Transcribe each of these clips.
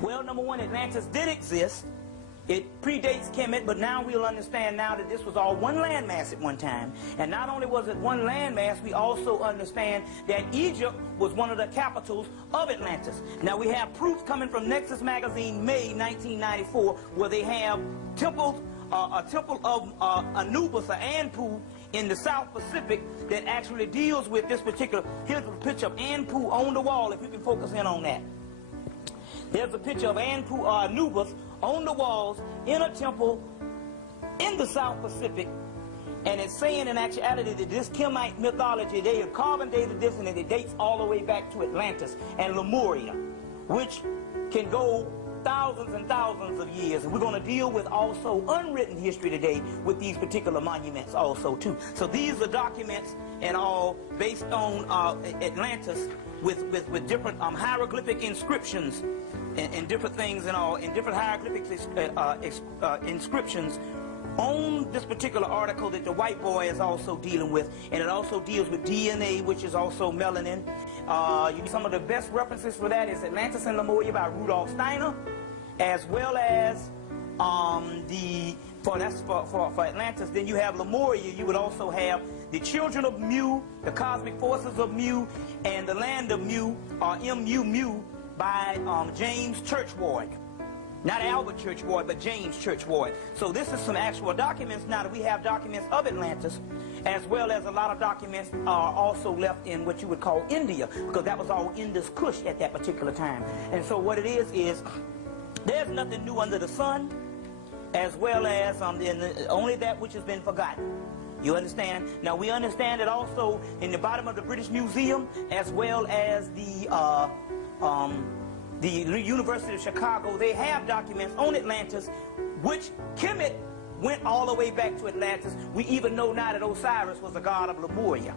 Well, number one, Atlantis did exist. It predates Kemet, but now we'll understand now that this was all one landmass at one time. And not only was it one landmass, we also understand that Egypt was one of the capitals of Atlantis. Now we have proof coming from Nexus magazine, May 1994, where they have temples, a temple of Anubis or Anpu in the South Pacific that actually deals with this particular. Here's a picture of Anpu on the wall, if you can focus in on that. There's a picture of Anpu or Anubis on the walls in a temple in the South Pacific, and it's saying in actuality that this Kemite mythology, they have carbon dated this, and it dates all the way back to Atlantis and Lemuria, which can go thousands and thousands of years. And we're going to deal with also unwritten history today with these particular monuments also too. So these are documents and all based on Atlantis with different hieroglyphic inscriptions and different things and all, and different hieroglyphic inscriptions on this particular article that the white boy is also dealing with. And it also deals with DNA, which is also melanin. Some of the best references for that is Atlantis and Lemuria by Rudolf Steiner, as well as for Atlantis. Then you have Lemuria. You would also have the Children of Mu, the Cosmic Forces of Mu, and the Land of Mu, or Mu by James Churchward. Not Albert Churchward, but James Churchward. So this is some actual documents now that we have documents of Atlantis, as well as a lot of documents are also left in what you would call India, because that was all Indus Kush at that particular time. And so what it is there's nothing new under the sun, as well as only that which has been forgotten. You understand? Now we understand that also in the bottom of the British Museum, as well as the University of Chicago, they have documents on Atlantis, which Kemet went all the way back to Atlantis. We even know now that Osiris was the god of Lemuria.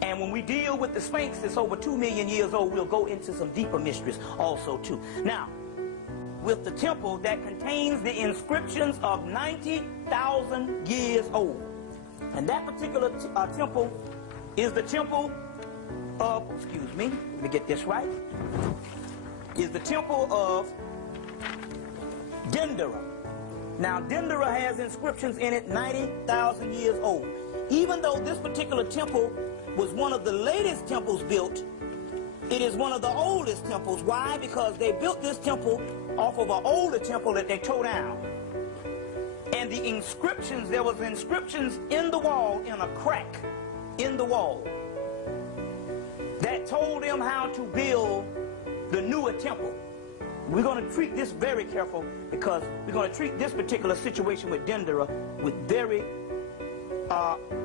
And when we deal with the Sphinx that's over 2 million years old, we'll go into some deeper mysteries also too. Now, with the temple that contains the inscriptions of 90,000 years old. And that particular temple is the temple of, excuse me, let me get this right, is the temple of Dendera. Now, Dendera has inscriptions in it 90,000 years old. Even though this particular temple was one of the latest temples built, it is one of the oldest temples. Why? Because they built this temple off of an older temple that they tore down. And the inscriptions, there was inscriptions in the wall, in a crack in the wall, that told them how to build the newer temple. We're going to treat this very careful, because we're going to treat this particular situation with Dendera with very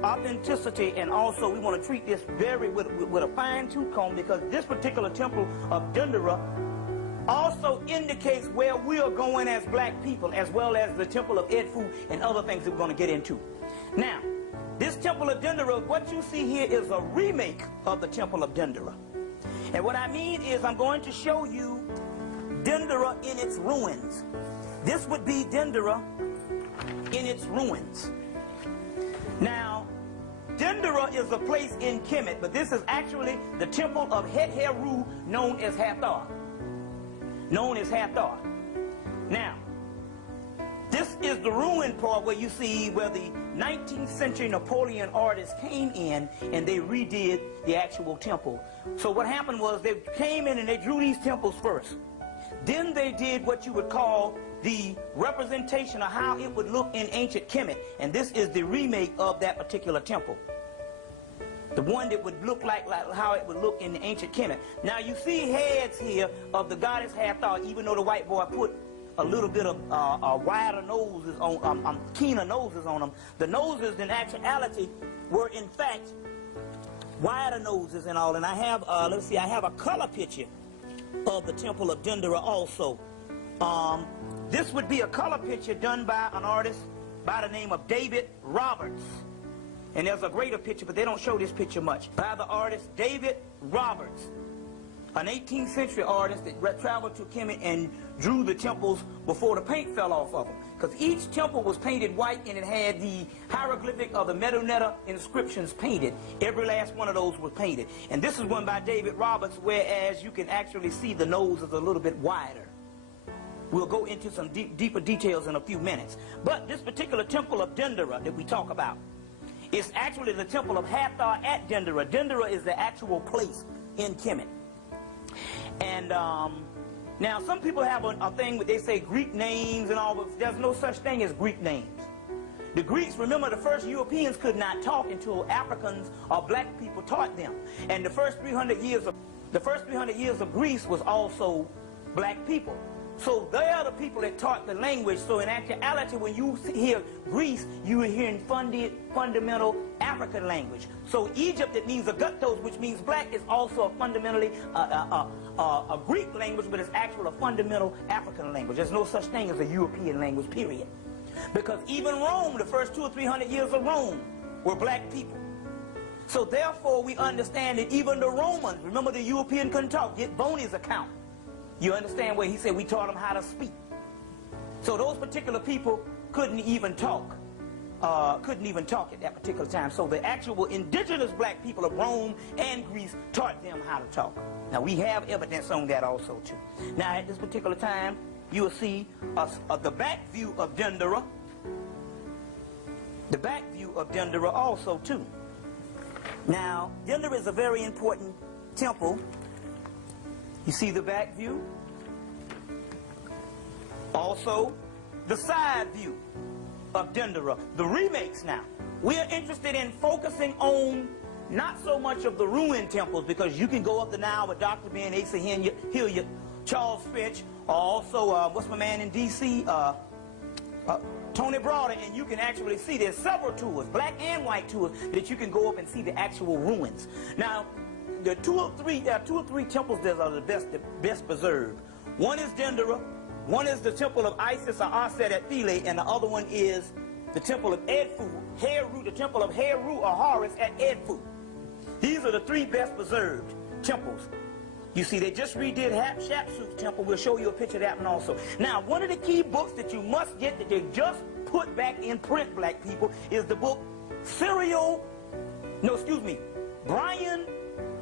authenticity, and also we want to treat this very with a fine-tooth comb, because this particular temple of Dendera also indicates where we are going as black people, as well as the temple of Edfu and other things that we're going to get into. Now, this temple of Dendera, what you see here is a remake of the temple of Dendera. And what I mean is I'm going to show you Dendera in its ruins. This would be Dendera in its ruins. Now, Dendera is a place in Kemet, but this is actually the temple of Het-Heru, known as Hathor. Now, this is the ruin part where you see where the 19th century Napoleon artists came in and they redid the actual temple. So what happened was they came in and they drew these temples first. Then they did what you would call the representation of how it would look in ancient Kemet. And this is the remake of that particular temple. The one that would look like how it would look in the ancient Kemet. Now you see heads here of the goddess Hathor, even though the white boy put a little bit of wider noses on, keener noses on them. The noses in actuality were in fact wider noses and all. And I have, let's see, I have a color picture of the temple of Dendera also. This would be a color picture done by an artist by the name of David Roberts. And there's a greater picture, but they don't show this picture much, by the artist David Roberts, an 18th century artist that traveled to Kemet and drew the temples before the paint fell off of them. Because each temple was painted white and it had the hieroglyphic of the Medu Neter inscriptions painted. Every last one of those was painted. And this is one by David Roberts, whereas you can actually see the nose is a little bit wider. We'll go into some deeper details in a few minutes. But this particular temple of Dendera that we talk about is actually the temple of Hathor at Dendera. Dendera is the actual place in Kemet. And now some people have a thing where they say Greek names and all, but there's no such thing as Greek names. The Greeks, remember, the first Europeans could not talk until Africans or black people taught them. And the first 300 years of Greece was also black people. So they are the people that taught the language. So in actuality, when you hear Greece, you are hearing fundamental African language. So Egypt, it means GHETTOS, which means black, is also a fundamentally a Greek language, but it's actually a fundamental African language. There's no such thing as a European language, period. Because even Rome, the first 200 or 300 years of Rome, were black people. So therefore, we understand that even the Romans, remember the European couldn't talk, get Boney's account. You understand where he said we taught them how to speak. So those particular people couldn't even talk at that particular time. So the actual indigenous black people of Rome and Greece taught them how to talk. Now we have evidence on that also too. Now at this particular time, you will see the back view of Dendera. The back view of Dendera also too. Now Dendera is a very important temple. You see the back view? Also, the side view of Dendera. The remakes now. We are interested in focusing on not so much of the ruined temples, because you can go up the Nile with Dr. Ben, Asa Hilliard, Charles Finch, or also, what's my man in D.C., Tony Browder, and you can actually see there's several tours, black and white tours, that you can go up and see the actual ruins. Now, there are two or three temples that are the best preserved. One is Dendera, one is the temple of Isis or Aset at Philae, and the other one is the temple of Edfu, Heru, the temple of Heru or Horus at Edfu. These are the three best preserved temples. You see, they just redid Hatshepsut's temple. We'll show you a picture of that one also. Now, one of the key books that you must get that they just put back in print, black people, is the book Brian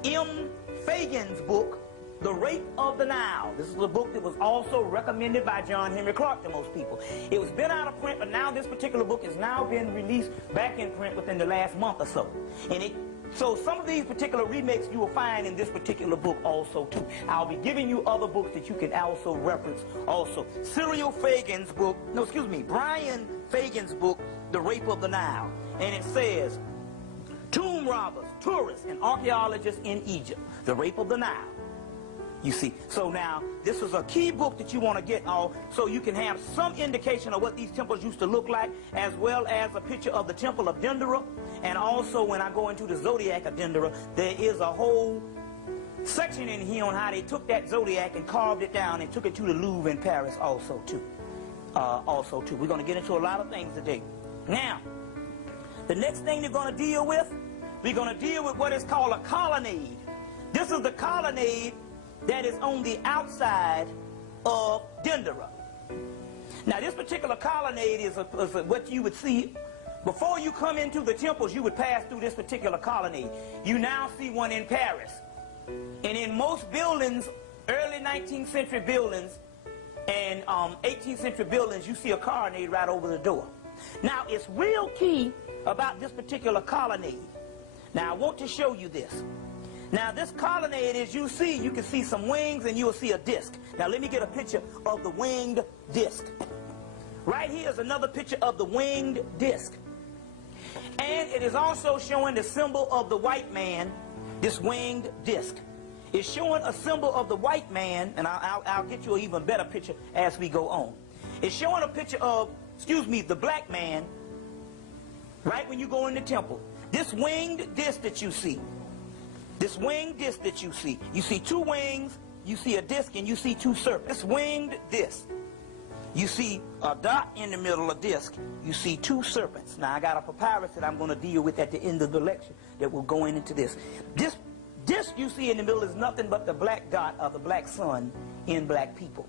M. Fagan's book, The Rape of the Nile. This is a book that was also recommended by John Henry Clark to most people. It was been out of print, but now this particular book has now been released back in print within the last month or so. So some of these particular remakes you will find in this particular book also too. I'll be giving you other books that you can also reference also. Brian Fagan's book, The Rape of the Nile. And it says, tomb robbers, tourists, and archaeologists in Egypt. The Rape of the Nile. You see, so now this is a key book that you want to get so you can have some indication of what these temples used to look like, as well as a picture of the temple of Dendera. And also, when I go into the zodiac of Dendera, there is a whole section in here on how they took that zodiac and carved it down and took it to the Louvre in Paris also too. We're going to get into a lot of things today. Now, the next thing we're going to deal with what is called a colonnade. This is the colonnade that is on the outside of Dendera. Now this particular colonnade is what you would see before you come into the temples. You would pass through this particular colonnade. You now see one in Paris. And in most buildings, early 19th century buildings and 18th century buildings, you see a colonnade right over the door. Now it's real key about this particular colonnade. Now I want to show you this. Now this colonnade, as you see, you can see some wings and you'll see a disc. Now let me get a picture of the winged disc. Right here is another picture of the winged disc. And it is also showing the symbol of the white man, this winged disc. It's showing a symbol of the white man, and I'll get you an even better picture as we go on. It's showing a picture of, the black man, right when you go in the temple. This winged disc that you see, you see two wings, you see a disc, and you see two serpents. This winged disc, you see a dot in the middle of disc, you see two serpents. Now I got a papyrus that I'm going to deal with at the end of the lecture that will go into this. This disc you see in the middle is nothing but the black dot of the black sun in black people.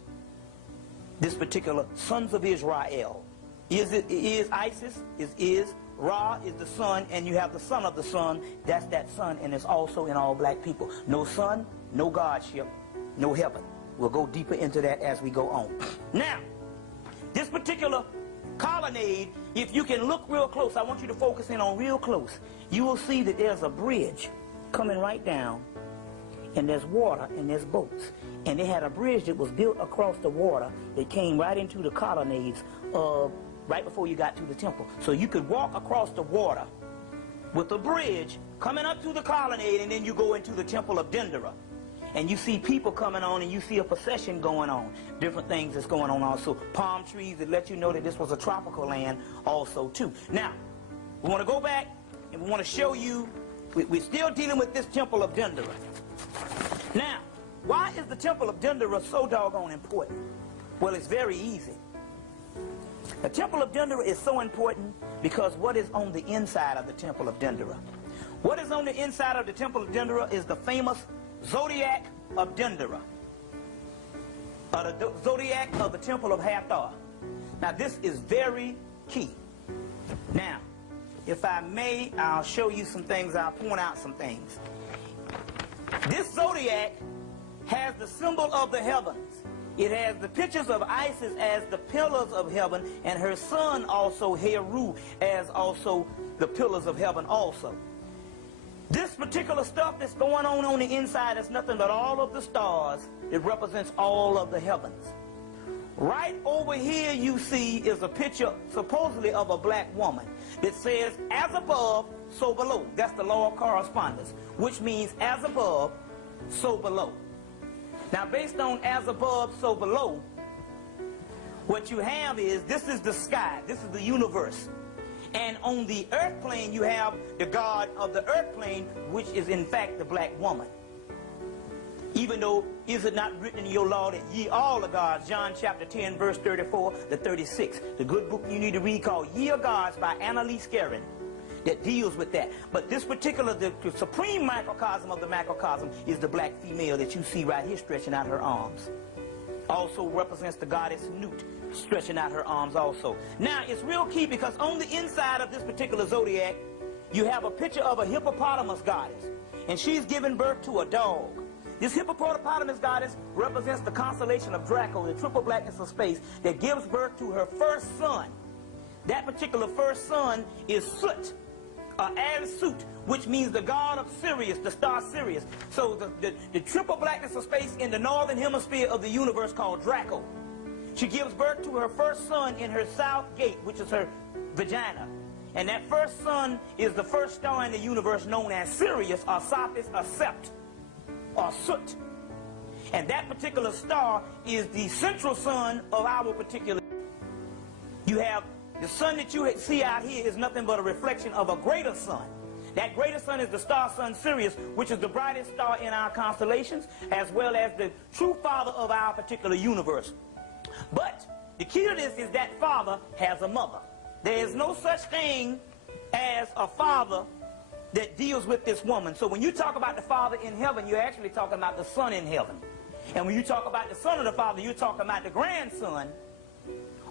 This particular sons of Israel. Is Isis, is Ra is the sun, and you have the son of the sun. That's that sun, and it's also in all black people. No sun, no godship, no heaven. we'll go deeper into that as we go on. Now, this particular colonnade, if you can look real close, I want you to focus in on real close, you will see that there's a bridge coming right down, and there's water and there's boats. And they had a bridge that was built across the water that came right into the colonnades right before you got to the temple. So you could walk across the water with a bridge coming up to the colonnade, and then you go into the temple of Dendera. And you see people coming on, and you see a procession going on. Different things that's going on also. Palm trees that let you know that this was a tropical land also too. Now, we want to go back and we want to show you, we're still dealing with this temple of Dendera. Now, why is the temple of Dendera so doggone important? Well, it's very easy. The temple of Dendera is so important because what is on the inside of the temple of Dendera? What is on the inside of the temple of Dendera is the famous zodiac of Dendera, the zodiac of the temple of Hathor. Now, this is very key. Now, if I may, I'll show you some things, I'll point out some things. This zodiac has the symbol of the heavens. It has the pictures of Isis as the pillars of heaven, and her son also, Heru, as also the pillars of heaven also. This particular stuff that's going on the inside is nothing but all of the stars. It represents all of the heavens. Right over here you see is a picture supposedly of a black woman that says, as above, so below. That's the law of correspondence, which means as above, so below. Now, based on as above, so below, what you have is, this is the sky, this is the universe. And on the earth plane, you have the god of the earth plane, which is in fact the black woman. Even though, is it not written in your law that ye all are gods? John chapter 10, verse 34 to 36. The good book you need to read called Ye Are Gods by Annalise Guerin that deals with that. But this particular, the supreme microcosm of the macrocosm is the black female that you see right here stretching out her arms. Also represents the goddess Nut, stretching out her arms also. Now, it's real key because on the inside of this particular zodiac, you have a picture of a hippopotamus goddess. And she's giving birth to a dog. This hippopotamus goddess represents the constellation of Draco, the triple blackness of space, that gives birth to her first son. That particular first son is Sut, Al-Sut, which means the god of Sirius, the star Sirius. So the triple blackness of space in the northern hemisphere of the universe called Draco. She gives birth to her first son in her south gate, which is her vagina. And that first son is the first star in the universe known as Sirius, or Sophis, or Sept, or Sut. And that particular star is the central sun of our particular. You have the sun that you see out here is nothing but a reflection of a greater sun. That greater sun is the star sun Sirius, which is the brightest star in our constellations, as well as the true father of our particular universe. But the key to this is that father has a mother. There is no such thing as a father that deals with this woman. So when you talk about the father in heaven, you're actually talking about the son in heaven. And when you talk about the son of the father, you're talking about the grandson,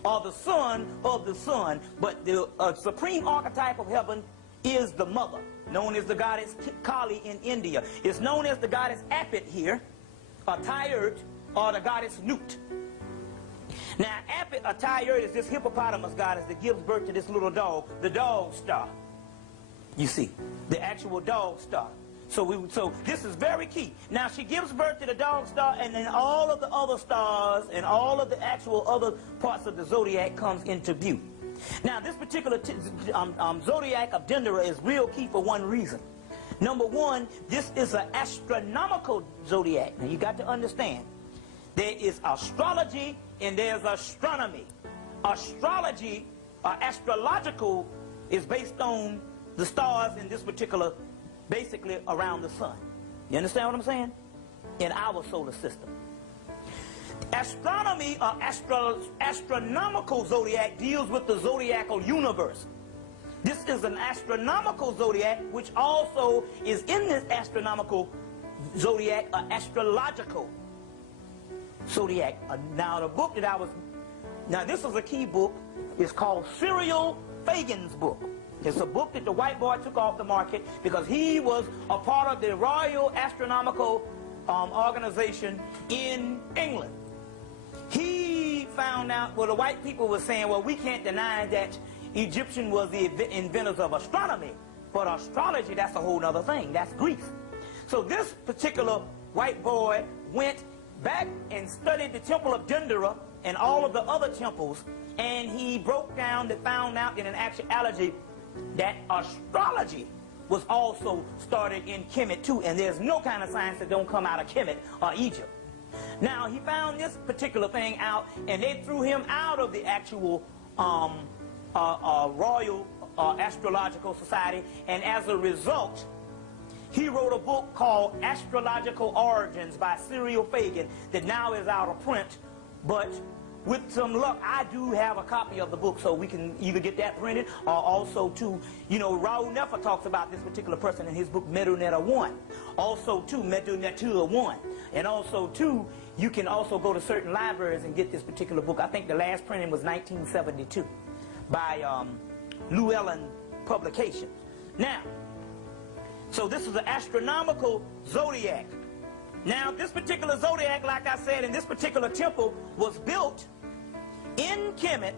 or the son of the son. But the supreme archetype of heaven is the mother, known as the goddess Kali in India. It's known as the goddess Apit here, or Tyert, or the goddess Nut. Now, Apit, or Tyert, is this hippopotamus goddess that gives birth to this little dog, the dog star. You see, the actual dog star. So this is very key. Now, she gives birth to the dog star, and then all of the other stars and all of the actual other parts of the zodiac comes into view. Now, this particular zodiac of Dendera is real key for one reason. Number one, this is an astronomical zodiac. Now, you got to understand, there is astrology and there's astronomy. Astrology, or astrological, is based on the stars in this particular, basically around the sun. You understand what I'm saying? In our solar system. Astronomy, or astronomical zodiac, deals with the zodiacal universe. This is an astronomical zodiac, which also is in this astronomical zodiac, astrological zodiac. Now, the book that this is a key book. It's called Cyril Fagan's book. It's a book that the white boy took off the market because he was a part of the Royal Astronomical organization in England. He found out, well, the white people were saying, well, we can't deny that Egyptian was the inventors of astronomy, but astrology, that's a whole other thing. That's Greece. So this particular white boy went back and studied the temple of Dendera and all of the other temples, and he broke down and found out in an actuality that astrology was also started in Kemet too, and there's no kind of science that don't come out of Kemet or Egypt. Now, he found this particular thing out, and they threw him out of the actual Royal Astrological Society, and as a result, he wrote a book called Astrological Origins by Cyril Fagan that now is out of print, but with some luck, I do have a copy of the book, so we can either get that printed or also too, you know, Raoul Nefer talks about this particular person in his book Medunetta 1. Also too, Medunetta 1. And also too, you can also go to certain libraries and get this particular book. I think the last printing was 1972 by Llewellyn Publications. Now, so this is an astronomical zodiac. Now, this particular zodiac, like I said, in this particular temple was built in Kemet,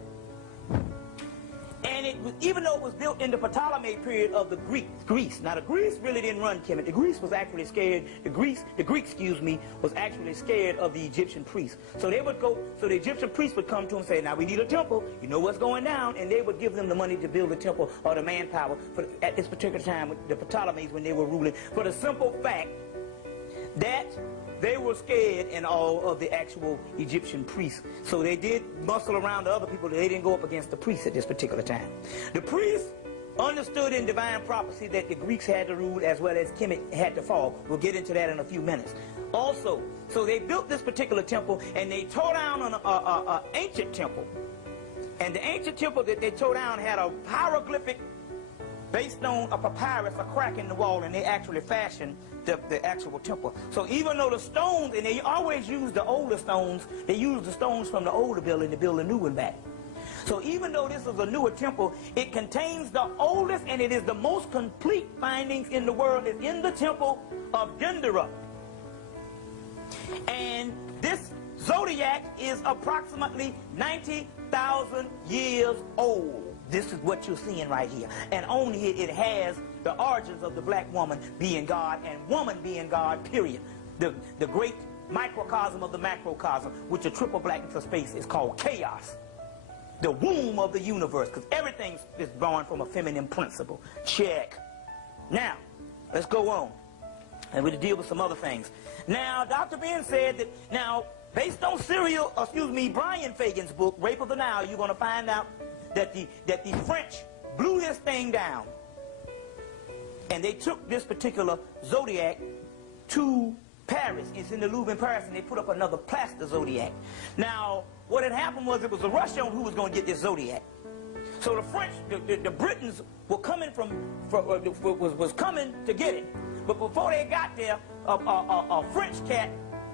and it was, even though it was built in the Ptolemy period of the Greece. Now, the Greece really didn't run Kemet. The Greece was actually scared. The Greek, excuse me, was actually scared of the Egyptian priests. So they would go. So the Egyptian priests would come to them and say, "Now we need a temple. You know what's going down?" And they would give them the money to build a temple or the manpower at this particular time with the Ptolemies when they were ruling. For the simple fact that they were scared and all of the actual Egyptian priests. So they did muscle around the other people. They didn't go up against the priests at this particular time. The priests understood in divine prophecy that the Greeks had to rule as well as Kemet had to fall. We'll get into that in a few minutes. Also, so they built this particular temple, and they tore down an ancient temple. And the ancient temple that they tore down had a hieroglyphic based on a papyrus, a crack in the wall, and they actually fashioned the actual temple. So even though the stones, and they always use the older stones, they use the stones from the older building to build a new one back. So even though this is a newer temple, it contains the oldest and it is the most complete findings in the world is in the temple of Dendera. And this zodiac is approximately 90,000 years old. This is what you're seeing right here. And on here it has the origins of the black woman being God and woman being God, period. The great microcosm of the macrocosm, which a triple blackness of space is called chaos. The womb of the universe, because everything is born from a feminine principle. Check. Now, let's go on. And we'll deal with some other things. Now, Dr. Ben said that, now, based on Brian Fagan's book, Rape of the Nile, you're going to find out that the French blew this thing down, and they took this particular zodiac to Paris. It's in the Louvre in Paris, and they put up another plaster zodiac. Now, what had happened was it was a rush on who was going to get this zodiac. So the French, the Britons were coming was coming to get it, but before they got there, a French cat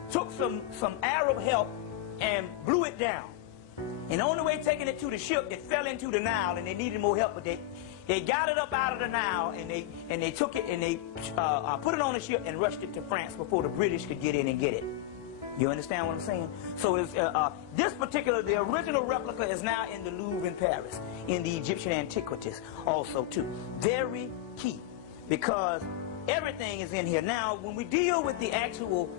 took some Arab help and blew it down. And the only way taking it to the ship, it fell into the Nile, and they needed more help. But they got it up out of the Nile, and they took it and they put it on a ship and rushed it to France before the British could get in and get it. You understand what I'm saying? So it's, this particular, the original replica is now in the Louvre in Paris, in the Egyptian antiquities also too. Very key, because everything is in here. Now, when we deal with the actual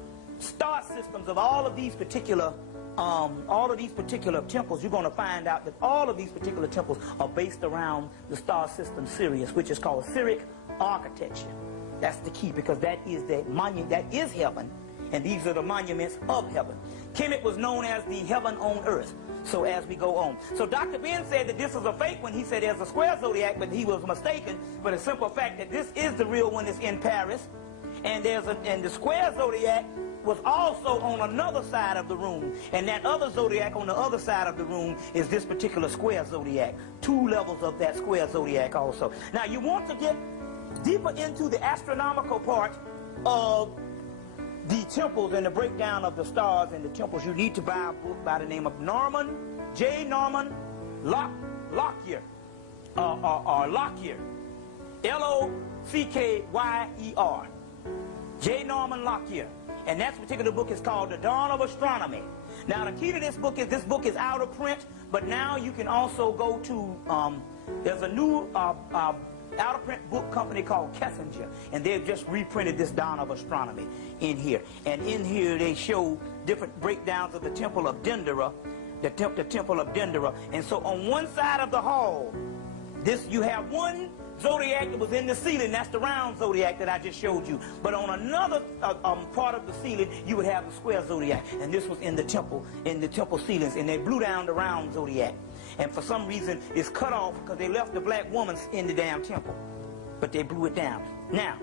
star systems of all of these particular temples, you're going to find out that all of these particular temples are based around the star system Sirius, which is called Syriac architecture. That's the key, because that is the monument, that is heaven, and these are the monuments of heaven. Kemet was known as the heaven on earth. So as we go on. So Dr. Ben said that this is a fake one. He said there's a square zodiac, but he was mistaken. But the simple fact that this is the real one that's in Paris. And the square zodiac was also on another side of the room. And that other zodiac on the other side of the room is this particular square zodiac. 2 levels of that square zodiac also. Now you want to get deeper into the astronomical part of the temples and the breakdown of the stars and the temples, you need to buy a book by the name of J. Norman Lockyer, or Lockyer, Lockyer, J. Norman Lockyer. And that particular book is called The Dawn of Astronomy. Now, the key to this book is out of print, but now you can also go to, there's a new out-of-print book company called Kessinger, and they've just reprinted this Dawn of Astronomy in here. And in here they show different breakdowns of the Temple of Dendera, the Temple of Dendera. And so on one side of the hall, you have one zodiac that was in the ceiling. That's the round zodiac that I just showed you. But on another part of the ceiling, you would have the square zodiac. And this was in the temple ceilings. And they blew down the round zodiac. And for some reason, it's cut off because they left the black woman in the damn temple. But they blew it down. Now,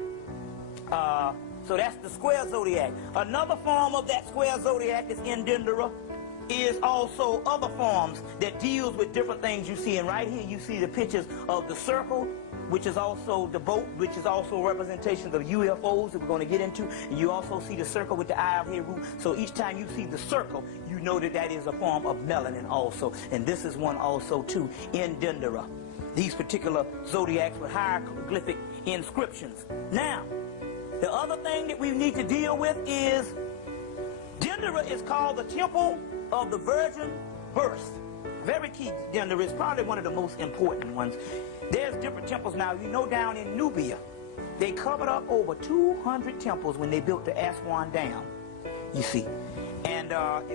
so that's the square zodiac. Another form of that square zodiac that's in Dendera is also other forms that deals with different things you see. And right here you see the pictures of the circle, which is also the boat, which is also representations of UFOs that we're going to get into. And you also see the circle with the eye of Heru. So each time you see the circle, you know that that is a form of melanin also. And this is one also too in Dendera. These particular zodiacs with hieroglyphic inscriptions. Now, the other thing that we need to deal with is Dendera is called the Temple of the Virgin Birth. Very key. Dendera is probably one of the most important ones. There's different temples now. You know, down in Nubia, they covered up over 200 temples when they built the Aswan Dam. You see. And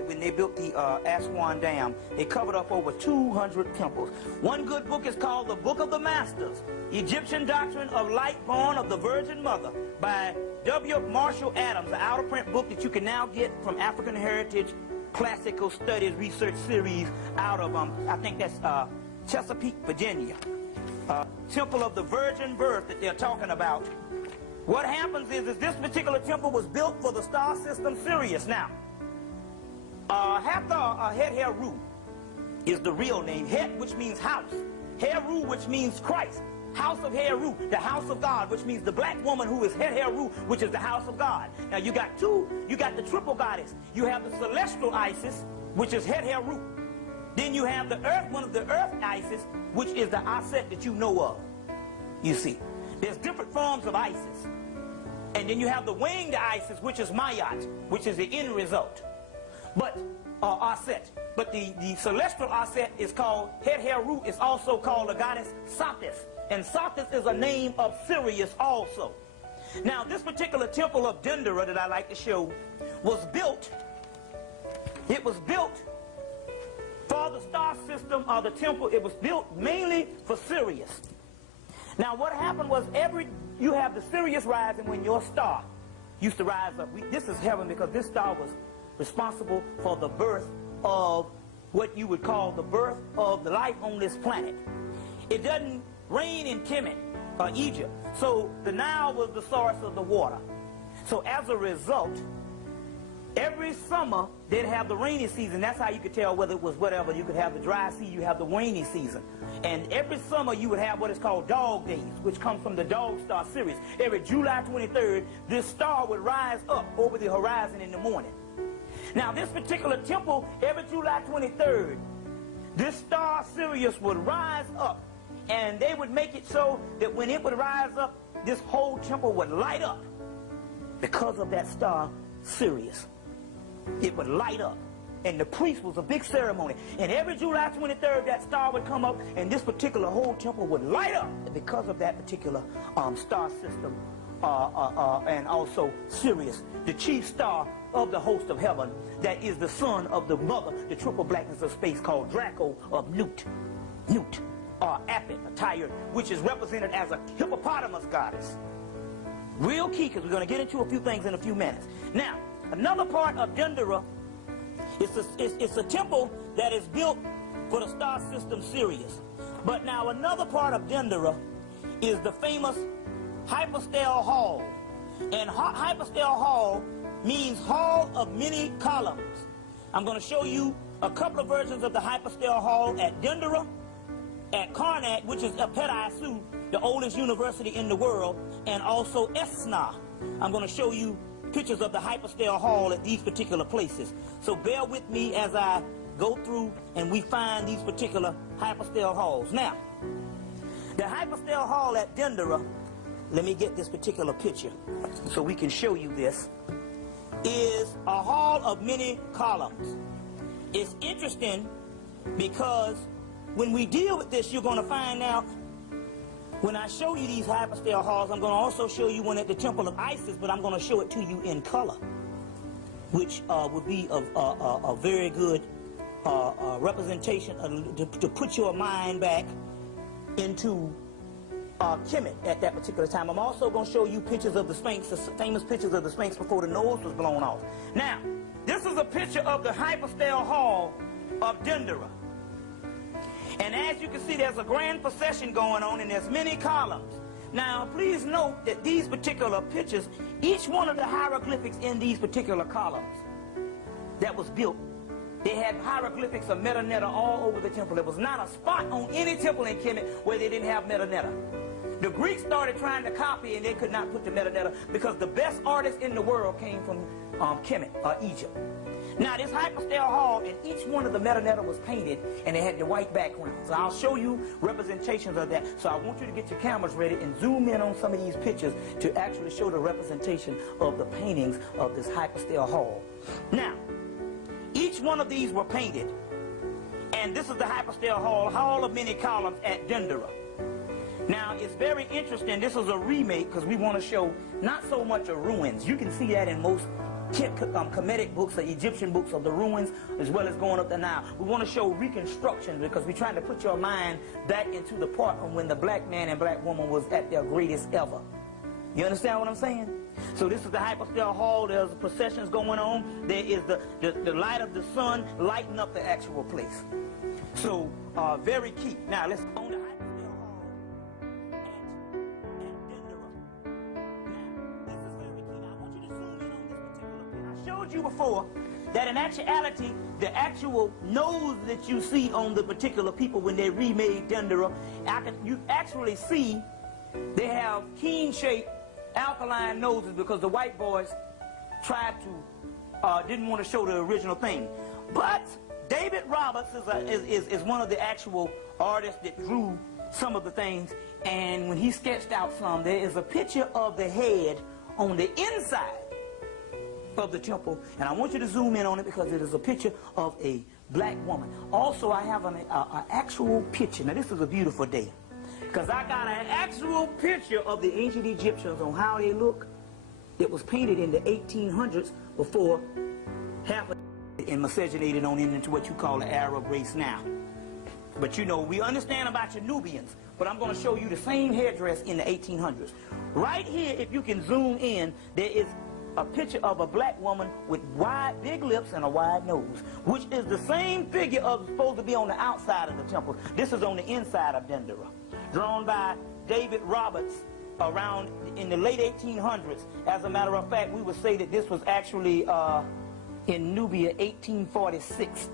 when they built the Aswan Dam, they covered up over 200 temples. One good book is called The Book of the Masters, Egyptian Doctrine of Light Born of the Virgin Mother by W. Marshall Adams, an out-of-print book that you can now get from African Heritage Classical Studies Research Series out of, I think that's Chesapeake, Virginia. Temple of the Virgin Birth that they're talking about. What happens is this particular temple was built for the star system Sirius. Now, Hathor Het Heru is the real name. Het, which means house. Heru, which means Christ. House of Heru, the house of God, which means the black woman who is Het Heru, which is the house of God. Now you got the triple goddess. You have the celestial Isis, which is Het Heru. Then you have the earth, one of the earth Isis, which is the Aset that you know of. You see, there's different forms of Isis. And then you have the winged Isis, which is Mayat, which is the end result. But Aset. But the celestial Aset is called Het Heru, is also called the goddess Sothis. And Sothis is a name of Sirius also. Now, this particular temple of Dendera that I like to show was built, it was built for the star system of the temple. It was built mainly for Sirius. Now, what happened was you have the Sirius rising when your star used to rise up. This is heaven because this star was responsible for the birth of what you would call the birth of the life on this planet. It doesn't rain in Kemet or Egypt, so the Nile was the source of the water. So as a result, every summer they'd have the rainy season. That's how you could tell whether it was whatever. You could have the dry season, you have the rainy season. And every summer you would have what is called dog days, which comes from the dog star Sirius. Every July 23rd, this star would rise up over the horizon in the morning. Now, this particular temple, every July 23rd, this star Sirius would rise up, and they would make it so that when it would rise up, this whole temple would light up because of that star Sirius. It would light up, and the priest was a big ceremony. And every July 23rd, that star would come up, and this particular whole temple would light up because of that particular star system, and also Sirius, the chief star of the host of heaven, that is the son of the mother, the triple blackness of space, called Draco of Nut, Apit, attired, which is represented as a hippopotamus goddess. Real key, because we're going to get into a few things in a few minutes. Now, another part of Dendera, it's a temple that is built for the star system Sirius. But now another part of Dendera is the famous Hypostyle Hall. And Hypostyle Hall means Hall of Many Columns. I'm going to show you a couple of versions of the Hypostyle Hall at Dendera, at Karnak, which is Apet Isu, the oldest university in the world, and also Esna. I'm going to show you pictures of the Hypostyle Hall at these particular places. So bear with me as I go through and we find these particular Hypostyle Halls. Now, the Hypostyle Hall at Dendera let me get this particular picture so we can show you this, is a hall of many columns. It's interesting because when we deal with this, you're going to find out, when I show you these hypostyle halls, I'm going to also show you one at the Temple of Isis, but I'm going to show it to you in color, which would be a very good representation to put your mind back into Kemet at that particular time. I'm also going to show you pictures of the Sphinx, the famous pictures of the Sphinx before the nose was blown off. Now, this is a picture of the hypostyle hall of Dendera. And as you can see, there's a grand procession going on, and there's many columns. Now, please note that these particular pictures, each one of the hieroglyphics in these particular columns that was built, they had hieroglyphics of Metanetta all over the temple. There was not a spot on any temple in Kemet where they didn't have Metanetta. The Greeks started trying to copy, and they could not put the Metanetta because the best artists in the world came from Kemet, or Egypt. Now, this hypostyle hall, and each one of the Metanetta was painted, and they had the white background. So I'll show you representations of that. So I want you to get your cameras ready and zoom in on some of these pictures to actually show the representation of the paintings of this hypostyle hall. Now, each one of these were painted, and this is the hypostyle hall of many columns at Dendera. Now, it's very interesting. This is a remake because we want to show not so much of ruins. You can see that in most Kemetic books, the Egyptian books of the ruins, as well as going up the Nile. We want to show reconstruction because we're trying to put your mind back into the part of when the black man and black woman was at their greatest ever. You understand what I'm saying? So this is the hypostyle hall. There's processions going on. There is the light of the sun lighting up the actual place. So very key. Now let's on the hypostyle hall at Dendera. Now this is very key. Now I want you to zoom in on this particular picture. I showed you before that in actuality, the actual nose that you see on the particular people when they remade Dendera, you actually see they have keen-shaped alkaline noses because the white boys tried to, didn't want to show the original thing. But David Roberts is one of the actual artists that drew some of the things, and when he sketched out some, there is a picture of the head on the inside of the temple, and I want you to zoom in on it because it is a picture of a black woman. Also, I have an actual picture. Now, this is a beautiful day, because I got an actual picture of the ancient Egyptians on how they look that was painted in the 1800s before half of it and miscegenated on into what you call the Arab race now. But you know, we understand about your Nubians, but I'm going to show you the same headdress in the 1800s. Right here, if you can zoom in, there is a picture of a black woman with big lips and a wide nose, which is the same figure of supposed to be on the outside of the temple. This is on the inside of Dendera, drawn by David Roberts around in the late 1800s. As a matter of fact, we would say that this was actually in Nubia 1846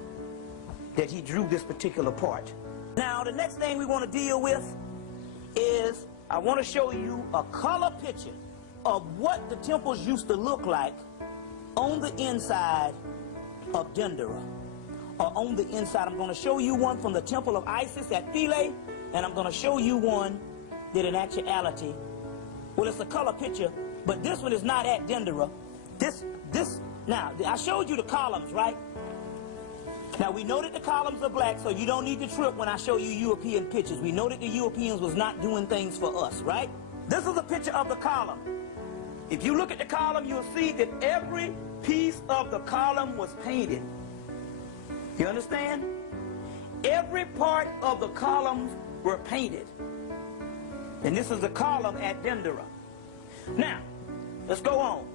that he drew this particular part. Now, the next thing we want to deal with is I want to show you a color picture of what the temples used to look like on the inside of Dendera, or on the inside. I'm going to show you one from the Temple of Isis at Philae, and I'm going to show you one that in actuality, well, it's a color picture, but this one is not at Dendera. Now, I showed you the columns, right? Now, we know that the columns are black, so you don't need to trip when I show you European pictures. We know that the Europeans was not doing things for us, right? This is a picture of the column. If you look at the column, you'll see that every piece of the column was painted. You understand? Every part of the columns were painted. And this is the column at Dendera. Now, let's go on.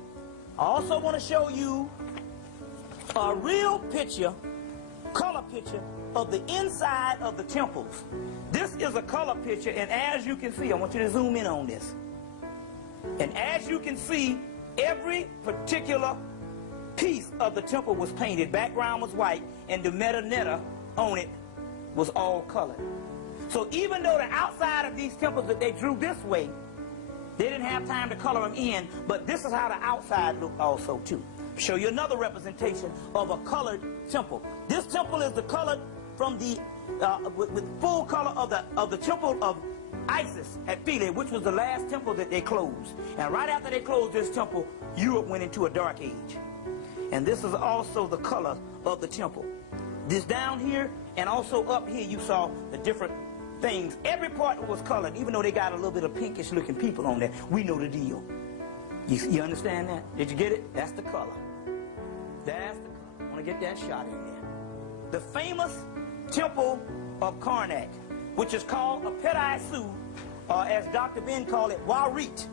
I also want to show you a real picture, color picture, of the inside of the temples. This is a color picture, and as you can see, I want you to zoom in on this. And as you can see, every particular piece of the temple was painted. Background was white, and the metanetta on it was all colored. So even though the outside of these temples that they drew this way, they didn't have time to color them in, but this is how the outside looked also too. Show you another representation of a colored temple. This temple is the colored from the with full color of the temple of Isis at Philae, which was the last temple that they closed. And right after they closed this temple, Europe went into a dark age. And this is also the color of the temple. This down here and also up here, you saw the different things. Every part was colored, even though they got a little bit of pinkish looking people on there. We know the deal. You understand that? Did you get it? That's the color. That's the color. I want to get that shot in there. The famous temple of Karnak, which is called a Petaisu, as Dr. Ben called it, Warit.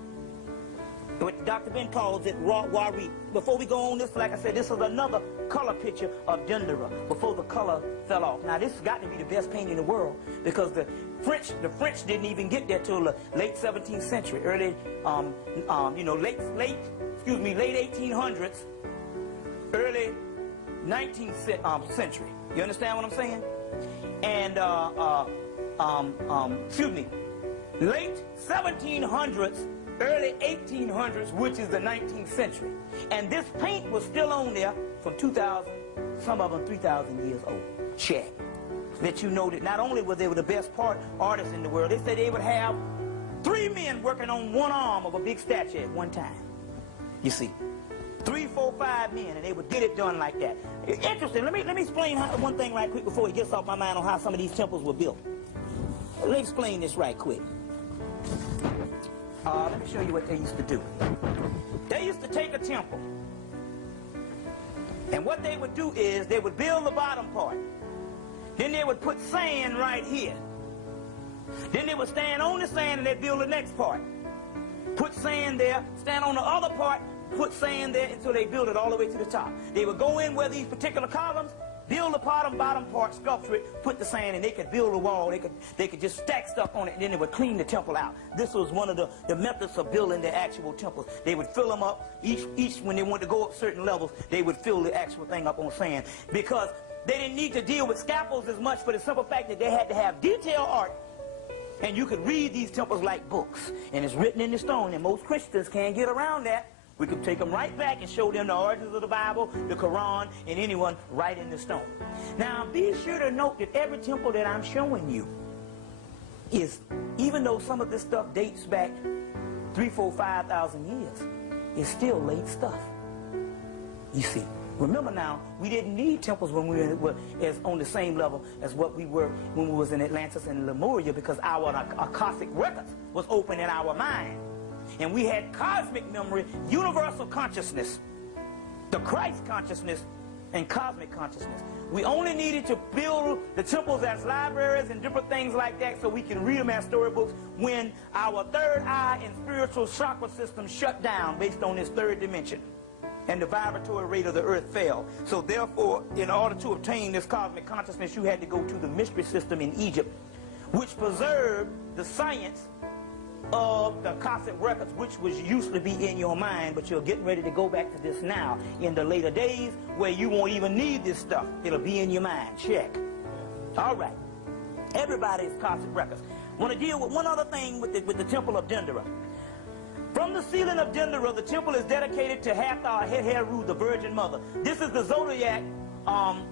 What Dr. Ben calls it, Warit. Before we go on this, like I said, this is another color picture of Dendera before the color fell off. Now, this has got to be the best painting in the world because the French didn't even get there till the late 17th century, early, late 1800s, early 19th century. You understand what I'm saying? And, late 1700s, early 1800s, which is the 19th century. And this paint was still on there from 2,000, some of them 3,000 years old. Check. That you know that not only were they the best artists in the world, they said they would have 3 men working on one arm of a big statue at one time. You see. 3, 4, 5 men, and they would get it done like that. Interesting. Let me explain one thing right quick before it gets off my mind on how some of these temples were built. Let me explain this right quick. Let me show you what they used to do. They used to take a temple, and what they would do is they would build the bottom part. Then they would put sand right here. Then they would stand on the sand and they'd build the next part. Put sand there, stand on the other part, put sand there until they build it all the way to the top. They would go in where these particular columns, build the bottom part, sculpture it, put the sand, and they could build a wall. They could just stack stuff on it, and then they would clean the temple out. This was one of the methods of building the actual temples. They would fill them up. Each when they wanted to go up certain levels, they would fill the actual thing up on sand because they didn't need to deal with scaffolds as much for the simple fact that they had to have detailed art. And you could read these temples like books, and it's written in the stone, and most Christians can't get around that. We could take them right back and show them the origins of the Bible, the Quran, and anyone right in the stone. Now, be sure to note that every temple that I'm showing you is, even though some of this stuff dates back 3, 4, 5,000 years, it's still late stuff. You see. Remember now, we didn't need temples when we were as on the same level as what we were when we was in Atlantis and Lemuria because our Akashic records was open in our mind. And we had cosmic memory, universal consciousness, the Christ consciousness, and cosmic consciousness. We only needed to build the temples as libraries and different things like that so we can read them as storybooks when our third eye and spiritual chakra system shut down based on this third dimension. And the vibratory rate of the earth fell. So therefore, in order to obtain this cosmic consciousness, you had to go to the mystery system in Egypt, which preserved the science of the Akashic records, which was used to be in your mind, but you're getting ready to go back to this now in the later days where you won't even need this stuff. It'll be in your mind. Check. All right. Everybody's Akashic records. I want to deal with one other thing with the temple of Dendera. From the ceiling of Dendera, the temple is dedicated to Hathor Heru, the Virgin Mother. This is the zodiac.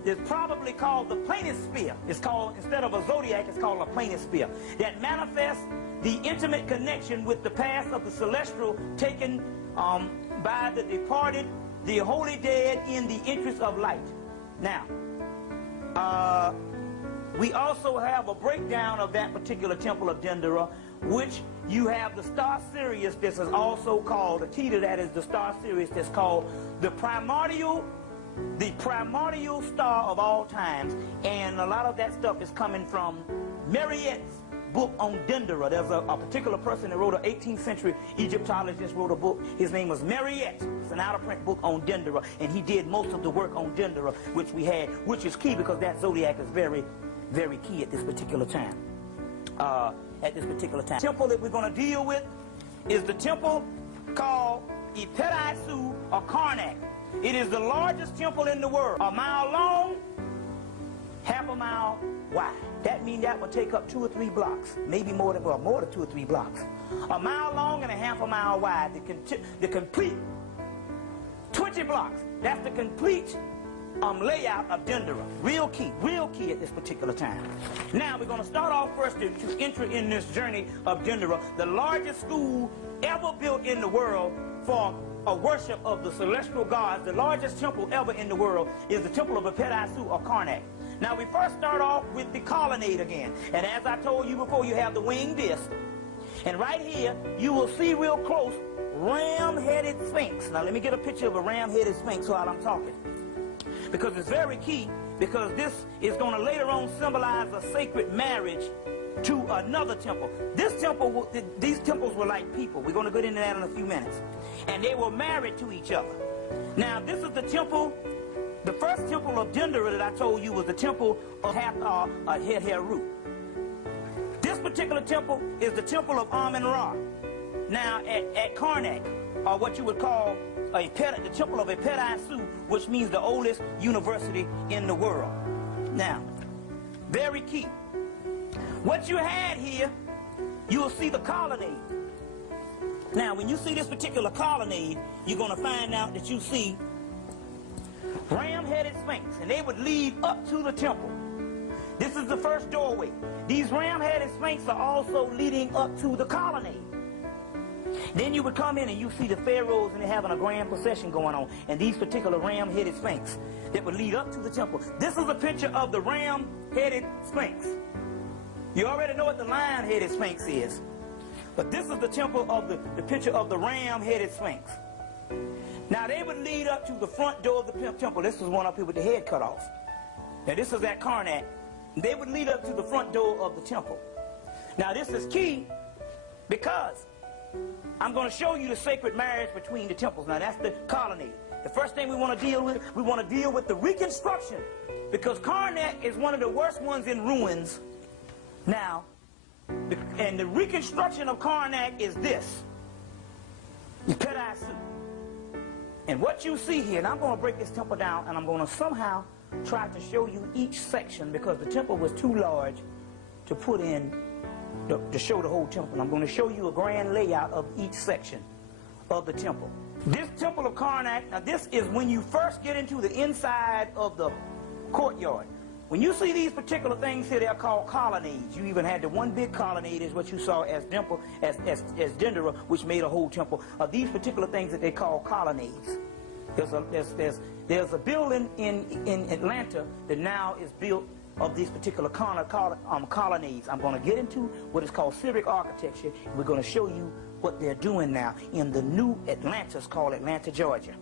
It's probably called the planisphere. It's called, instead of a zodiac, it's called a planisphere. That manifests the intimate connection with the path of the celestial taken by the departed, the holy dead in the interest of light. Now, we also have a breakdown of that particular temple of Dendera, which you have the star Sirius. This is also called, the key to that is the star Sirius that's called the primordial star of all times. And a lot of that stuff is coming from Mariette's book on Dendera. There's a particular person that wrote an 18th century Egyptologist wrote a book. His name was Mariette. It's an out-of-print book on Dendera, and he did most of the work on Dendera, which is key because that zodiac is very, very key at this particular time. The temple that we're going to deal with is the temple called Ipetaisu or Karnak. It is the largest temple in the world, 1 mile long, half a mile wide. That means that would take up 2 or 3 blocks, maybe more than 2 or 3 blocks. 1 mile long and a half a mile wide. The complete 20 blocks. That's the complete layout of Dendera. Real key at this particular time. Now we're going to start off first to enter in this journey of Dendera, the largest school ever built in the world for a worship of the celestial gods. The largest temple ever in the world is the temple of Apet-I-Su or Karnak. Now we first start off with the colonnade again, and as I told you before, you have the winged disc, and right here you will see real close ram-headed sphinx. Now let me get a picture of a ram-headed sphinx while I'm talking, because it's very key, because this is going to later on symbolize a sacred marriage to another temple. This temple, these temples were like people. We're going to get into that in a few minutes. And they were married to each other. Now this is the temple, the first temple of Dendera that I told you was the temple of Het-Heru. This particular temple is the temple of Amun-Ra. Now at Karnak, or what you would call the temple of Apet-I-Su, which means the oldest university in the world. Now, very key. What you had here, you will see the colonnade. Now, when you see this particular colonnade, you're going to find out that you see ram-headed sphinx, and they would lead up to the temple. This is the first doorway. These ram-headed sphinx are also leading up to the colonnade. Then you would come in and you see the pharaohs, and they're having a grand procession going on, and these particular ram-headed sphinx that would lead up to the temple. This is a picture of the ram-headed sphinx. You already know what the lion-headed sphinx is, but this is the temple of the picture of the ram-headed sphinx. Now they would lead up to the front door of the temple. This was one up here with the head cut off. Now this is at Karnak. They would lead up to the front door of the temple. Now this is key because I'm going to show you the sacred marriage between the temples. Now that's the colonnade. The first thing we want to deal with the reconstruction, because Karnak is one of the worst ones in ruins now. And the reconstruction of Karnak is this, Apet-I-Su. And what you see here, and I'm going to break this temple down, and I'm going to somehow try to show you each section, because the temple was too large to put in to show the whole temple. I'm going to show you a grand layout of each section of the temple. This temple of Karnak, now this is when you first get into the inside of the courtyard. When you see these particular things here, they're called colonnades. You even had the one big colonnade is what you saw as Dendera, which made a whole temple. These particular things that they call colonnades. There's a building in Atlanta that now is built of these particular colonnades. I'm going to get into what is called civic architecture, and we're going to show you what they're doing now in the new Atlanta. It's called Atlanta, Georgia.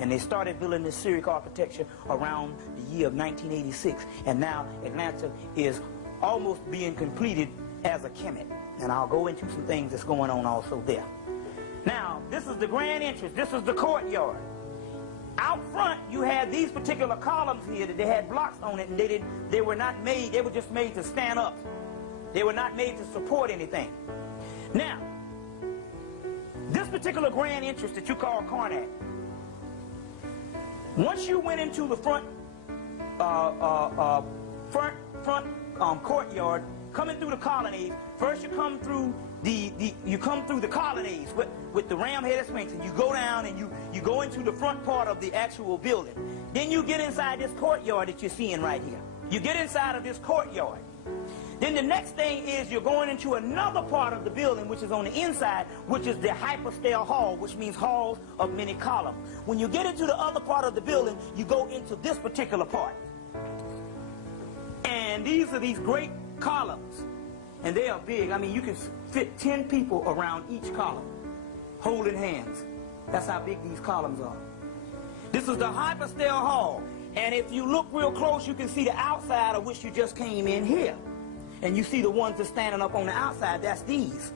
And they started building this civic architecture around the year of 1986. And now Atlanta is almost being completed as a Kemet. And I'll go into some things that's going on also there. Now, this is the grand entrance. This is the courtyard. Out front, you had these particular columns here that they had blocks on it, and they were not made, they were just made to stand up. They were not made to support anything. Now, this particular grand entrance that you call Karnak, once you went into the front courtyard, coming through the colonnades, first you come through the colonnades with the ram-headed sphinx, and you go down and you go into the front part of the actual building. Then you get inside this courtyard that you're seeing right here. You get inside of this courtyard. Then the next thing is you're going into another part of the building, which is on the inside, which is the hypostyle hall, which means halls of many columns. When you get into the other part of the building, you go into this particular part. And these are these great columns. And they are big. I mean, you can fit 10 people around each column, holding hands. That's how big these columns are. This is the hypostyle hall. And if you look real close, you can see the outside of which you just came in here. And you see the ones that's standing up on the outside, that's these.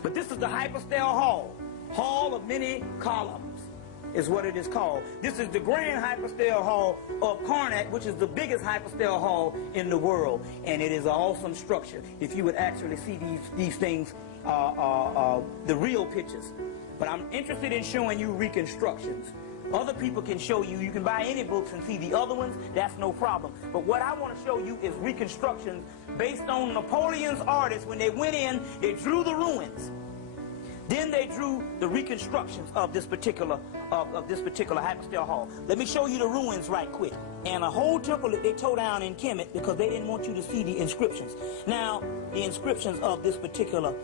But this is the hypostyle hall. Hall of many columns is what it is called. This is the grand hypostyle hall of Karnak, which is the biggest hypostyle hall in the world. And it is an awesome structure. If you would actually see these things, the real pictures. But I'm interested in showing you reconstructions. Other people can show you, you can buy any books and see the other ones, that's no problem. But what I want to show you is reconstructions based on Napoleon's artists. When they went in, they drew the ruins. Then they drew the reconstructions of this particular hypostyle hall. Let me show you the ruins right quick. And a whole temple that they tore down in Kemet because they didn't want you to see the inscriptions. Now, the inscriptions of this particular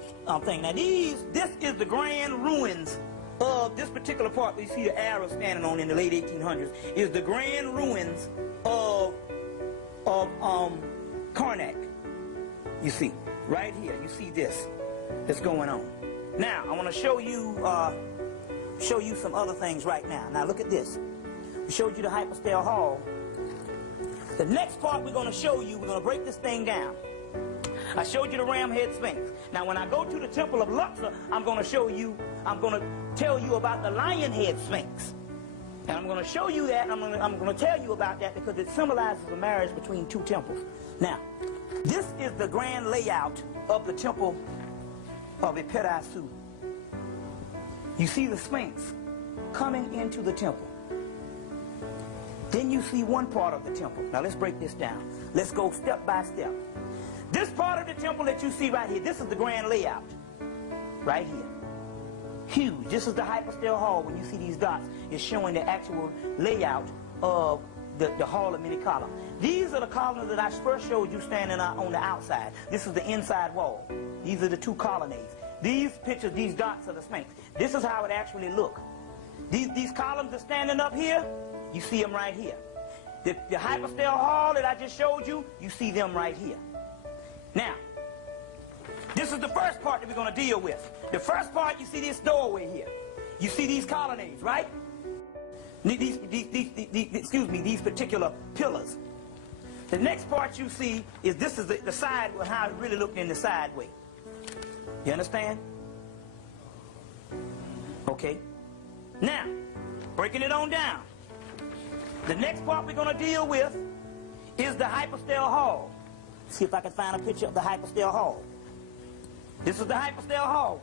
thing. Now, this is the grand ruins of this particular part that you see the arrow standing on in the late 1800s. Is the grand ruins of Karnak. You see, right here, you see this that's going on. Now, I want to show you some other things right now. Now, look at this. We showed you the hypostyle hall. The next part we're going to show you, we're going to break this thing down. I showed you the ram head sphinx. Now, when I go to the temple of Luxor, I'm going to tell you about the lion head sphinx. And I'm going to show you that, I'm going to tell you about that because it symbolizes a marriage between two temples. Now, this is the grand layout of the temple of Ipet-Asu. You see the sphinx coming into the temple. Then you see one part of the temple. Now let's break this down. Let's go step by step. This part of the temple that you see right here, this is the grand layout. Right here. Huge. This is the hypostyle hall. When you see these dots, it's showing the actual layout of the hall of many columns. These are the columns that I first showed you standing on the outside. This is the inside wall. These are the two colonnades. These pictures, these dots are the sphinx. This is how it actually looks. These columns are standing up here. You see them right here. The hypostyle hall that I just showed you, you see them right here. Now, this is the first part that we're going to deal with. The first part, you see this doorway here. You see these colonnades, right? These particular pillars. The next part you see is this is the side, how it really looked in the side way. You understand? Okay. Now, breaking it on down. The next part we're going to deal with is the hypostyle hall. See if I can find a picture of the hypostyle hall. This is the hypostyle hall.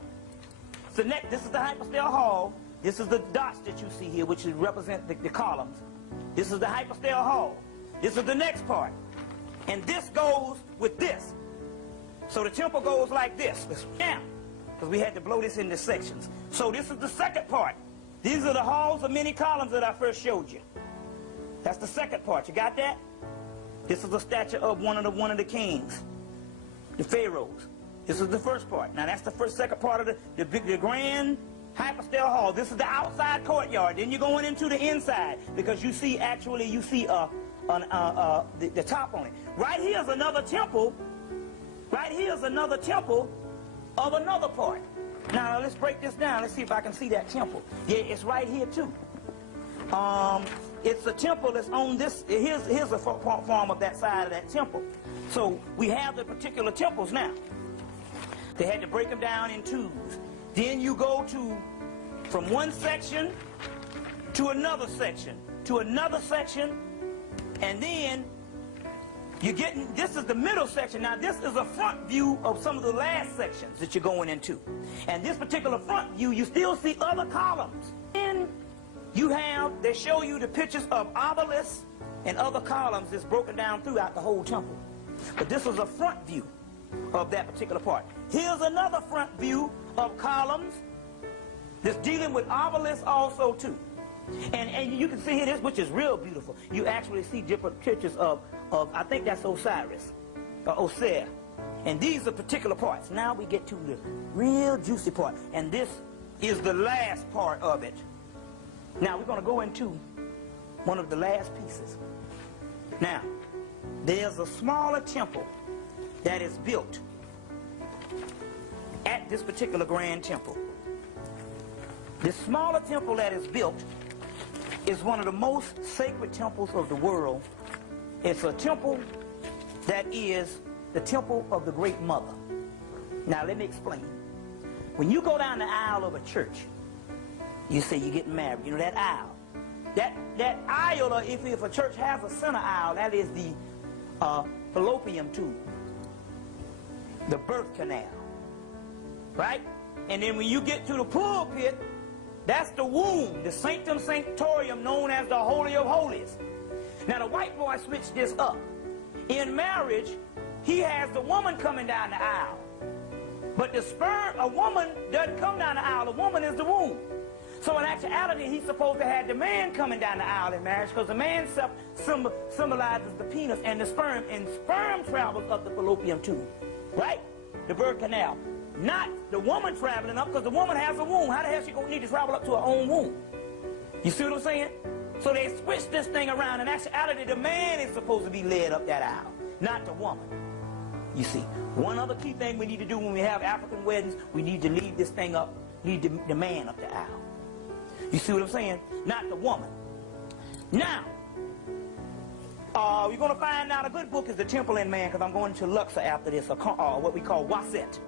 So this is the hypostyle hall. This is the dots that you see here, which represent the columns. This is the hypostyle hall. This is the next part. And this goes with this. So the temple goes like this. Now, because we had to blow this into sections. So this is the second part. These are the halls of many columns that I first showed you. That's the second part. You got that? This is a statue of one of the kings, the Pharaohs. This is the first part. Now that's the second part of the grand hypostyle hall. This is the outside courtyard. Then you're going into the inside because you see the top on it. Right here is another temple. Right here is another temple of another part. Now let's break this down. Let's see if I can see that temple. Yeah, it's right here too. It's a temple that's on this. Here's a form of that side of that temple. So we have the particular temples now. They had to break them down in twos. Then you go from one section to another section, and then you're getting, this is the middle section. Now this is a front view of some of the last sections that you're going into. And this particular front view, you still see other columns. And they show you the pictures of obelisks and other columns that's broken down throughout the whole temple. But this is a front view of that particular part. Here's another front view of columns that's dealing with obelisks also too. And you can see here this, which is real beautiful. You actually see different pictures of I think that's Osiris, or Osir. And these are particular parts. Now we get to the real juicy part. And this is the last part of it. Now we're going to go into one of the last pieces. Now, there's a smaller temple that is built at this particular grand temple. The smaller temple that is built is one of the most sacred temples of the world. It's a temple that is the temple of the Great Mother. Now let me explain. When you go down the aisle of a church, you say you're getting married. You know that aisle. That aisle, or if a church has a center aisle, that is the fallopian tube, the birth canal, right? And then when you get to the pulpit, that's the womb, the sanctum sanctorum, known as the Holy of Holies. Now the white boy switched this up. In marriage, he has the woman coming down the aisle. But the sperm, a woman doesn't come down the aisle. A woman is the womb. So in actuality, he's supposed to have the man coming down the aisle in marriage, because the man symbolizes the penis and the sperm travels up the fallopian tube, right? The birth canal. Not the woman traveling up, because the woman has a womb. How the hell she going to need to travel up to her own womb? You see what I'm saying? So they switched this thing around. In actuality, the man is supposed to be led up that aisle, not the woman. You see, one other key thing we need to do when we have African weddings, we need to lead this thing up, lead the man up the aisle. You see what I'm saying? Not the woman. Now, we're going to find out a good book is The Temple and Man, because I'm going to Luxor after this, or what we call Wasset.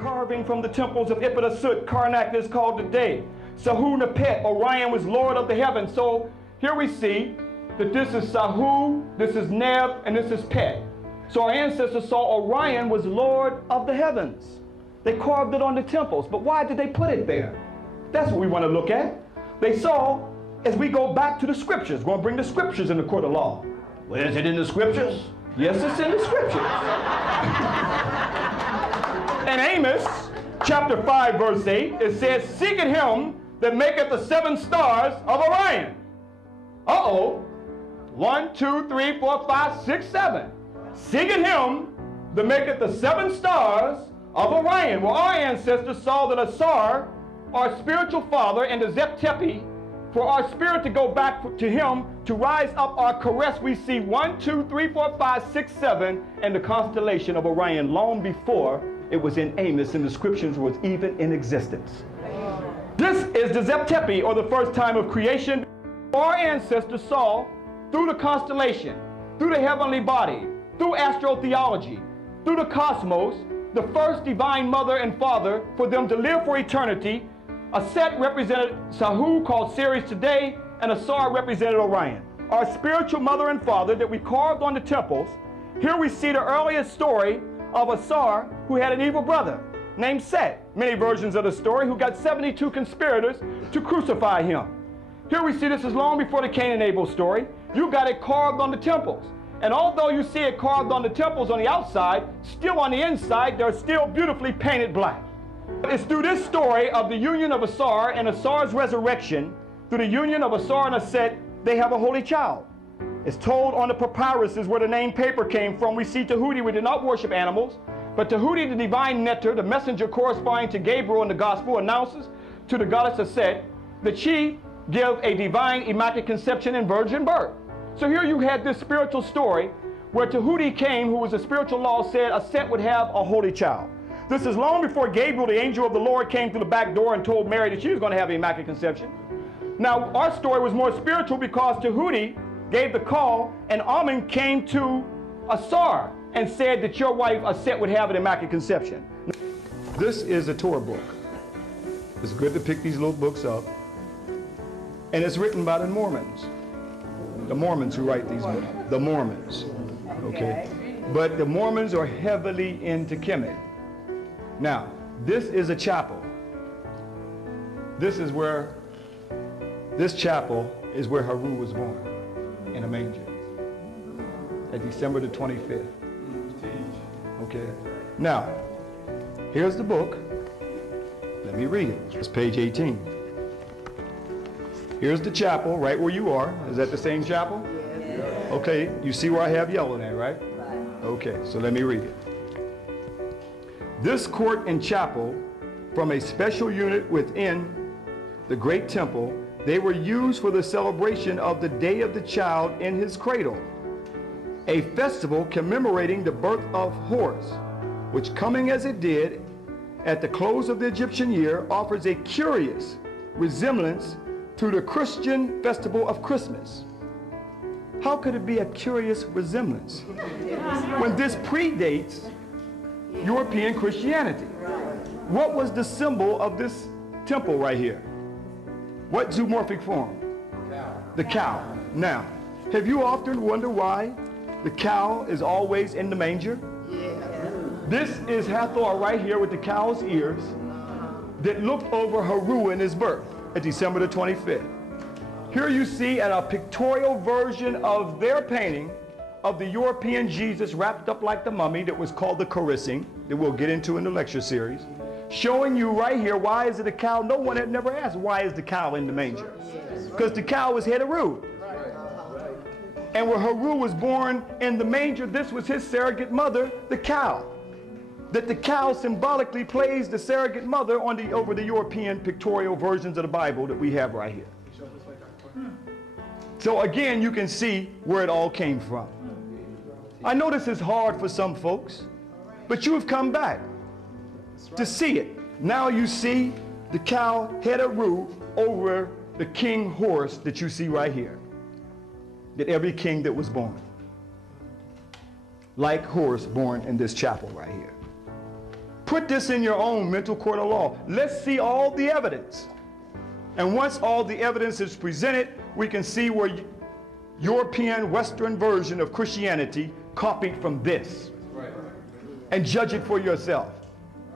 carving from the temples of Ipidasut, Karnak is called today. Sahu Nepet, Orion was Lord of the heavens. So here we see that this is Sahu, this is Neb, and this is Pet. So our ancestors saw Orion was Lord of the heavens. They carved it on the temples, but why did they put it there? That's what we want to look at. They saw, as we go back to the scriptures, we're going to bring the scriptures in the court of law. Well, is it in the scriptures? Yes, it's in the scriptures. In Amos, chapter 5, verse 8, it says, "Seeketh him that maketh the 7 stars of Orion." Uh-oh. 1, 2, 3, 4, 5, 6, 7. Seeketh him that maketh the 7 stars of Orion. Well, our ancestors saw that Asar, our spiritual father, and the Zep-Tepi, for our spirit to go back to him, to rise up our caress, we see 1, 2, 3, 4, 5, 6, 7, and the constellation of Orion long before it was in Amos and the scriptures was even in existence. This is the Zep-Tepi, or the first time of creation. Our ancestors saw through the constellation, through the heavenly body, through astrotheology, through the cosmos, the first divine mother and father for them to live for eternity. A set represented Sahu, called Ceres today, and Asar represented Orion. Our spiritual mother and father that we carved on the temples. Here we see the earliest story of Asar, who had an evil brother named Set. Many versions of the story, who got 72 conspirators to crucify him. Here we see this is long before the Cain and Abel story. You got it carved on the temples. And although you see it carved on the temples on the outside, still on the inside, they're still beautifully painted black. It's through this story of the union of Asar and Asar's resurrection, through the union of Asar and Aset, they have a holy child. It's told on the papyruses where the name paper came from. We see Tahuti, we did not worship animals, but Tahuti, the divine nectar, the messenger corresponding to Gabriel in the gospel, announces to the goddess Aset that she give a divine immaculate conception and virgin birth. So here you had this spiritual story where Tahuti came, who was a spiritual law, said Aset would have a holy child. This is long before Gabriel, the angel of the Lord, came through the back door and told Mary that she was going to have an immaculate conception. Now, our story was more spiritual because Tahuti gave the call, and Amun came to Asar and said that your wife Aset would have an immaculate conception. This is a Torah book. It's good to pick these little books up. And it's written by the Mormons. The Mormons who write these books. The Mormons. Okay? But the Mormons are heavily into Kemet. Now, this is a chapel. This chapel is where Haru was born, in a manger, at December the 25th. Okay? Now, here's the book. Let me read it. It's page 18. Here's the chapel, right where you are. Is that the same chapel? Yes. Okay, you see where I have yellow there, right? Okay, so let me read it. This court and chapel, from a special unit within the great temple, they were used for the celebration of the day of the child in his cradle, a festival commemorating the birth of Horus, which, coming as it did at the close of the Egyptian year, offers a curious resemblance to the Christian festival of Christmas. How could it be a curious resemblance when this predates European Christianity? What was the symbol of this temple right here? What zoomorphic form? The cow. Now, have you often wondered why the cow is always in the manger? This is Hathor right here with the cow's ears that looked over Haru in his birth at December the 25th. Here you see a pictorial version of their painting of the European Jesus wrapped up like the mummy that was called the caressing, that we'll get into in the lecture series, showing you right here, why is it a cow? No one had never asked, why is the cow in the manger? Because the cow was Haru. And where Haru was born in the manger, this was his surrogate mother, the cow. That the cow symbolically plays the surrogate mother on over the European pictorial versions of the Bible that we have right here. So again, you can see where it all came from. I know this is hard for some folks, but you have come back to see it. Now you see the cow Haru over the king Horus that you see right here. That every king that was born, like Horus born in this chapel right here. Put this in your own mental court of law. Let's see all the evidence. And once all the evidence is presented, we can see where European Western version of Christianity copied from this. And judge it for yourself.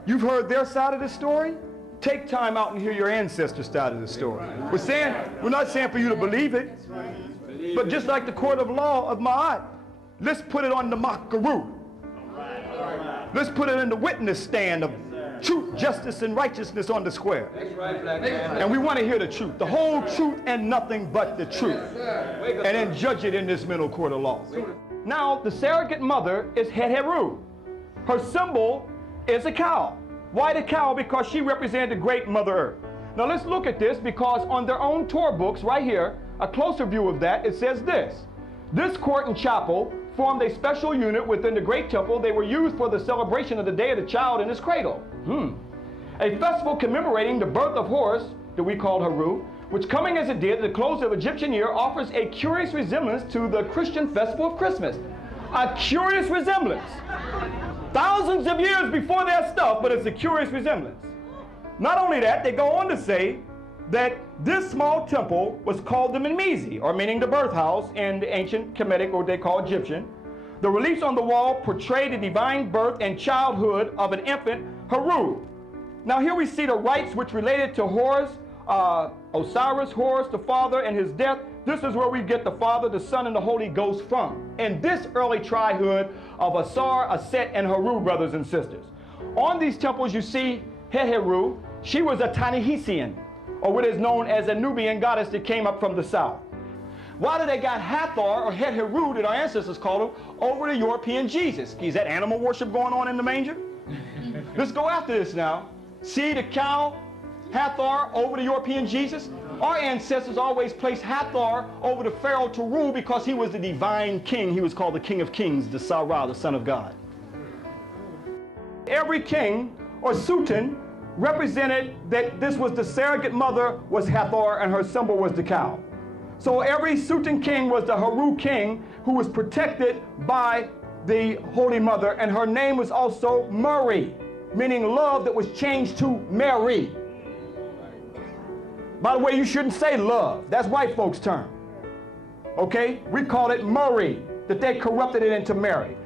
You've heard their side of the story? Take time out and hear your ancestors' side of the story. We're not saying for you to believe it, but just like the court of law of Ma'at, let's put it on the Makaru. Let's put it in the witness stand of truth, justice, and righteousness on the square. And we want to hear the truth, the whole truth and nothing but the truth. And then judge it in this middle court of law. Now, the surrogate mother is Heteru. Her symbol is a cow. Why the cow? Because she represented the great Mother Earth. Now let's look at this, because on their own Torah books right here, a closer view of that, it says this. This court and chapel formed a special unit within the great temple. They were used for the celebration of the day of the child in his cradle. A festival commemorating the birth of Horus, that we call Heru, which, coming as it did at the close of Egyptian year, offers a curious resemblance to the Christian festival of Christmas. A curious resemblance. Thousands of years before their stuff, but it's a curious resemblance. Not only that, they go on to say that this small temple was called the Mimezi, or meaning the birth house in the ancient Kemetic, or they call Egyptian. The reliefs on the wall portray the divine birth and childhood of an infant, Heru. Now here we see the rites which related to Horus, Osiris, Horus, the father, and his death. This is where we get the Father, the Son, and the Holy Ghost from. And this early trihood of Asar, Aset, and Heru, brothers and sisters. On these temples you see Heheru. She was a Tanihisian, or what is known as a Nubian goddess that came up from the south. Why did they got Hathor, or Heheru, that our ancestors called him, over the European Jesus? Is that animal worship going on in the manger? Let's go after this now. See the cow, Hathor, over the European Jesus? Our ancestors always placed Hathor over the Pharaoh to rule because he was the divine king. He was called the King of Kings, the Sarah, the Son of God. Every king or sultan represented that this was the surrogate mother was Hathor, and her symbol was the cow. So every sultan king was the Heru king, who was protected by the Holy Mother, and her name was also Murray, meaning love, that was changed to Mary. By the way, you shouldn't say love. That's white folks' term. Okay? We call it Murray, that they corrupted it into Mary.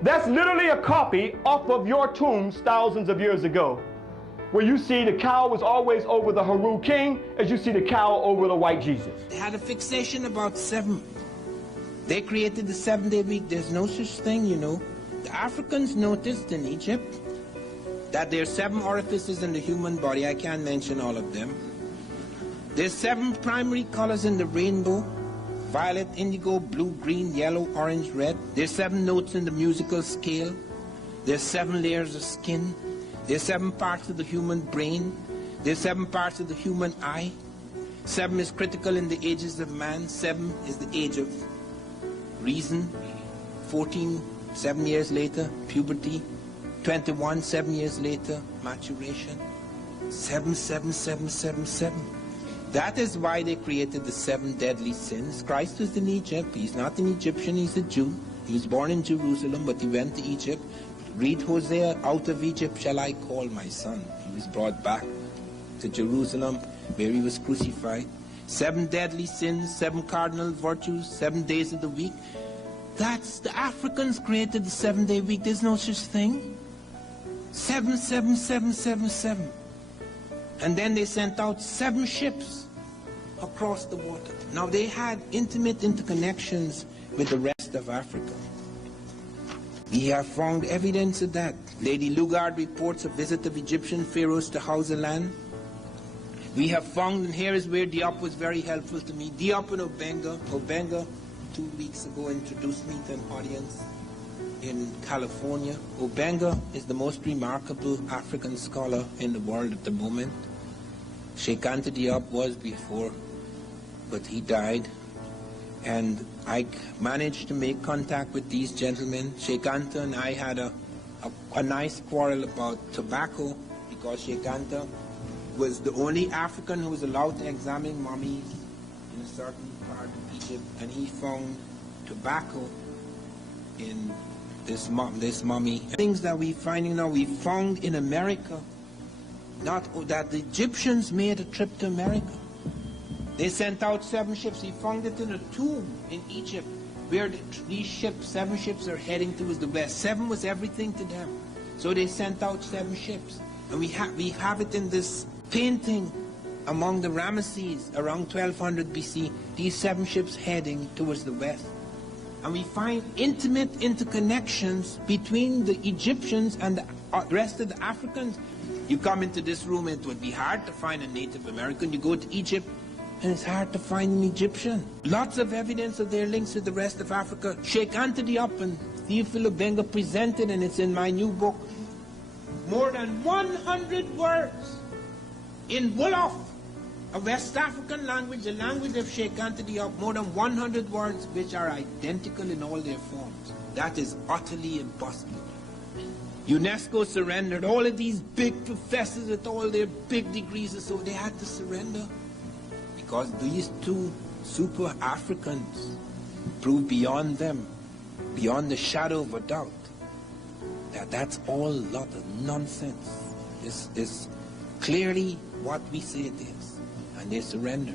That's literally a copy off of your tombs thousands of years ago, where you see the cow was always over the Heru king, as you see the cow over the white Jesus. They had a fixation about 7. They created the 7-day week. There's no such thing, you know. The Africans noticed in Egypt that there are 7 orifices in the human body. I can't mention all of them. There's 7 primary colors in the rainbow: violet, indigo, blue, green, yellow, orange, red. There's 7 notes in the musical scale. There's 7 layers of skin. There's 7 parts of the human brain. There's 7 parts of the human eye. 7 is critical in the ages of man. 7 is the age of reason. 14, 7 years later, puberty. 21, 7 years later, maturation. 7, 7, 7, 7, 7. That is why they created the 7 deadly sins. Christ was in Egypt. He's not an Egyptian, he's a Jew. He was born in Jerusalem, but he went to Egypt. Read Hosea, out of Egypt shall I call my son. He was brought back to Jerusalem, where he was crucified. 7 deadly sins, 7 cardinal virtues, 7 days of the week. That's, the Africans created the 7-day week. There's no such thing. 7, 7, 7, 7, 7. And then they sent out 7 ships across the water. Now they had intimate interconnections with the rest of Africa. We have found evidence of that. Lady Lugard reports a visit of Egyptian pharaohs to Hausa-land. We have found, and here is where Diop was very helpful to me, Diop and Obenga. Obenga 2 weeks ago introduced me to an audience in California. Obenga is the most remarkable African scholar in the world at the moment. Sheikh Anta Diop was before, but he died. And I managed to make contact with these gentlemen. Sheikh Anta and I had a nice quarrel about tobacco, because Sheikh Anta was the only African who was allowed to examine mummies in a certain part of Egypt, and he found tobacco in this mummy. Things that we're finding now, we found in America. Not that the Egyptians made a trip to America. They sent out 7 ships. He found it in a tomb in Egypt, where these ships, 7 ships, are heading towards the west. 7 was everything to them. So they sent out 7 ships. And we have it in this painting among the Ramesses around 1200 BC, these 7 ships heading towards the west. And we find intimate interconnections between the Egyptians and the rest of the Africans. You come into this room, it would be hard to find a Native American. You go to Egypt, and it's hard to find an Egyptian. Lots of evidence of their links to the rest of Africa. Sheikh Anta Diop and Theophilo Benga presented, and it's in my new book, more than 100 words in Wolof, a West African language, the language of Sheikh Anta Diop, more than 100 words which are identical in all their forms. That is utterly impossible. UNESCO surrendered. All of these big professors with all their big degrees, so they had to surrender. Because these 2 super Africans proved beyond them, beyond the shadow of a doubt, that that's all a lot of nonsense. This is clearly what we say it is. And they surrender.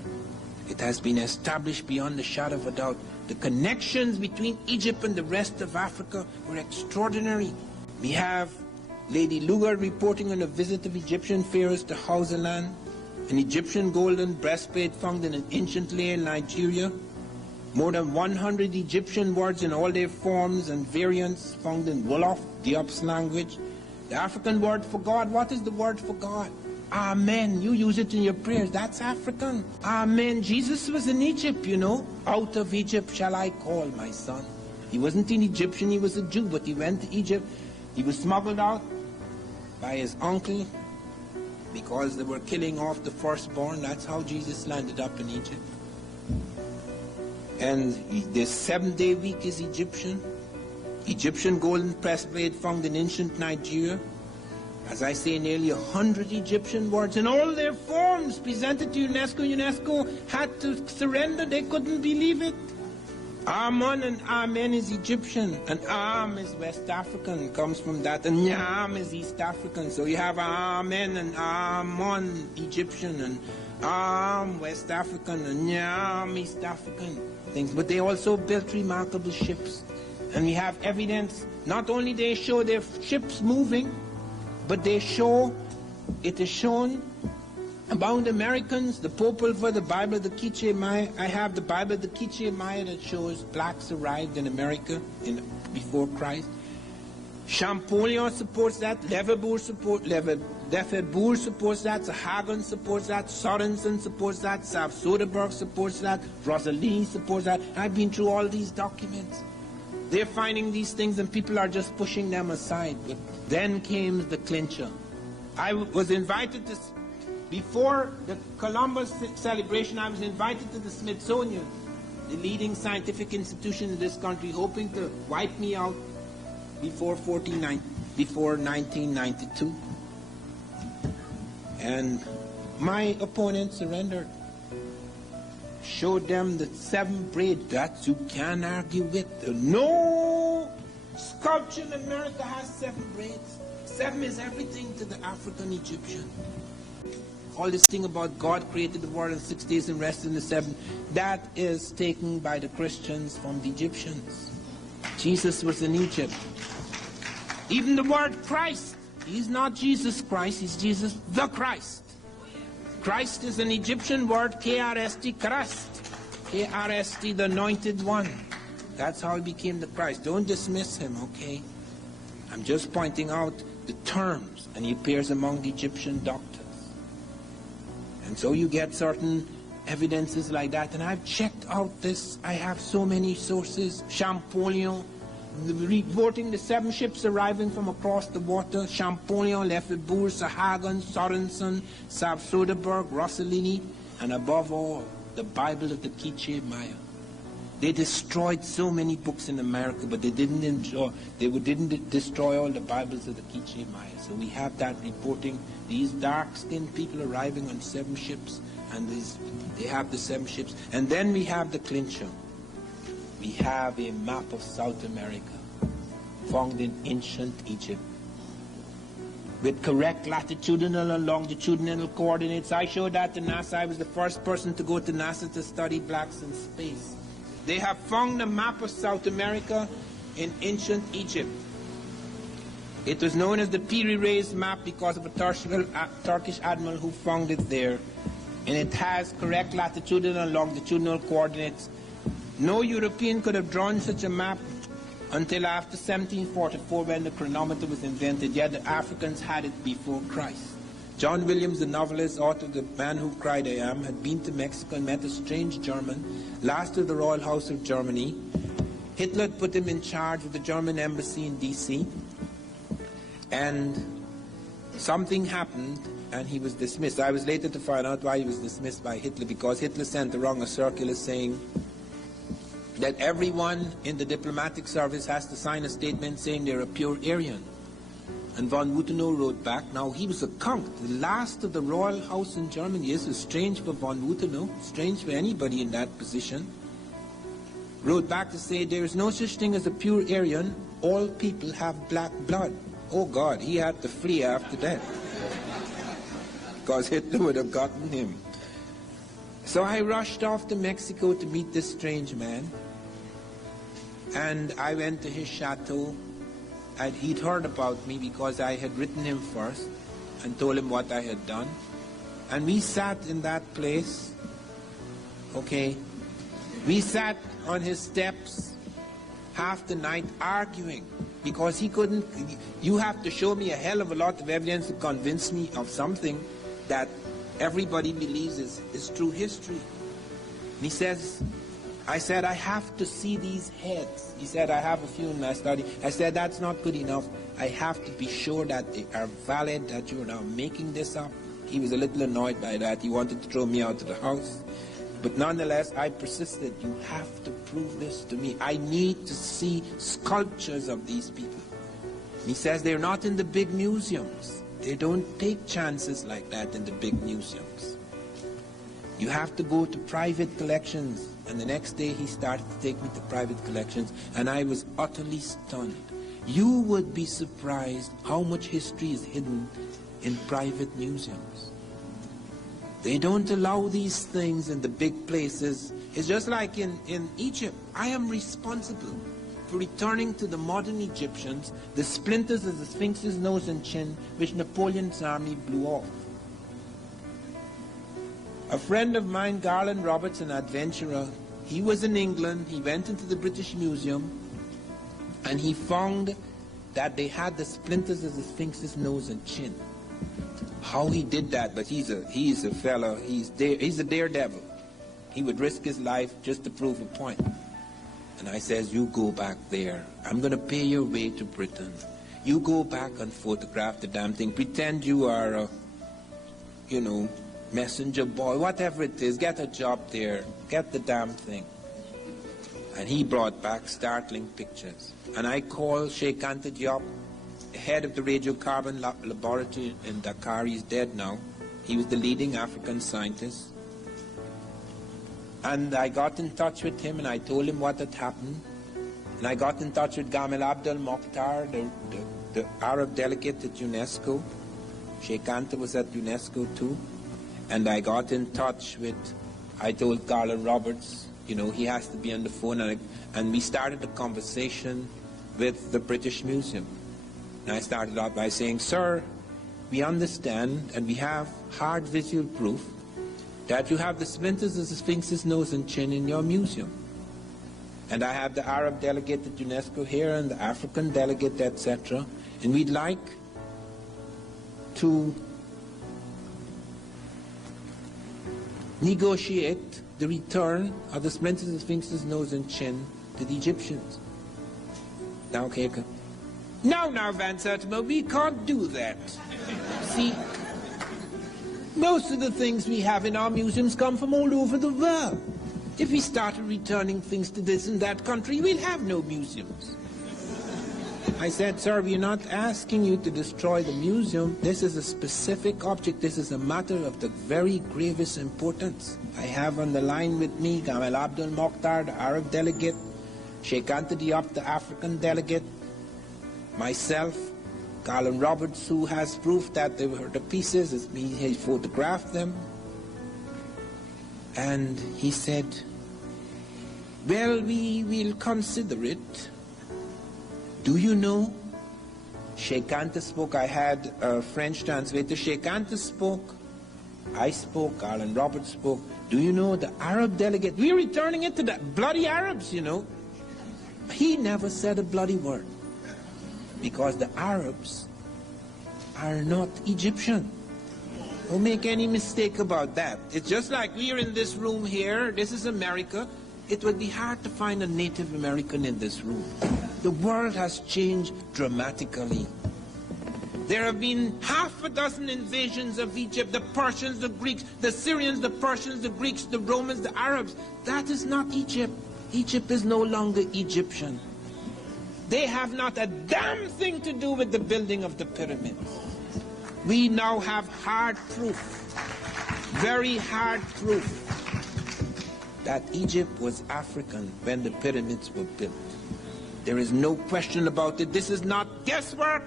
It has been established beyond the shadow of a doubt. The connections between Egypt and the rest of Africa were extraordinary. We have Lady Lugar reporting on a visit of Egyptian pharaohs to Hausaland, an Egyptian golden breastplate found in an ancient layer in Nigeria, more than 100 Egyptian words in all their forms and variants found in Wolof, Diop's language. The African word for God, what is the word for God? Amen. You use it in your prayers. That's African. Amen. Jesus was in Egypt, you know. Out of Egypt shall I call my son. He wasn't an Egyptian, he was a Jew, but he went to Egypt. He was smuggled out by his uncle because they were killing off the firstborn. That's how Jesus landed up in Egypt. And the 7-day week is Egyptian. Egyptian golden breastplate found in ancient Nigeria. As I say, nearly 100 Egyptian words in all their forms presented to UNESCO. UNESCO had to surrender. They couldn't believe it. Amun and Amen is Egyptian, and Am is West African, comes from that, and Nyam is East African. So you have Amen and Amun Egyptian, and Am West African, and Nyam East African things. But they also built remarkable ships. And we have evidence, not only they show their ships moving, but they show, it is shown about Americans, the Popol Vuh, the Bible, the Quiche Maya. I have the Bible, the Quiche Maya, that shows blacks arrived in America before Christ. Champollion supports that, Lefebvre supports that, Sahagan supports that, Sorensen supports that, Sav Soderberg supports that, Rosalie supports that. I've been through all these documents. They're finding these things and people are just pushing them aside. But then came the clincher. I was invited to, before the Columbus celebration, I was invited to the Smithsonian, the leading scientific institution in this country, hoping to wipe me out before 1992. And my opponent surrendered. Showed them the 7 braids that you can't argue with. No sculpture in America has 7 braids. 7 is everything to the African Egyptian. All this thing about God created the world in 6 days and rested in the 7th, that is taken by the Christians from the Egyptians. Jesus was in Egypt. Even the word Christ, he's not Jesus Christ, he's Jesus the Christ. Christ is an Egyptian word, K-R-S-T, Christ. K-R-S-T, the anointed one. That's how he became the Christ. Don't dismiss him, okay? I'm just pointing out the terms, and he appears among the Egyptian doctors. And so you get certain evidences like that, and I've checked out this. I have so many sources. Champollion, reporting the 7 ships arriving from across the water. Champollion, Lefebvre, Sahagan, Sorensen, Sav Soderberg, Rossellini, and above all, the Bible of the Quiche Maya. They destroyed so many books in America, but they didn't destroy all the Bibles of the Quiche Maya. So we have that reporting these dark-skinned people arriving on 7 ships, and they have the 7 ships. And then we have the clincher. We have a map of South America. found in ancient Egypt. With correct latitudinal and longitudinal coordinates. I showed that to NASA. I was the first person to go to NASA to study blacks in space. They have found a map of South America in ancient Egypt. It was known as the Piri-Reis map because of a Turkish admiral who found it there. And it has correct latitudinal and longitudinal coordinates. No European could have drawn such a map until after 1744 when the chronometer was invented, yet the Africans had it before Christ. John Williams, the novelist, author of The Man Who Cried I Am, had been to Mexico and met a strange German, last of the Royal House of Germany. Hitler had put him in charge of the German embassy in D.C. and something happened and he was dismissed. I was later to find out why he was dismissed by Hitler, because Hitler sent around a circular saying that everyone in the diplomatic service has to sign a statement saying they're a pure Aryan. And von Wutenow wrote back. Now, he was a count, the last of the royal house in Germany. This was strange for von Wutenow, strange for anybody in that position. Wrote back to say, there is no such thing as a pure Aryan. All people have black blood. Oh, God, he had to flee after that, because Hitler would have gotten him. So I rushed off to Mexico to meet this strange man. And I went to his chateau, and he'd heard about me because I had written him first and told him what I had done. And we sat in that place, okay? We sat on his steps half the night arguing because he couldn't, you have to show me a hell of a lot of evidence to convince me of something that everybody believes is true history. And he says, I said, I have to see these heads. He said, I have a few in my study. I said, that's not good enough. I have to be sure that they are valid, that you're now making this up. He was a little annoyed by that. He wanted to throw me out of the house. But nonetheless, I persisted. You have to prove this to me. I need to see sculptures of these people. And he says, they're not in the big museums. They don't take chances like that in the big museums. You have to go to private collections. And the next day he started to take me to private collections, and I was utterly stunned. You would be surprised how much history is hidden in private museums. They don't allow these things in the big places. It's just like in Egypt. I am responsible for returning to the modern Egyptians the splinters of the Sphinx's nose and chin which Napoleon's army blew off. A friend of mine, Garland Roberts, an adventurer, he was in England. He went into the British Museum and he found that they had the splinters of the Sphinx's nose and chin. How he did that, but he's a fellow, he's a daredevil. He would risk his life just to prove a point. And I says, you go back there. I'm going to pay your way to Britain. You go back and photograph the damn thing. Pretend you are a, messenger boy, whatever it is, get a job there, get the damn thing. And he brought back startling pictures. And I called Sheikh Anta Diop, head of the radiocarbon laboratory in Dakar. He's dead now. He was the leading African scientist. And I got in touch with him and I told him what had happened. And I got in touch with Gamal Abdel Mokhtar, the Arab delegate at UNESCO. Sheikh Anta was at UNESCO too. And I got in touch with, I told Garland Roberts, he has to be on the phone. And we started a conversation with the British Museum. And I started out by saying, sir, we understand and we have hard visual proof that you have the splinters of the Sphinx's nose and chin in your museum. And I have the Arab delegate at UNESCO here and the African delegate, etc. And we'd like to negotiate the return of the splinters of the Sphinx's nose and chin to the Egyptians. Now, okay, now, Van Sertima, we can't do that. See, most of the things we have in our museums come from all over the world. If we started returning things to this and that country, we'll have no museums. I said, sir, we're not asking you to destroy the museum. This is a specific object. This is a matter of the very gravest importance. I have on the line with me Gamal Abdel Mokhtar, the Arab delegate, Sheikh Anta Diop, the African delegate, myself, Garland Roberts, who has proof that they were the pieces, it's me, he photographed them. And he said, well, we will consider it. Do you know? Sheikh Anta spoke. I had a French translator. Sheikh Anta spoke. I spoke. Garland Roberts spoke. Do you know the Arab delegate? We're returning it to the bloody Arabs, you know. He never said a bloody word. Because the Arabs are not Egyptian. Don't make any mistake about that. It's just like we're in this room here. This is America. It would be hard to find a Native American in this room. The world has changed dramatically. There have been half a dozen invasions of Egypt, the Persians, the Greeks, the Syrians, the Persians, the Greeks, the Romans, the Arabs. That is not Egypt. Egypt is no longer Egyptian. They have not a damn thing to do with the building of the pyramids. We now have hard proof, very hard proof, that Egypt was African when the pyramids were built. There is no question about it. This is not guesswork.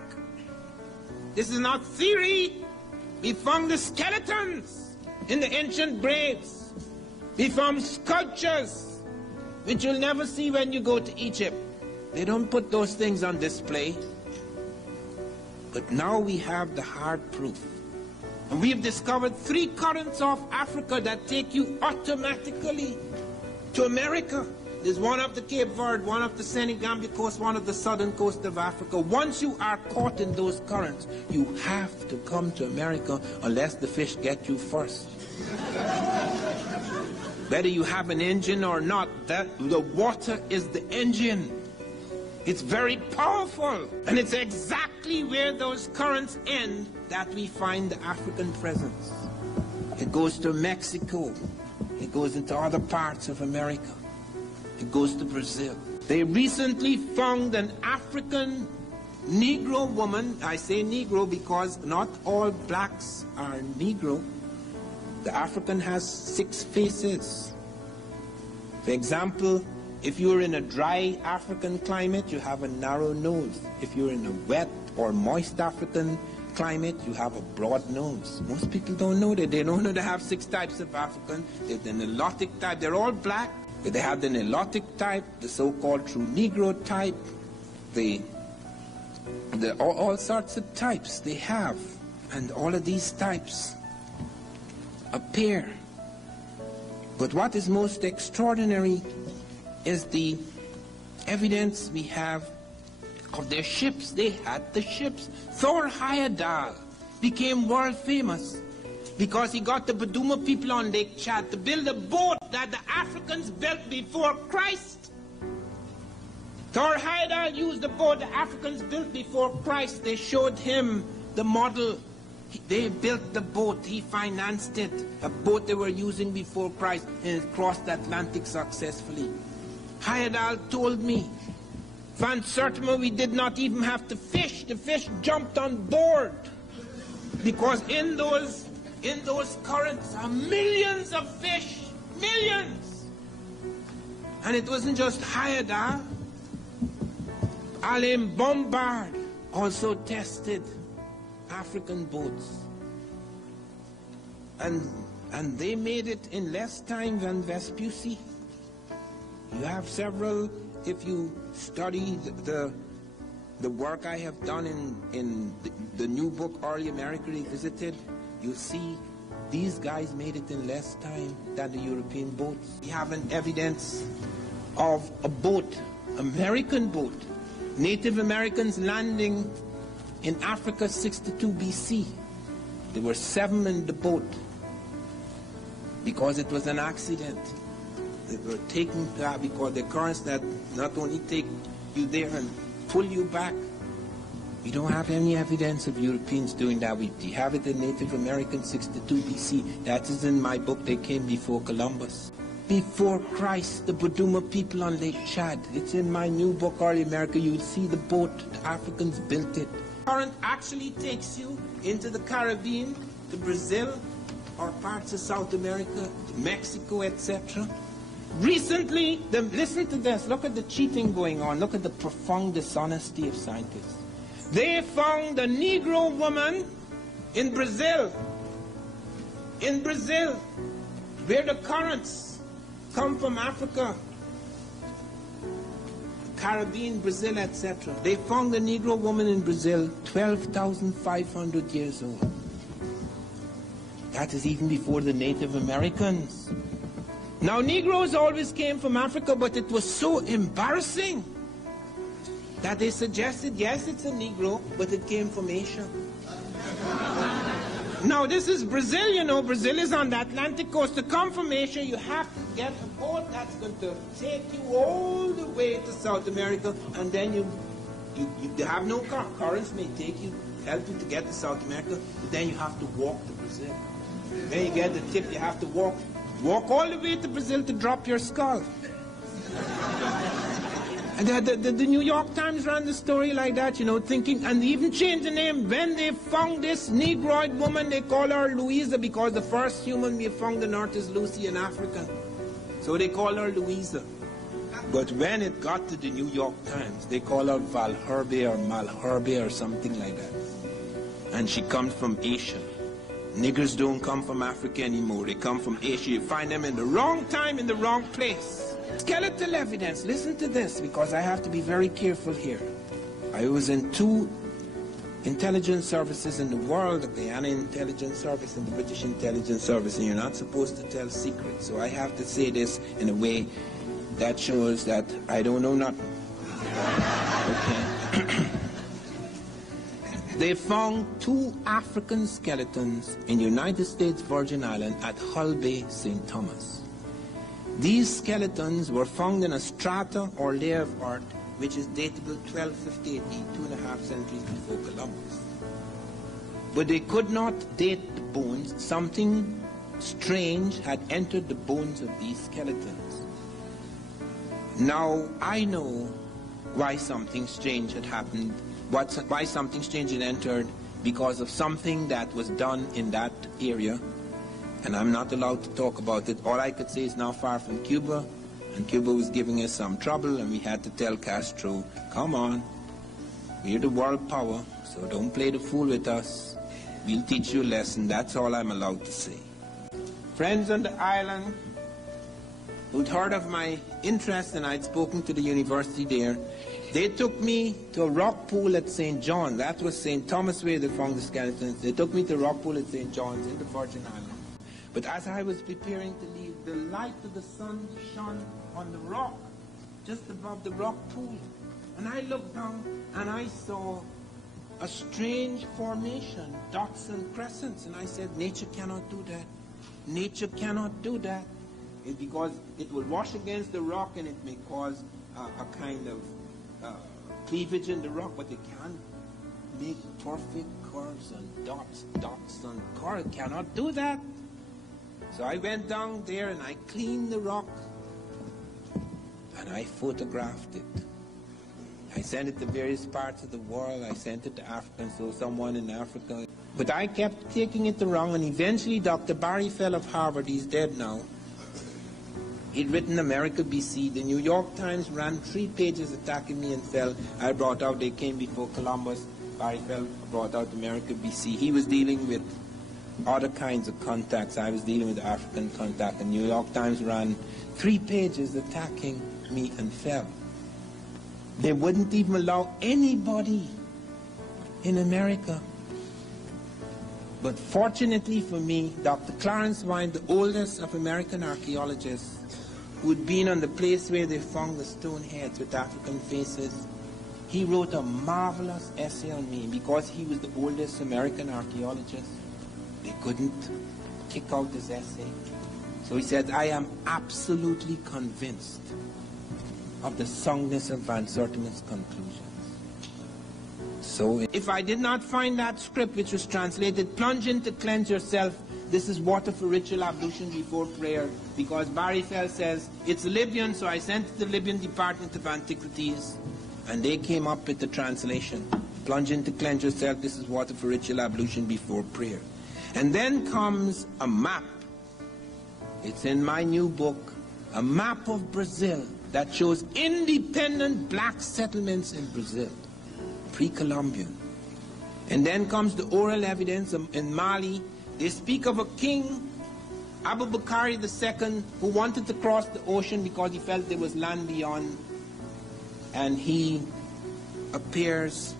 This is not theory. We found the skeletons in the ancient graves. We found sculptures, which you'll never see when you go to Egypt. They don't put those things on display. But now we have the hard proof. And we've discovered 3 currents of Africa that take you automatically to America. There's one off the Cape Verde, one off the Senegambia coast, one off the southern coast of Africa. Once you are caught in those currents, you have to come to America unless the fish get you first. Whether you have an engine or not, the water is the engine. It's very powerful, and it's exactly where those currents end that we find the African presence. It goes to Mexico. It goes into other parts of America. It goes to Brazil. They recently found an African Negro woman. I say Negro because not all blacks are Negro. The African has 6 faces. For example, if you're in a dry African climate, you have a narrow nose. If you're in a wet or moist African climate, you have a broad nose. Most people don't know that. They don't know they have 6 types of African. There's the Nilotic type. They're all black. They have the Nilotic type, the so-called true Negro type, all sorts of types they have. And all of these types appear. But what is most extraordinary is the evidence we have of their ships. They had the ships. Thor Heyerdahl became world famous because he got the Baduma people on Lake Chad to build a boat that the Africans built before Christ. Thor Heyerdahl used the boat the Africans built before Christ. They showed him the model. They built the boat. He financed it. A boat they were using before Christ, and it crossed the Atlantic successfully. Heyerdahl told me, Van Sertima, we did not even have to fish. The fish jumped on board. Because in those currents are millions of fish. Millions. And it wasn't just Heyerdahl. Alain Bombard also tested African boats. And they made it in less time than Vespucci. You have several, if you study the work I have done in the new book, Early America Revisited, you see these guys made it in less time than the European boats. We have an evidence of a boat, American boat, Native Americans landing in Africa 62 BC. There were 7 in the boat because it was an accident. They were taken because the currents that not only take you there and pull you back. We don't have any evidence of Europeans doing that. We have it in Native American 62 BC. That is in my book. They came before Columbus. Before Christ, the Baduma people on Lake Chad. It's in my new book, Early America. You'll see the boat. The Africans built it. The current actually takes you into the Caribbean, to Brazil, or parts of South America, to Mexico, etc. Recently, listen to this. Look at the cheating going on. Look at the profound dishonesty of scientists. They found a Negro woman in Brazil, where the currents come from Africa, Caribbean, Brazil, etc. They found a Negro woman in Brazil, 12,500 years old. That is even before the Native Americans. Now, Negroes always came from Africa, but it was so embarrassing that they suggested, yes, it's a Negro, but it came from Asia. Now, this is Brazil, you know. Brazil is on the Atlantic coast. To come from Asia, you have to get a boat that's going to take you all the way to South America, and then you have no car. Currents may take you, help you to get to South America, but then you have to walk to Brazil. Then you get the tip, you have to walk all the way to Brazil to drop your skull. And the New York Times ran the story like that, you know, thinking, and they even changed the name. When they found this Negroid woman, they call her Louisa, because the first human we found on earth is Lucy in Africa. So they call her Louisa. But when it got to the New York Times, they call her Valherbe or Malherbe or something like that. And she comes from Asia. Niggers don't come from Africa anymore. They come from Asia. You find them in the wrong time, in the wrong place. Skeletal evidence. Listen to this, because I have to be very careful here. I was in 2 intelligence services in the world, the Guyana Intelligence Service and the British Intelligence Service, and you're not supposed to tell secrets. So I have to say this in a way that shows that I don't know nothing. Okay. They found 2 African skeletons in the United States Virgin Islands at Hull Bay, St. Thomas. These skeletons were found in a strata or layer of earth which is datable 1250 AD, 2.5 centuries before Columbus. But they could not date the bones. Something strange had entered the bones of these skeletons. Now, I know why something strange had happened, why something strange had entered, because of something that was done in that area. And I'm not allowed to talk about it. All I could say is now far from Cuba, and Cuba was giving us some trouble, and we had to tell Castro, come on, we're the world power, so don't play the fool with us. We'll teach you a lesson. That's all I'm allowed to say. Friends on the island who'd heard of my interest, and I'd spoken to the university there, they took me to a rock pool at St. John. That was St. Thomas where they found the skeletons. They took me to a rock pool at St. John's in the Virgin Islands. But as I was preparing to leave, the light of the sun shone on the rock, just above the rock pool. And I looked down and I saw a strange formation, dots and crescents. And I said, nature cannot do that. Nature cannot do that. It's because it will wash against the rock and it may cause a kind of cleavage in the rock, but it can't make perfect curves and dots and curves. It cannot do that. So I went down there and I cleaned the rock and I photographed it. I sent it to various parts of the world. I sent it to Africa, so someone in Africa. But I kept taking it wrong, and eventually Dr. Barry Fell of Harvard, he's dead now, he'd written America BC. The New York Times ran 3 pages attacking me and Fell. I brought out, they came before Columbus. Barry Fell brought out America BC. He was dealing with other kinds of contacts. I was dealing with African contact. The New York Times ran 3 pages attacking me and Fell. They wouldn't even allow anybody in America. But fortunately for me, Dr. Clarence Wine, the oldest of American archaeologists, who'd been on the place where they found the stone heads with African faces, he wrote a marvelous essay on me. Because he was the oldest American archaeologist, they couldn't kick out his essay. So he said, I am absolutely convinced of the soundness of Van Sertima's conclusions. So if I did not find that script which was translated, plunge in to cleanse yourself, this is water for ritual ablution before prayer, because Barry Fell says, it's Libyan, so I sent it to the Libyan Department of Antiquities, and they came up with the translation. Plunge in to cleanse yourself, this is water for ritual ablution before prayer. And then comes a map. It's in my new book, a map of Brazil that shows independent black settlements in Brazil, pre-Columbian. And then comes the oral evidence in Mali. They speak of a king, Abu Bakr II, who wanted to cross the ocean because he felt there was land beyond. And he appears,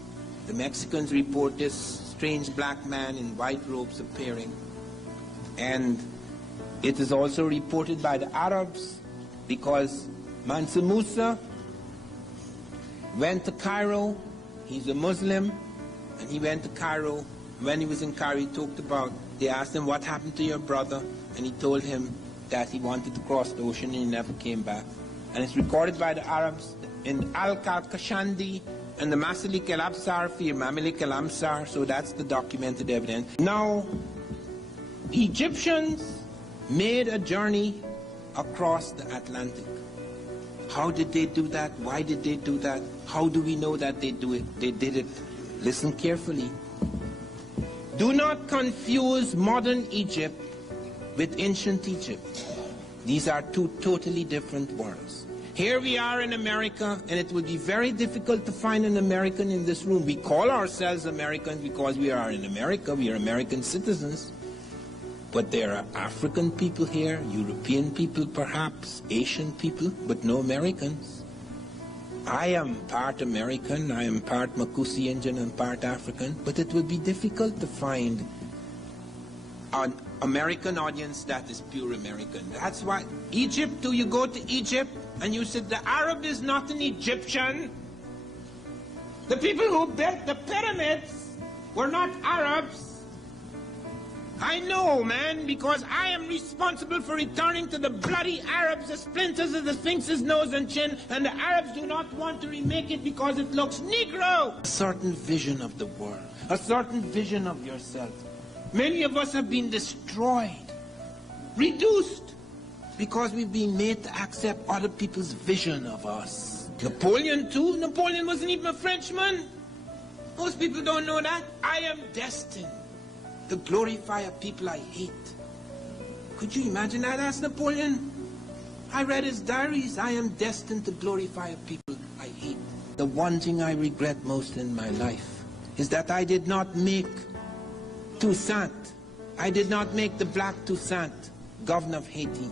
the Mexicans report this strange black man in white robes appearing. And it is also reported by the Arabs because Mansa Musa went to Cairo. He's a Muslim, and he went to Cairo. When he was in Cairo, he talked about, they asked him, what happened to your brother? And he told him that he wanted to cross the ocean and he never came back. And it's recorded by the Arabs in Al-Kashandi and the Masalik al-Absar fi Mamalik al-Amsar, so that's the documented evidence. Now, Egyptians made a journey across the Atlantic. How did they do that? Why did they do that? How do we know that they do it? They did it. Listen carefully. Do not confuse modern Egypt with ancient Egypt. These are two totally different worlds. Here we are in America, and it would be very difficult to find an American in this room. We call ourselves Americans because we are in America. We are American citizens. But there are African people here, European people perhaps, Asian people, but no Americans. I am part American, I am part Makusi Indian and part African, but it would be difficult to find an American audience that is pure American. That's why Egypt, do you go to Egypt and you said the Arab is not an Egyptian? The people who built the pyramids were not Arabs. I know, man, because I am responsible for returning to the bloody Arabs the splinters of the Sphinx's nose and chin, and the Arabs do not want to remake it because it looks Negro. A certain vision of the world, a certain vision of yourself. Many of us have been destroyed, reduced, because we've been made to accept other people's vision of us. Napoleon too? Napoleon wasn't even a Frenchman. Most people don't know that. I am destined to glorify a people I hate. Could you imagine that? Asked Napoleon. I read his diaries. I am destined to glorify a people I hate. The one thing I regret most in my life is that I did not make Toussaint. I did not make the black Toussaint governor of Haiti.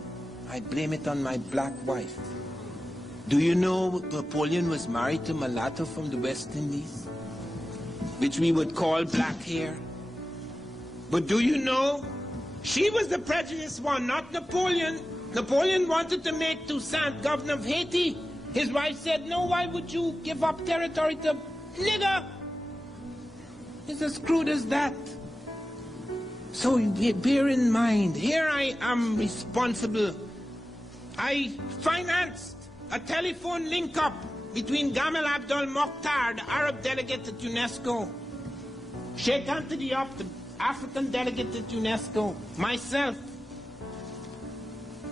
I blame it on my black wife. Do you know Napoleon was married to mulatto from the West Indies, which we would call black hair? But do you know, she was the prejudiced one, not Napoleon. Napoleon wanted to make Toussaint governor of Haiti. His wife said, no, why would you give up territory to nigger? It's as crude as that. So bear in mind, here I am responsible. I financed a telephone link-up between Gamal Abdel Mokhtar, the Arab delegate at UNESCO, Sheikh Anthony Diop, the African delegate at UNESCO, myself,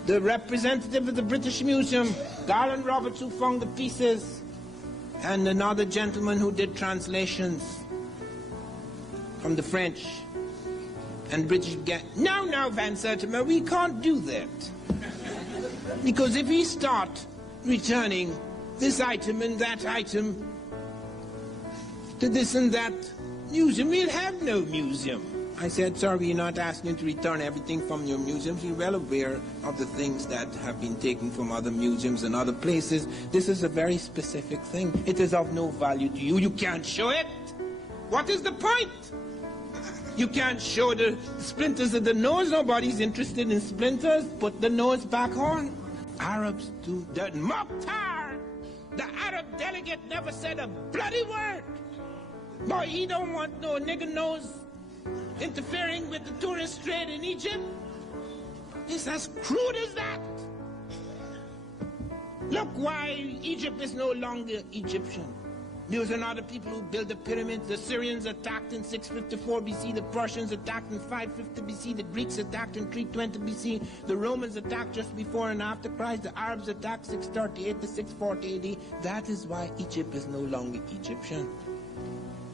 the representative of the British Museum, Garland Roberts, who found the pieces, and another gentleman who did translations from the French and British. No, Van Sertima, we can't do that. Because if we start returning this item and that item to this and that museum, we'll have no museum. I said, sir, we're not asking you to return everything from your museums. You're well aware of the things that have been taken from other museums and other places. This is a very specific thing. It is of no value to you. You can't show it. What is the point? You can't show the splinters of the nose. Nobody's interested in splinters. Put the nose back on. Arabs do that. Mokhtar, the Arab delegate, never said a bloody word. Boy, he don't want no nigger nose interfering with the tourist trade in Egypt. It's as crude as that. Look why Egypt is no longer Egyptian. Those are not the people who built the pyramids. The Syrians attacked in 654 BC. The Prussians attacked in 550 BC. The Greeks attacked in 320 BC. The Romans attacked just before and after Christ. The Arabs attacked 638 to 640 AD. That is why Egypt is no longer Egyptian.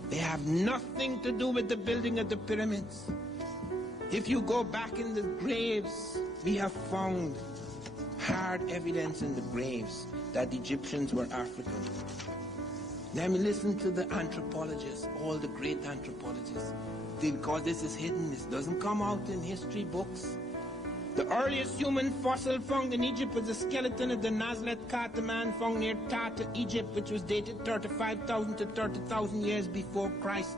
They have nothing to do with the building of the pyramids. If you go back in the graves, we have found hard evidence in the graves that Egyptians were African. Let me listen to the anthropologists, all the great anthropologists. Because this is hidden, this doesn't come out in history books. The earliest human fossil found in Egypt was the skeleton of the Nazlet Kata man found near Tata, Egypt, which was dated 35,000 to 30,000 years before Christ.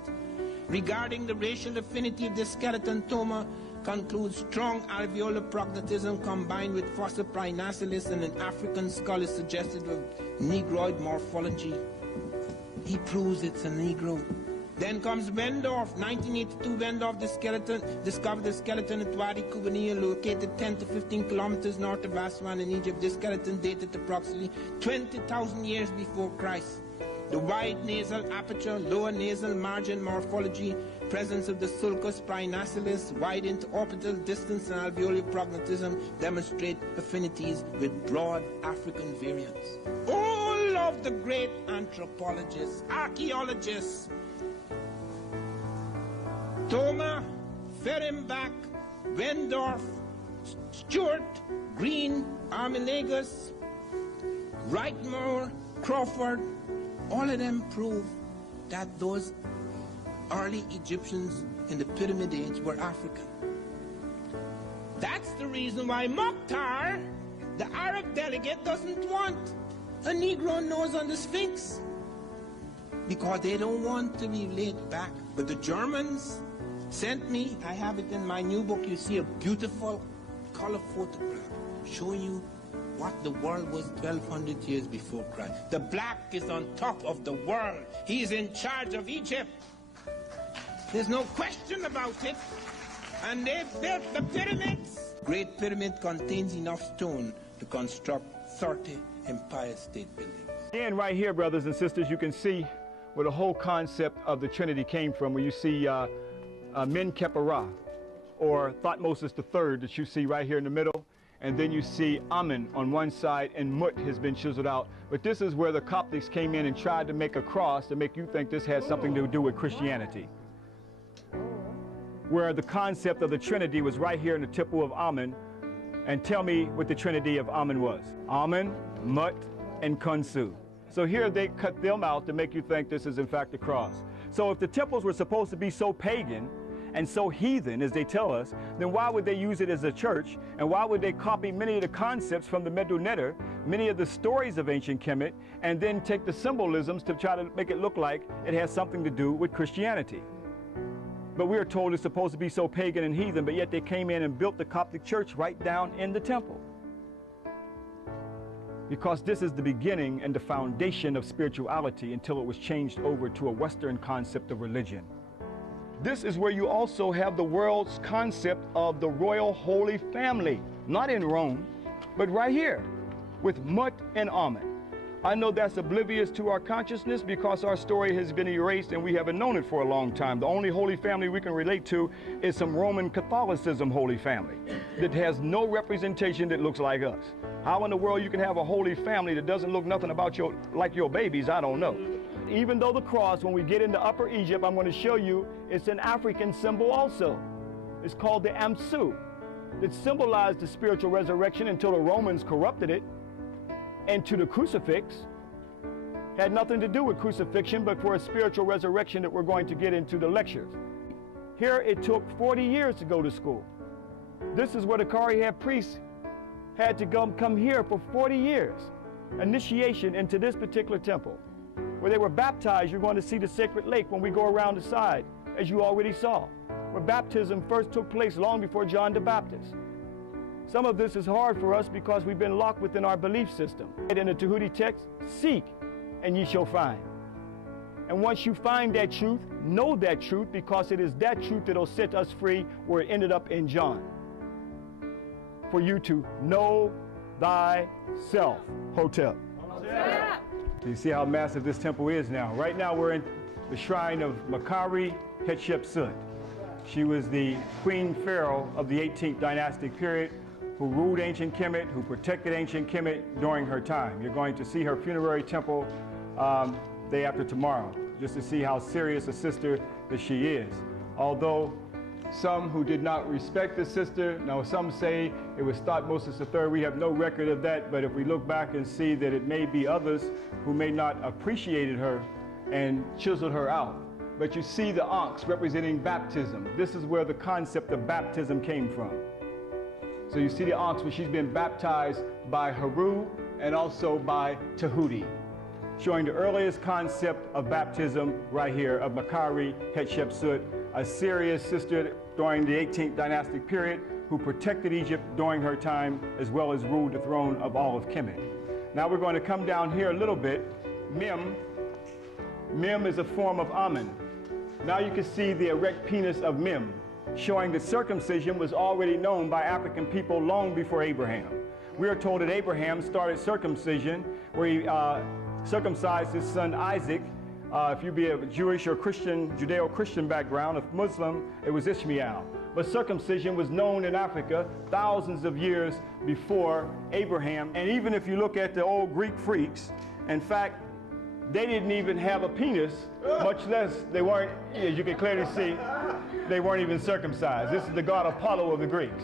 Regarding the racial affinity of the skeleton, Thoma concludes strong alveolar prognatism combined with fossil Prinacilis and an African skull is suggestive of Negroid morphology. He proves it's a Negro. Then comes Wendorf, 1982. Wendorf discovered the skeleton at Wadi Kubaniya, located 10 to 15 kilometers north of Aswan in Egypt. This skeleton dated approximately 20,000 years before Christ. The wide nasal aperture, lower nasal margin morphology, presence of the sulcus prinacilis, wide interorbital distance and alveolar prognatism demonstrate affinities with broad African variants. All of the great anthropologists, archaeologists, Thoma, Fehrenbach, Wendorf, Stewart, Green, Armilagus, Wrightmore, Crawford, all of them prove that those early Egyptians in the Pyramid Age were African. That's the reason why Mokhtar, the Arab delegate, doesn't want a Negro nose on the Sphinx. Because they don't want to be laid back. But the Germans sent me, I have it in my new book, you see a beautiful color photograph showing you what the world was 1,200 years before Christ. The black is on top of the world. He's in charge of Egypt. There's no question about it. And they built the pyramids. Great Pyramid contains enough stone to construct 30 Empire State Buildings. And right here, brothers and sisters, you can see where the whole concept of the Trinity came from, where you see Men-Kepera, or Thutmose III, that you see right here in the middle. And then you see Amen on one side, and Mut has been chiseled out. But this is where the Coptics came in and tried to make a cross to make you think this had something to do with Christianity. Where the concept of the Trinity was right here in the temple of Amen. And tell me what the Trinity of Amen was. Amen, Mut, and Khonsu. So here they cut them out to make you think this is in fact the cross. So if the temples were supposed to be so pagan and so heathen as they tell us, then why would they use it as a church? And why would they copy many of the concepts from the Medu Neter, many of the stories of ancient Kemet, and then take the symbolisms to try to make it look like it has something to do with Christianity? But we are told it's supposed to be so pagan and heathen, but yet they came in and built the Coptic church right down in the temple. Because this is the beginning and the foundation of spirituality until it was changed over to a Western concept of religion. This is where you also have the world's concept of the royal holy family, not in Rome, but right here with Mut and Amen. I know that's oblivious to our consciousness because our story has been erased and we haven't known it for a long time. The only holy family we can relate to is some Roman Catholicism holy family that has no representation that looks like us. How in the world you can have a holy family that doesn't look nothing about like your babies, I don't know. Even though the cross, when we get into Upper Egypt, I'm going to show you, it's an African symbol also. It's called the Amsu. It symbolized the spiritual resurrection until the Romans corrupted it. And to the crucifix, had nothing to do with crucifixion, but for a spiritual resurrection that we're going to get into the lectures. Here it took 40 years to go to school. This is where the Karihat priests had to come here for 40 years. Initiation into this particular temple. Where they were baptized, you're going to see the sacred lake when we go around the side, as you already saw. Where baptism first took place long before John the Baptist. Some of this is hard for us because we've been locked within our belief system. In the Tahuti text, seek and ye shall find. And once you find that truth, know that truth, because it is that truth that'll set us free where it ended up in John. For you to know thyself. Hotel. Yeah. You see how massive this temple is now. Right now we're in the shrine of Makari Hatshepsut. She was the queen pharaoh of the 18th dynastic period, who ruled ancient Kemet, who protected ancient Kemet during her time. You're going to see her funerary temple day after tomorrow, just to see how serious a sister that she is. Although some who did not respect the sister, now some say it was Thutmose III, we have no record of that, but if we look back and see that it may be others who may not appreciated her and chiseled her out. But you see the ox representing baptism. This is where the concept of baptism came from. So you see the ox when she's been baptized by Haru and also by Tahuti, showing the earliest concept of baptism right here of Makari Hatshepsut, a serious sister during the 18th dynastic period who protected Egypt during her time as well as ruled the throne of all of Kemet. Now we're going to come down here a little bit. Mem is a form of Amen. Now you can see the erect penis of Mem, showing that circumcision was already known by African people long before Abraham. We are told that Abraham started circumcision where he circumcised his son Isaac. If you be a Jewish or Christian, Judeo-Christian background, if Muslim, it was Ishmael. But circumcision was known in Africa thousands of years before Abraham. And even if you look at the old Greek freaks, in fact, they didn't even have a penis, much less they weren't, as you can clearly see, they weren't even circumcised. This is the god Apollo of the Greeks.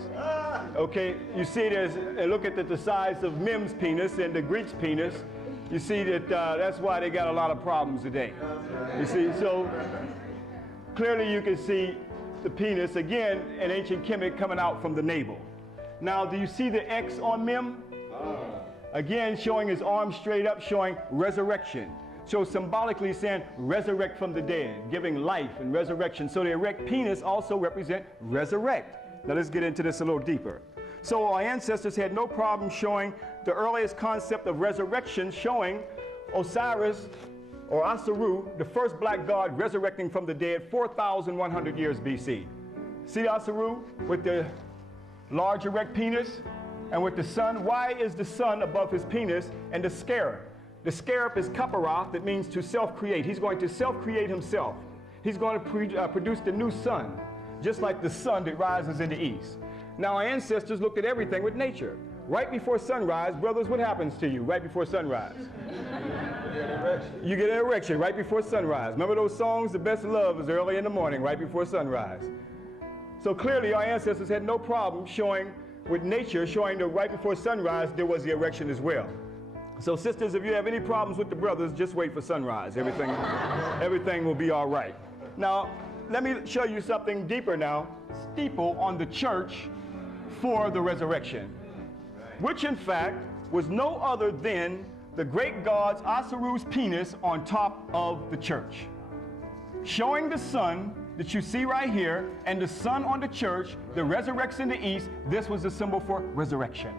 Okay, you see it as, look at the size of Mem's penis and the Greek's penis. You see that that's why they got a lot of problems today. You see, so clearly you can see the penis, again, in ancient Kemet coming out from the navel. Now, do you see the X on Mem? Again, showing his arms straight up, showing resurrection. So symbolically saying resurrect from the dead, giving life and resurrection. So the erect penis also represent resurrect. Now let's get into this a little deeper. So our ancestors had no problem showing the earliest concept of resurrection, showing Osiris or Asaru, the first black god resurrecting from the dead 4,100 years BC. See Asaru with the large erect penis and with the sun? Why is the sun above his penis and the scarab? The scarab is Kaparoth, that means to self-create. He's going to self-create himself. He's going to produce the new sun, just like the sun that rises in the east. Now, our ancestors looked at everything with nature. Right before sunrise, brothers, what happens to you right before sunrise? You get an erection right before sunrise. Remember those songs, The Best Love is early in the morning, right before sunrise. So clearly, our ancestors had no problem showing with nature, showing that right before sunrise, there was the erection as well. So sisters, if you have any problems with the brothers, just wait for sunrise. Everything will be all right. Now, let me show you something deeper now. Steeple on the church for the resurrection, which in fact was no other than the great god's Asaru's penis on top of the church, showing the sun that you see right here and the sun on the church that resurrects in the east. This was the symbol for resurrection.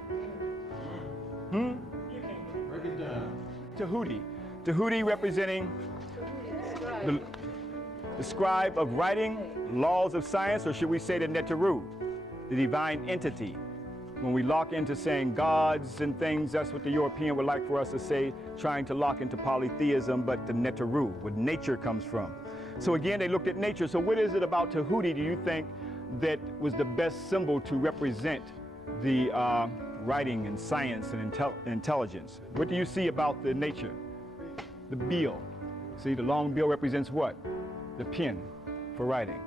Break it down. Tahuti. Tahuti representing the scribe of writing, laws of science, or should we say the Neteru, the divine entity. When we lock into saying gods and things, that's what the European would like for us to say, trying to lock into polytheism, but the Neteru, where nature comes from. So again, they looked at nature. So what is it about Tahuti do you think that was the best symbol to represent the writing and science and intelligence? What do you see about the nature? The bill. See, the long bill represents what? The pen for writing.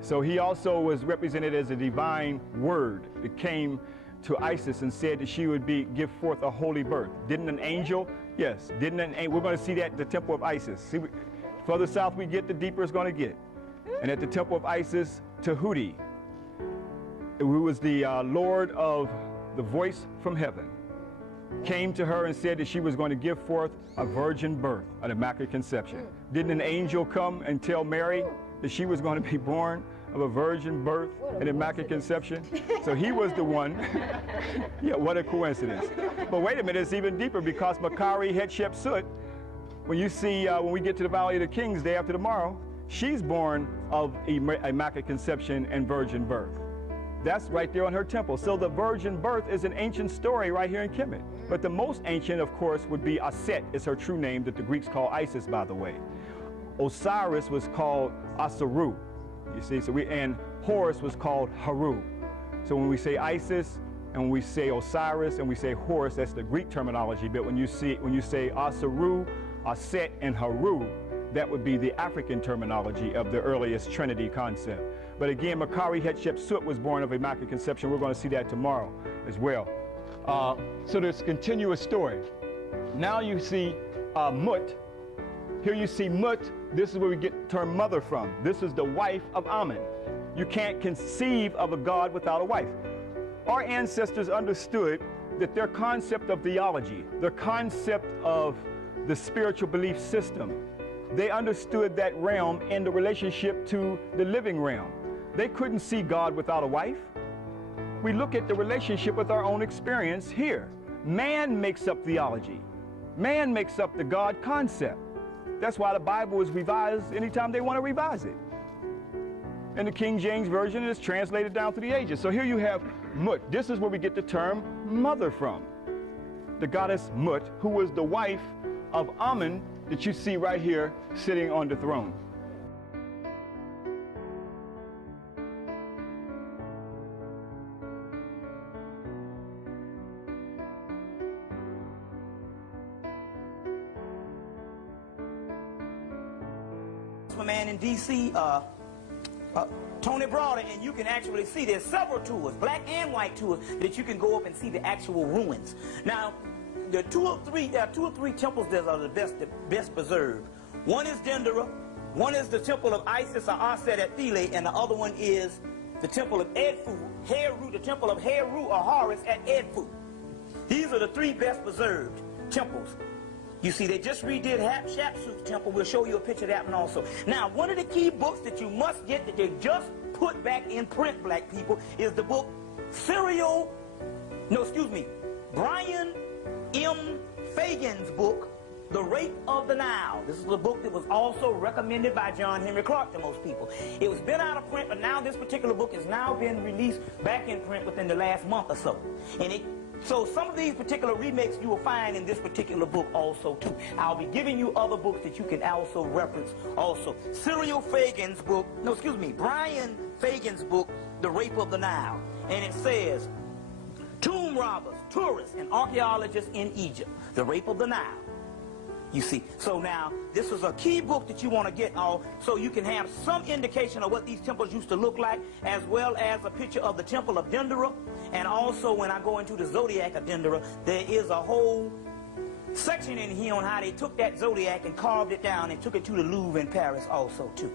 So he also was represented as a divine word that came to Isis and said that she would give forth a holy birth. Didn't an angel? Yes. Didn't an angel? We're going to see that at the temple of Isis. See, further south we get, the deeper it's going to get. And at the temple of Isis, Tahuti, who was the Lord of the voice from heaven, came to her and said that she was going to give forth a virgin birth, an immaculate conception. Didn't an angel come and tell Mary that she was going to be born of a virgin birth and immaculate conception? So he was the one. Yeah, what a coincidence. But wait a minute, it's even deeper, because Makari Hatshepsut, when you see, when we get to the Valley of the Kings day after tomorrow, she's born of immaculate conception and virgin birth. That's right there on her temple. So the virgin birth is an ancient story right here in Kemet. But the most ancient, of course, would be Aset, is her true name, that the Greeks call Isis, by the way. Osiris was called Asaru, you see, and Horus was called Haru. So when we say Isis, and when we say Osiris, and we say Horus, that's the Greek terminology, but when you say Asaru, Aset, and Haru, that would be the African terminology of the earliest Trinity concept. But again, Makari Hatshepsut was born of immaculate conception. We're going to see that tomorrow as well. So there's a continuous story. Now you see Mut, Here you see Mut. This is where we get the term mother from. This is the wife of Amun. You can't conceive of a god without a wife. Our ancestors understood that their concept of theology, their concept of the spiritual belief system, they understood that realm in the relationship to the living realm. They couldn't see God without a wife. We look at the relationship with our own experience here. Man makes up theology. Man makes up the God concept. That's why the Bible is revised anytime they want to revise it. In the King James Version, it's translated down through the ages. So here you have Mut. This is where we get the term mother from. The goddess Mut, who was the wife of Amun that you see right here sitting on the throne. My man in D.C., Tony Browder, and you can actually see there's several tours, black and white tours, that you can go up and see the actual ruins. Now, there are two or three temples that are the best preserved. One is Dendera, one is the temple of Isis or Aset at Philae, and the other one is the temple of Edfu, Heru, the temple of Heru or Horus at Edfu. These are the three best preserved temples. You see, they just redid Hatshepsut's temple. We'll show you a picture of that one also. Now, one of the key books that you must get that they just put back in print, black people, is the book Brian M. Fagan's book, The Rape of the Nile. This is a book that was also recommended by John Henry Clark to most people. It was been out of print, but now this particular book has now been released back in print within the last month or so. So some of these particular remakes you will find in this particular book also too. I'll be giving you other books that you can also reference also. Brian Fagan's book, The Rape of the Nile. And it says, tomb robbers, tourists, and archaeologists in Egypt. The Rape of the Nile. You see, so now this is a key book that you want to get all so you can have some indication of what these temples used to look like, as well as a picture of the temple of Dendera. And also when I go into the zodiac of Dendera, there is a whole section in here on how they took that zodiac and carved it down and took it to the Louvre in Paris also too.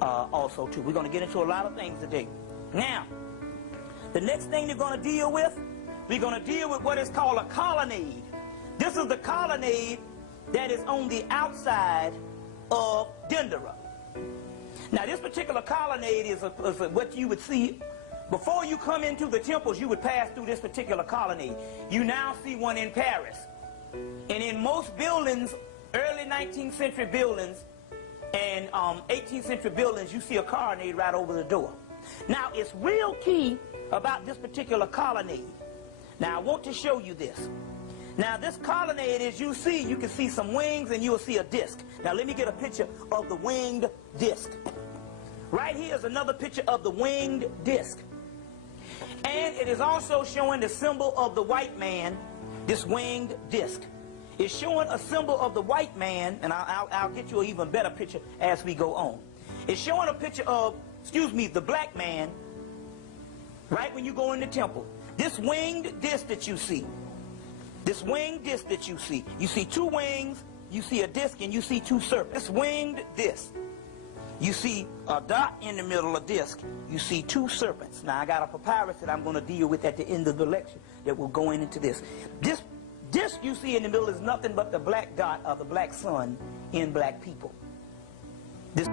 We're going to get into a lot of things today. Now, the next thing we're going to deal with, we're going to deal with what is called a colonnade. This is the colonnade that is on the outside of Dendera. Now, this particular colonnade is what you would see. Before you come into the temples, you would pass through this particular colonnade. You now see one in Paris. And in most buildings, early 19th century buildings and 18th century buildings, you see a colonnade right over the door. Now, it's real key about this particular colonnade. Now, I want to show you this. Now, this colonnade, as you see, you can see some wings and you'll see a disc. Now, let me get a picture of the winged disc. Right here is another picture of the winged disc. And it is also showing the symbol of the white man, this winged disc. It's showing a symbol of the white man, and I'll get you an even better picture as we go on. It's showing a picture of, the black man, right when you go in the temple. This winged disc that you see, you see two wings, you see a disc, and you see two serpents. This winged disc. You see a dot in the middle of disc. You see two serpents. Now, I got a papyrus that I'm going to deal with at the end of the lecture that will go into this. This disc you see in the middle is nothing but the black dot of the black sun in black people. This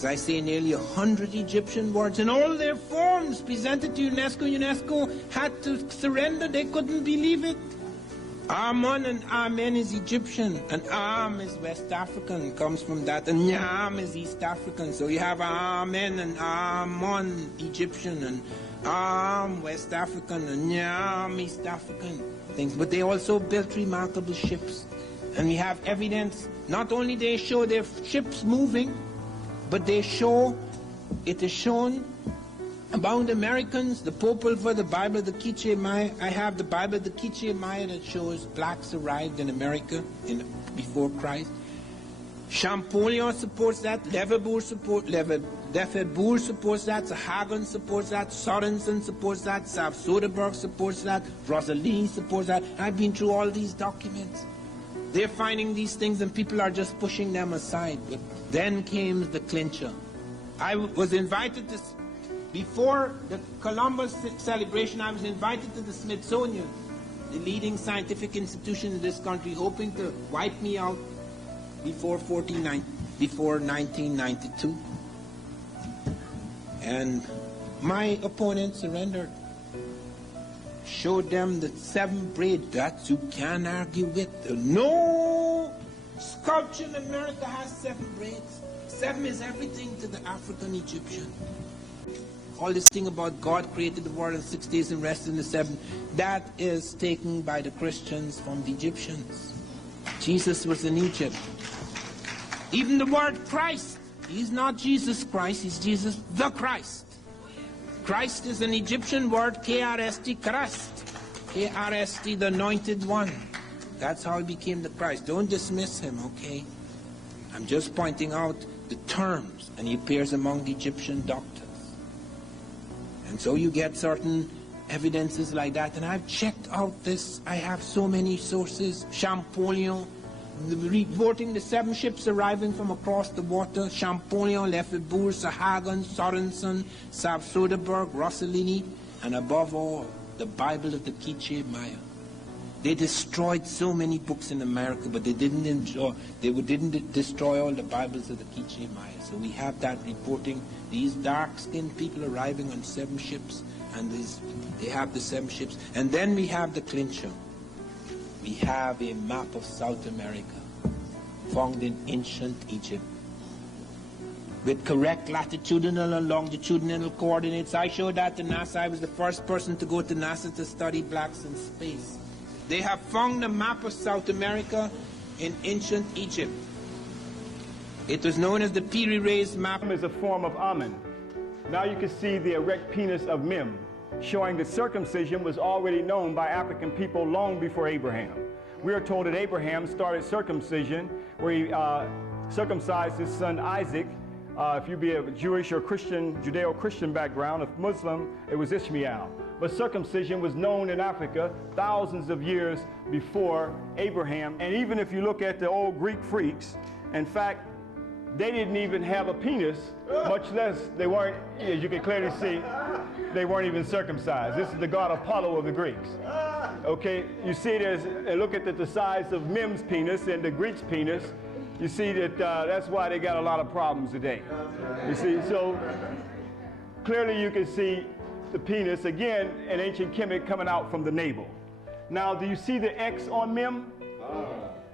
as I say, nearly 100 Egyptian words in all their forms presented to UNESCO. UNESCO had to surrender. They couldn't believe it. Amun and Amen is Egyptian, and Am is West African, comes from that, and Nyam is East African. So you have Amen and Amun Egyptian, and Am West African, and Nyam East African things. But they also built remarkable ships. And we have evidence, not only they show their ships moving, but they show, it is shown about the Americans, the Popol Vuh, the Bible, the Quiche Maya. I have the Bible, the Quiche Maya, that shows blacks arrived in America before Christ. Champollion supports that, Lefebvre supports that, Sahagan supports that, Sorensen supports that, Sav Soderberg supports that, Rosalie supports that. I've been through all these documents. They're finding these things and people are just pushing them aside. But then came the clincher. I was invited to, before the Columbus celebration, I was invited to the Smithsonian, the leading scientific institution in this country, hoping to wipe me out before 1992. And my opponent surrendered. Showed them the 7 braids that you can't argue with. No sculpture in America has 7 braids. 7 is everything to the African Egyptian. All this thing about God created the world in 6 days and rested in the 7th, that is taken by the Christians from the Egyptians. Jesus was in Egypt. Even the word Christ, he's not Jesus Christ, he's Jesus the Christ. Christ is an Egyptian word, K-R-S-T, Christ. K-R-S-T, the anointed one. That's how he became the Christ. Don't dismiss him, okay? I'm just pointing out the terms, and he appears among the Egyptian doctors. And so you get certain evidences like that, and I've checked out this. I have so many sources. Champollion, reporting the 7 ships arriving from across the water. Champollion, Lefebvre, Sahagan, Sorensen, Sav Soderberg, Rossellini, and above all, the Bible of the Quiche Maya. They destroyed so many books in America, but they didn't destroy all the Bibles of the Quiche Maya. So we have that reporting these dark-skinned people arriving on 7 ships, and they have the 7 ships. And then we have the clincher. We have a map of South America found in ancient Egypt with correct latitudinal and longitudinal coordinates. I showed that to NASA. I was the first person to go to NASA to study blacks in space. They have found a map of South America in ancient Egypt. It was known as the Piri-Reis map. Is a form of Amen. Now you can see the erect penis of Mem, showing that circumcision was already known by African people long before Abraham. We are told that Abraham started circumcision where he circumcised his son Isaac. If you be a Jewish or Christian, Judeo-Christian background, if Muslim, it was Ishmael. But circumcision was known in Africa thousands of years before Abraham. And even if you look at the old Greek freaks, in fact, they didn't even have a penis, much less they weren't, as you can clearly see, they weren't even circumcised. This is the god Apollo of the Greeks. Okay, you see there's, look at the size of Mem's penis and the Greek's penis. You see that that's why they got a lot of problems today. You see, so clearly you can see the penis, again, in ancient Kemet coming out from the navel. Now, do you see the X on Mem?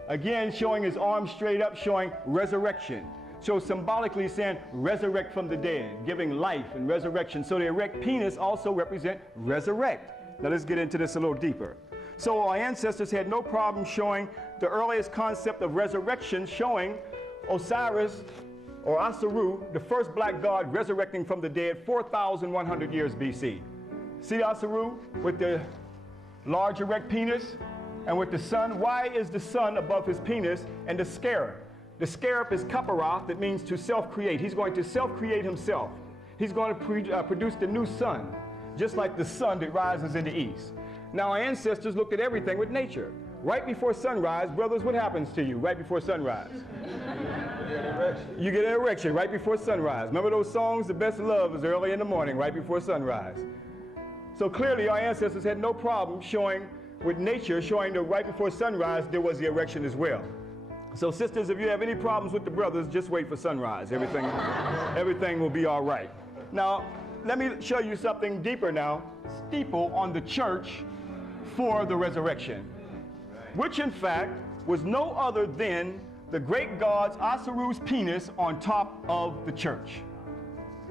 Again, showing his arms straight up, showing resurrection. So symbolically saying resurrect from the dead, giving life and resurrection. So the erect penis also represent resurrect. Now let's get into this a little deeper. So our ancestors had no problem showing the earliest concept of resurrection, showing Osiris or Asaru, the first black god resurrecting from the dead 4,100 years BC. See Asaru with the large erect penis and with the sun? Why is the sun above his penis and the scarab? The scarab is Kaparoth, that means to self-create. He's going to self-create himself. He's going to produce the new sun, just like the sun that rises in the east. Now, our ancestors looked at everything with nature. Right before sunrise, brothers, what happens to you right before sunrise? You get an erection right before sunrise. Remember those songs? The best love is early in the morning, right before sunrise. So clearly, our ancestors had no problem showing with nature, showing that right before sunrise, there was the erection as well. So sisters, if you have any problems with the brothers, just wait for sunrise. Everything will be all right. Now, let me show you something deeper now. Steeple on the church for the resurrection, which in fact was no other than the great God's Osiris penis on top of the church,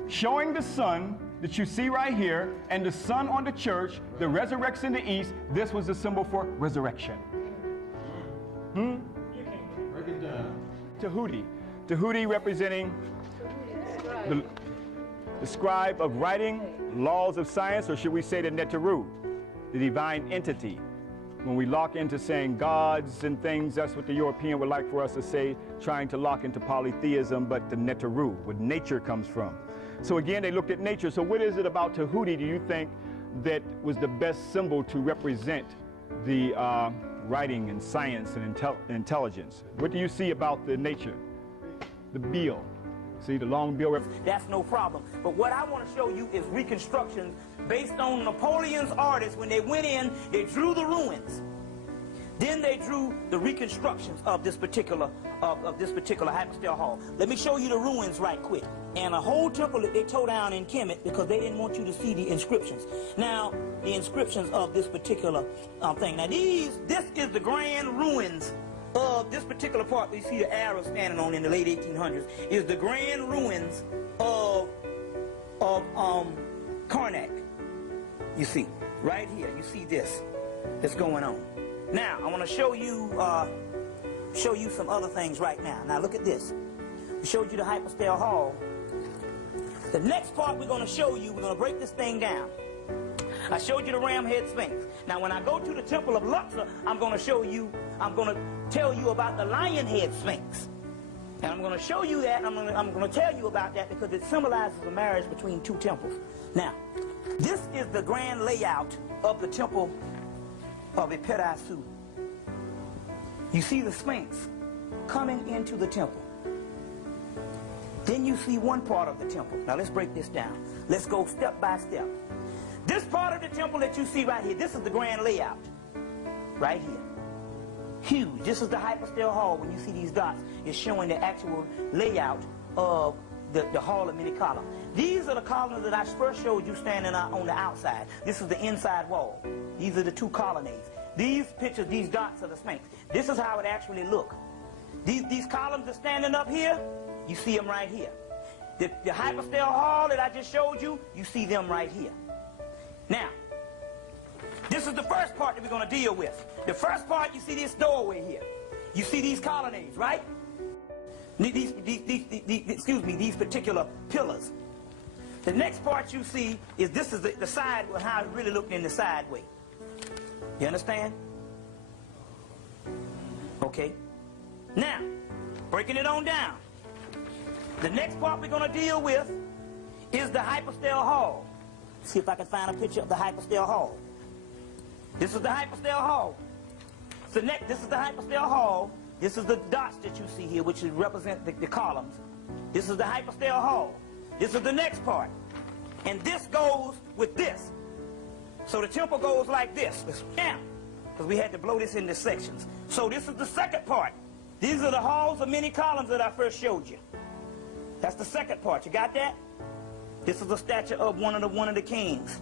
showing the sun that you see right here, and the sun on the church that resurrects in the east. This was the symbol for resurrection. Break it down. Tahuti. Tahuti representing the scribe of writing, laws of science, or should we say the Neteru, the divine entity. When we lock into saying gods and things, that's what the European would like for us to say, trying to lock into polytheism, but the Neteru, where nature comes from. So again, they looked at nature. So what is it about Tahuti, do you think, that was the best symbol to represent the writing and science and intelligence? What do you see about the nature? The bill. See the long bill? That's no problem. But what I want to show you is reconstructions based on Napoleon's artists. When they went in, they drew the ruins. Then they drew the reconstructions of this particular hypostyle hall. Let me show you the ruins right quick. And a whole temple that they tore down in Kemet because they didn't want you to see the inscriptions. Now, the inscriptions of this particular thing. Now, this is the grand ruins of this particular part that you see the arrow standing on in the late 1800s, is the grand ruins of Karnak. You see, right here, you see this that's going on. Now, I want to show you some other things right now. Now, look at this. We showed you the hypostyle hall. The next part we're going to show you, we're going to break this thing down. I showed you the ram head sphinx. Now, when I go to the temple of Luxor, I'm going to tell you about the lion head sphinx. And I'm going to show you that, I'm going to tell you about that because it symbolizes the marriage between two temples. Now, this is the grand layout of the temple of Ipet-Asu. You see the sphinx coming into the temple. Then you see one part of the temple. Now let's break this down. Let's go step by step. This part of the temple that you see right here, this is the grand layout. Right here. Huge. This is the hypostyle hall. When you see these dots, it's showing the actual layout of the hall of many columns. These are the columns that I first showed you standing on the outside. This is the inside wall. These are the two colonnades. These pictures, these dots are the Sphinx. This is how it actually looks. These columns are standing up here. You see them right here. The hypostyle hall that I just showed you, you see them right here. Now, this is the first part that we're going to deal with. The first part, you see this doorway here. You see these colonnades, right? These particular pillars. The next part you see is this is the side, how it really looked in the side way. You understand? Okay. Now, breaking it on down. The next part we're going to deal with is the hypostyle hall. See if I can find a picture of the hypostyle hall. This is the hypostyle hall. So next, this is the hypostyle hall. This is the dots that you see here, which represent the columns. This is the hypostyle hall. This is the next part. And this goes with this. So the temple goes like this. Now, because we had to blow this into sections. So this is the second part. These are the halls of many columns that I first showed you. That's the second part. You got that? This is the statue of one of the kings,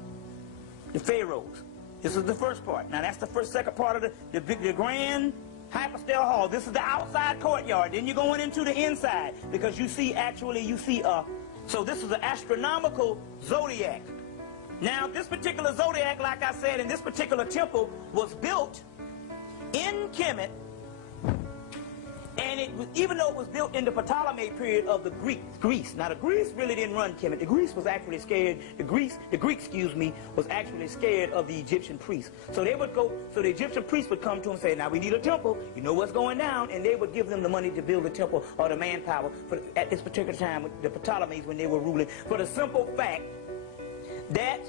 the Pharaohs. This is the first part. Now that's the second part of the grand hypostyle hall. This is the outside courtyard. Then you're going into the inside because you see so this is an astronomical zodiac. Now this particular zodiac, like I said, in this particular temple was built in Kemet. And even though it was built in the Ptolemaic period of the Greece. Now the Greece really didn't run Kemet. The Greece was actually scared. The Greek, was actually scared of the Egyptian priests. So they would go. So the Egyptian priests would come to them and say, "Now we need a temple. You know what's going down?" And they would give them the money to build a temple or the manpower at this particular time with the Ptolemies when they were ruling. For the simple fact that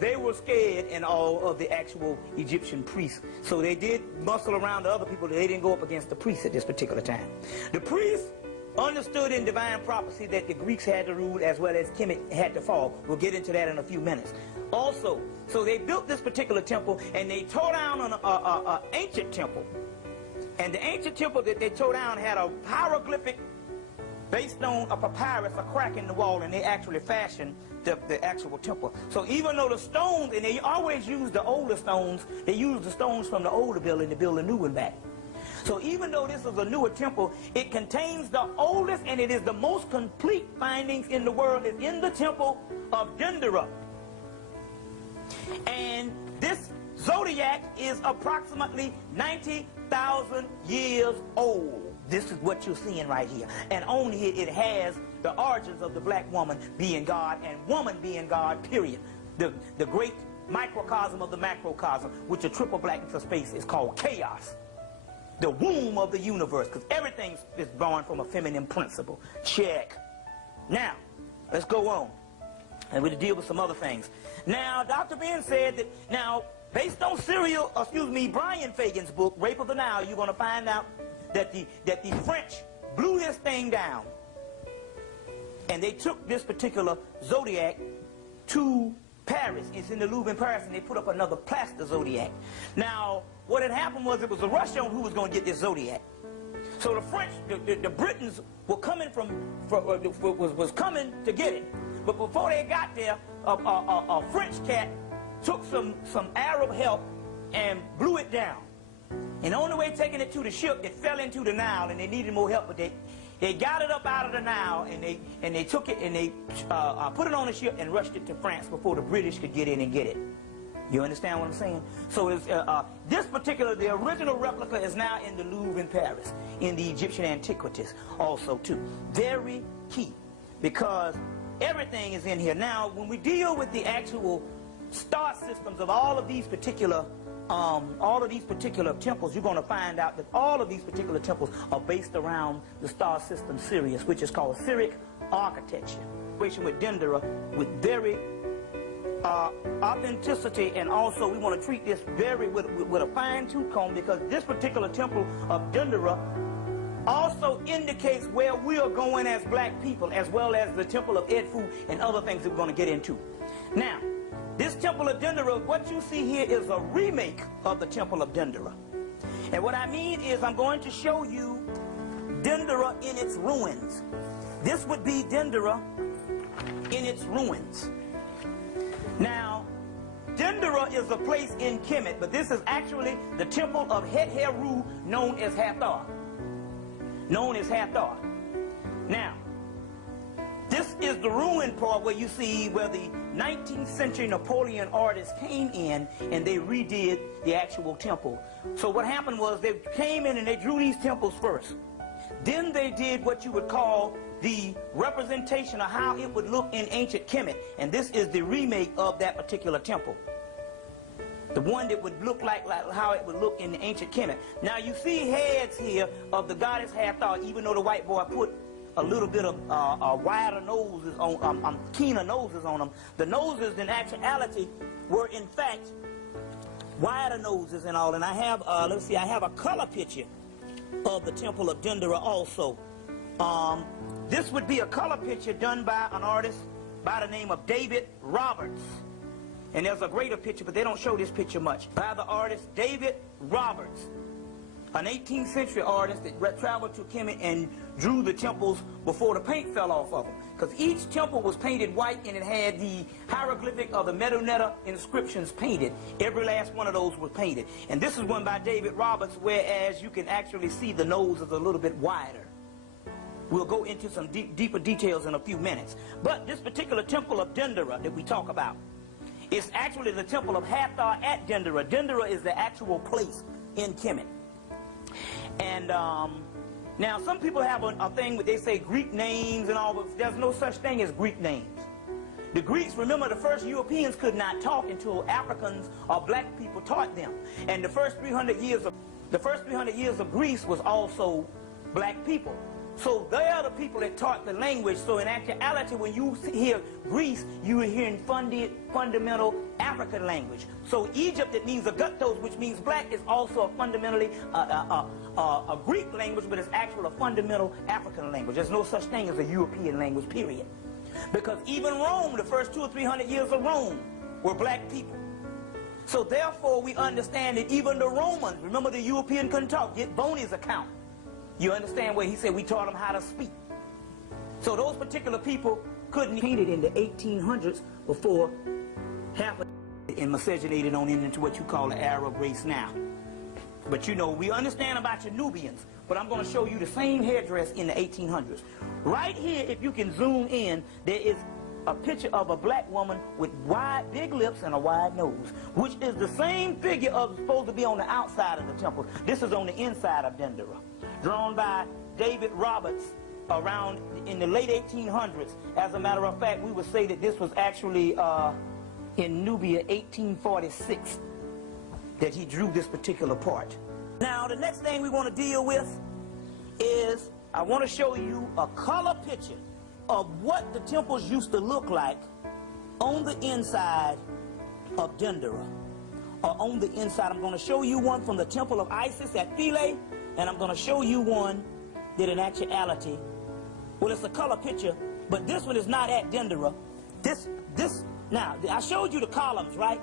they were scared in all of the actual Egyptian priests. So they did muscle around the other people. They didn't go up against the priests at this particular time. The priests understood in divine prophecy that the Greeks had to rule as well as Kemet had to fall. We'll get into that in a few minutes. Also, so they built this particular temple and they tore down an ancient temple And the ancient temple that they tore down had a hieroglyphic based on a papyrus, a crack in the wall, and they actually fashioned the actual temple. So even though the stones, and they always use the older stones, they use the stones from the older building to build a new one back. So even though this is a newer temple, it contains the oldest and it is the most complete findings in the world is in the temple of Dendera. And this zodiac is approximately 90,000 years old. This is what you're seeing right here. And on here it has the origins of the black woman being God and woman being God, period. The great microcosm of the macrocosm, which a triple blackness of space is called chaos. The womb of the universe, because everything is born from a feminine principle. Check. Now, let's go on. And we'll deal with some other things. Now, Dr. Ben said that, now, based on Brian Fagan's book, Rape of the Nile, you're going to find out that the French blew this thing down. And they took this particular zodiac to Paris. It's in the Louvre in Paris, and they put up another plaster zodiac. Now, what had happened was it was a rush on who was going to get this zodiac. So the French, the Britons were coming was coming to get it. But before they got there, a French cat took some Arab help and blew it down. And on the way taking it to the ship, it fell into the Nile, and they needed more help. But they got it up out of the Nile, and they took it and they put it on the ship and rushed it to France before the British could get in and get it. You understand what I'm saying? So it's, this particular, the original replica is now in the Louvre in Paris, in the Egyptian antiquities also too. Very key, because everything is in here. Now, when we deal with the actual star systems of all of these particular temples, you're going to find out that all of these particular temples are based around the star system Sirius, which is called Syriac architecture. With Dendera, with very authenticity, and also we want to treat this with a fine-tooth comb, because this particular temple of Dendera also indicates where we are going as black people, as well as the temple of Edfu and other things that we're going to get into. Now, this temple of Dendera, what you see here is a remake of the temple of Dendera. And what I mean is I'm going to show you Dendera in its ruins. This would be Dendera in its ruins. Now, Dendera is a place in Kemet, but this is actually the temple of Het-Heru, known as Hathor. Now, this is the ruin part where you see where the 19th century Napoleon artists came in and they redid the actual temple. So what happened was they came in and they drew these temples first. Then they did what you would call the representation of how it would look in ancient Kemet. And this is the remake of that particular temple. The one that would look like how it would look in the ancient Kemet. Now you see heads here of the goddess Hathor, even though the white boy put a little bit of wider noses on, keener noses on them. The noses in actuality were in fact wider noses and all. And I have, let's see, I have a color picture of the temple of Dendera also. This would be a color picture done by an artist by the name of David Roberts. And there's a greater picture, but they don't show this picture much. By the artist David Roberts, an 18th century artist that traveled to Kemet and drew the temples before the paint fell off of them. Because each temple was painted white and it had the hieroglyphic of the Medunetta inscriptions painted. Every last one of those was painted. And this is one by David Roberts, whereas you can actually see the nose is a little bit wider. We'll go into some deeper details in a few minutes. But this particular temple of Dendera that we talk about, it's actually the temple of Hathor at Dendera. Dendera is the actual place in Kemet. And now some people have a thing where they say Greek names and all, but there's no such thing as Greek names. The Greeks, remember, the first Europeans could not talk until Africans or black people taught them. And the first 300 years of Greece was also black people. So they are the people that taught the language. So in actuality, when you hear Greece, you are hearing fundamental African language. So Egypt, it means GHETTOS, which means black, is also a fundamentally a Greek language, but it's actually a fundamental African language. There's no such thing as a European language, period. Because even Rome, the first 200 or 300 years of Rome, were black people. So therefore we understand that even the Romans, remember the European couldn't talk, get Boney's account. You understand where he said we taught them how to speak. So those particular people couldn't paint it in the 1800s before half of it miscegenated on into what you call the Arab race now. But you know, we understand about your Nubians, but I'm going to show you the same headdress in the 1800s. Right here, if you can zoom in, there is a picture of a black woman with wide, big lips and a wide nose, which is the same figure of supposed to be on the outside of the temple. This is on the inside of Dendera, drawn by David Roberts around in the late 1800s. As a matter of fact, we would say that this was actually in Nubia 1846 that he drew this particular part. Now, the next thing we want to deal with is I want to show you a color picture of what the temples used to look like on the inside of Dendera, or on the inside. I'm going to show you one from the temple of Isis at Philae, and I'm going to show you one that in actuality, well, it's a color picture, but this one is not at Dendera. Now, I showed you the columns, right?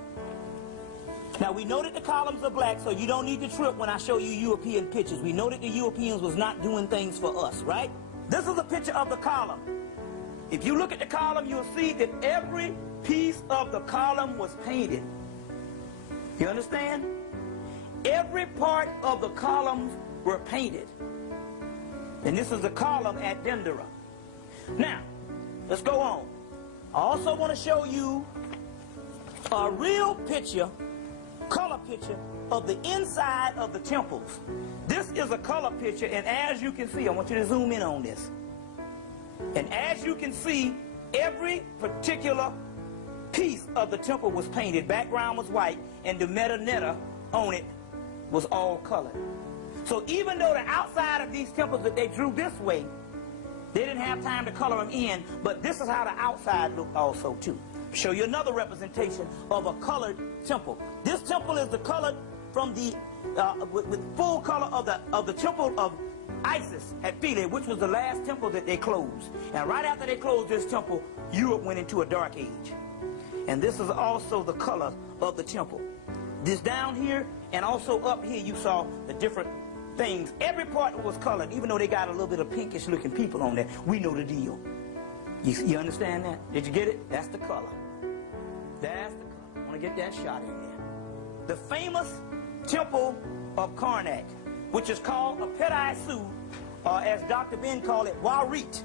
Now, we know that the columns are black, so you don't need to trip when I show you European pictures. We know that the Europeans was not doing things for us, right? This is a picture of the column. If you look at the column, you'll see that every piece of the column was painted. You understand? Every part of the columns were painted. And this is the column at Dendera. Now, let's go on. I also want to show you a real picture, color picture, of the inside of the temples. This is a color picture, and as you can see, I want you to zoom in on this. And as you can see, every particular piece of the temple was painted. Background was white, and the meta on it was all colored. So even though the outside of these temples that they drew this way, they didn't have time to color them in, but this is how the outside looked also too. Show you another representation of a colored temple. This temple is the colored from the with full color of the temple of Isis at Philae, which was the last temple that they closed. And right after they closed this temple, Europe went into a dark age. And this is also the color of the temple. This down here and also up here, you saw the different things. Every part was colored, even though they got a little bit of pinkish looking people on there. We know the deal. You understand that? Did you get it? That's the color. That's the color. I want to get that shot in there. The famous temple of Karnak, which is called a Pet-I-Su, or as Dr. Ben called it, Warit.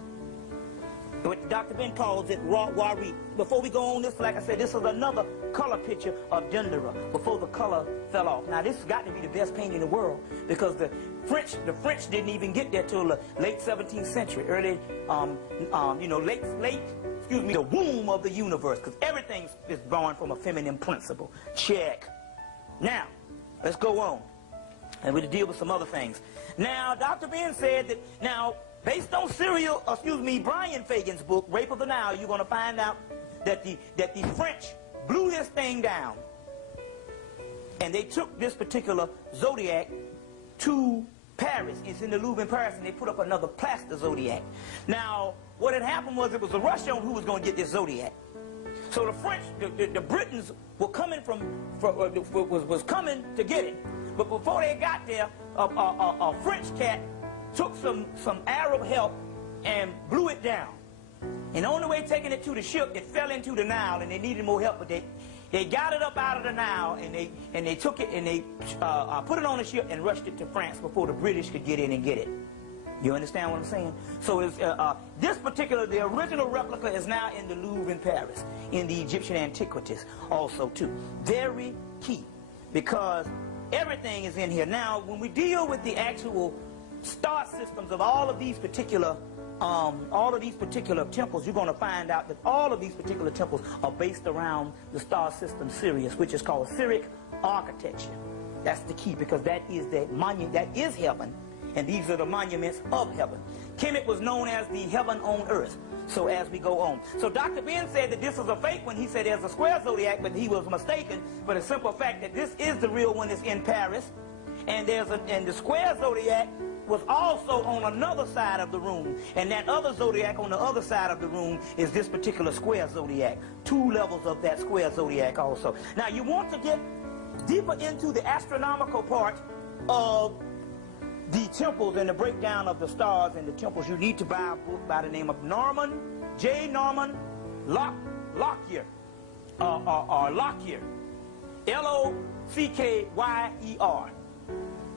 What Dr. Ben calls it, Warit. Before we go on this, like I said, this is another color picture of Dendera before the color fell off. Now, this has got to be the best painting in the world because the French didn't even get there till the late 17th century, early, the womb of the universe, because everything is born from a feminine principle. Check. Now, let's go on. And we'll deal with some other things. Now, Dr. Ben said that, now, based on Brian Fagan's book, Rape of the Nile, you're going to find out that the French blew this thing down. And they took this particular zodiac to Paris. It's in the Louvre in Paris, and they put up another plaster zodiac. Now, what had happened was it was a rush on who was going to get this zodiac. So the French, the Britons were coming was coming to get it. But before they got there, a French cat took some Arab help and blew it down. And on the way taking it to the ship, it fell into the Nile, and they needed more help. But they got it up out of the Nile, and they took it and they put it on the ship and rushed it to France before the British could get in and get it. You understand what I'm saying? So it's, this particular, the original replica is now in the Louvre in Paris, in the Egyptian antiquities also too. Very key, because everything is in here. Now, when we deal with the actual star systems of all of these particular temples, you're going to find out that all of these particular temples are based around the star system Sirius, which is called Syriac architecture. That's the key, because that is the monument, that is heaven, and these are the monuments of heaven. Kemet was known as the heaven on earth. So as we go on. So Dr. Ben said that this is a fake one. He said there's a square zodiac, but he was mistaken for the simple fact that this is the real one that's in Paris. And the square zodiac was also on another side of the room. And that other zodiac on the other side of the room is this particular square zodiac. 2 levels of that square zodiac also. Now you want to get deeper into the astronomical part of the temples and the breakdown of the stars and the temples, you need to buy a book by the name of Norman Lockyer, or Lockyer, L-O-C-K-Y-E-R,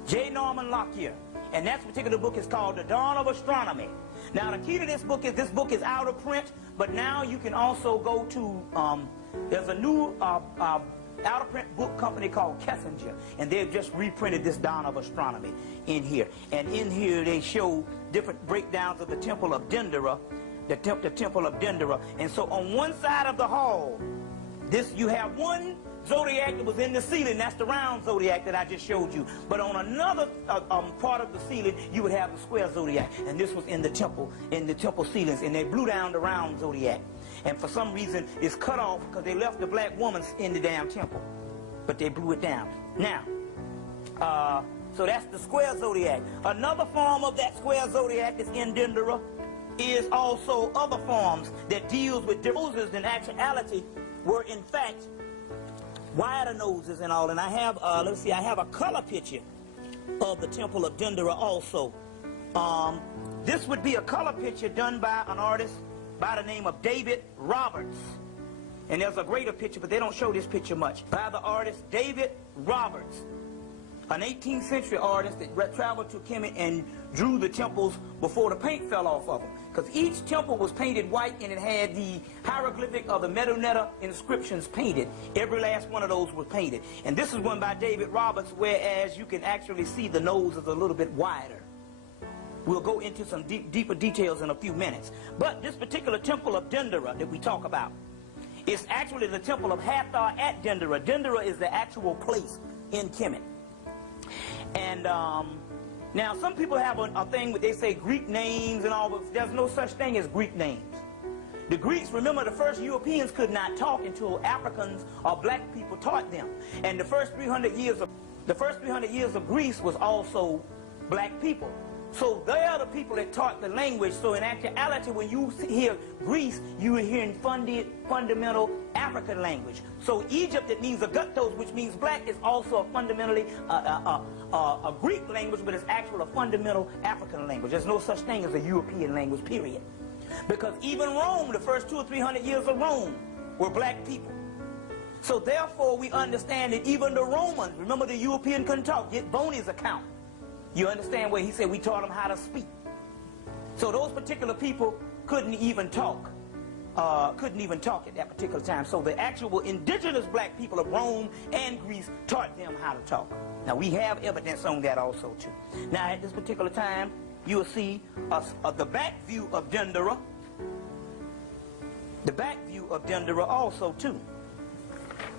J. Norman Lockyer. And that particular book is called The Dawn of Astronomy. Now, the key to this book is out of print, but now you can also go to, there's a new out-of-print book company called Kessinger, and they've just reprinted this Dawn of Astronomy in here. And in here they show different breakdowns of the Temple of Dendera, the Temple of Dendera. And so on one side of the hall, you have one zodiac that was in the ceiling. That's the round zodiac that I just showed you. But on another part of the ceiling, you would have the square zodiac. And this was in the temple ceilings. And they blew down the round zodiac. And for some reason, it's cut off because they left the black woman in the damn temple. But they blew it down. Now, so that's the square zodiac. Another form of that square zodiac that's in Dendera is also other forms that deals with noses in actuality were in fact wider noses and all. And I have, let's see, I have a color picture of the Temple of Dendera also. This would be a color picture done by an artist by the name of David Roberts. And there's a greater picture, but they don't show this picture much. By the artist David Roberts, an 18th century artist that traveled to Kemet and drew the temples before the paint fell off of them. Because each temple was painted white and it had the hieroglyphic of the Medunetta inscriptions painted. Every last one of those was painted. And this is one by David Roberts, whereas you can actually see the nose is a little bit wider. We'll go into some deeper details in a few minutes. But this particular Temple of Dendera that we talk about, it's actually the Temple of Hathor at Dendera. Dendera is the actual place in Kemet. And now some people have a thing where they say Greek names and all, but there's no such thing as Greek names. The Greeks, remember, the first Europeans could not talk until Africans or black people taught them. And the first 300 years of Greece was also black people. So they are the people that taught the language. So in actuality, when you hear Greece, you are hearing fundamental African language. So Egypt, it means GHETTOS, which means black, is also a fundamentally a Greek language, but it's actually a fundamental African language. There's no such thing as a European language, period. Because even Rome, the first 200 or 300 years of Rome, were black people. So therefore, we understand that even the Romans, remember the European couldn't talk, get Boney's account. You understand where he said we taught them how to speak. So those particular people couldn't even talk at that particular time. So the actual indigenous black people of Rome and Greece taught them how to talk. Now we have evidence on that also too. Now at this particular time, you will see the back view of Dendera. The back view of Dendera also too.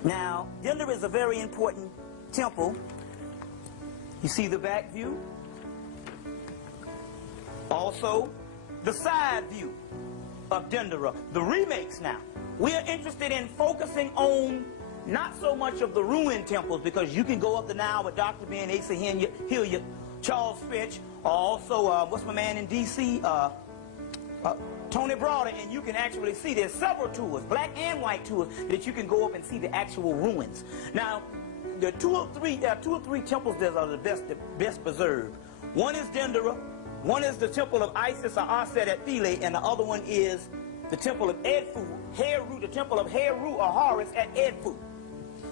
Now Dendera is a very important temple. You see the back view? Also, the side view of Dendera. The remakes now. We are interested in focusing on not so much of the ruined temples, because you can go up the Nile with Dr. Ben, Asa Hilliard, Charles Fitch, or also, what's my man in D.C., Tony Browder, and you can actually see there's several tours, black and white tours, that you can go up and see the actual ruins. Now, there are two or three temples that are the best preserved. One is Dendera, one is the temple of Isis or Aset at Philae, and the other one is the temple of Edfu, Heru, the temple of Heru or Horus at Edfu.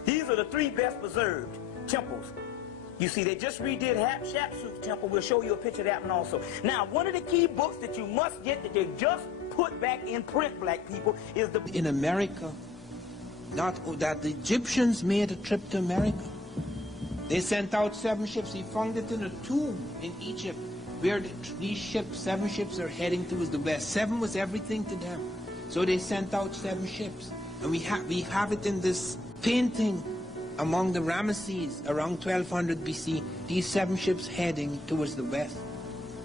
These are the three best preserved temples. You see, they just redid Hatshepsut's temple. We'll show you a picture of that one also. Now, one of the key books that you must get that they just put back in print, black people, is the... In America, that the Egyptians made a trip to America. They sent out 7 ships. He found it in a tomb in Egypt, where these ships, 7 ships, are heading towards the west. 7 was everything to them. So they sent out 7 ships. And we have it in this painting among the Ramesses around 1200 BC, these 7 ships heading towards the west.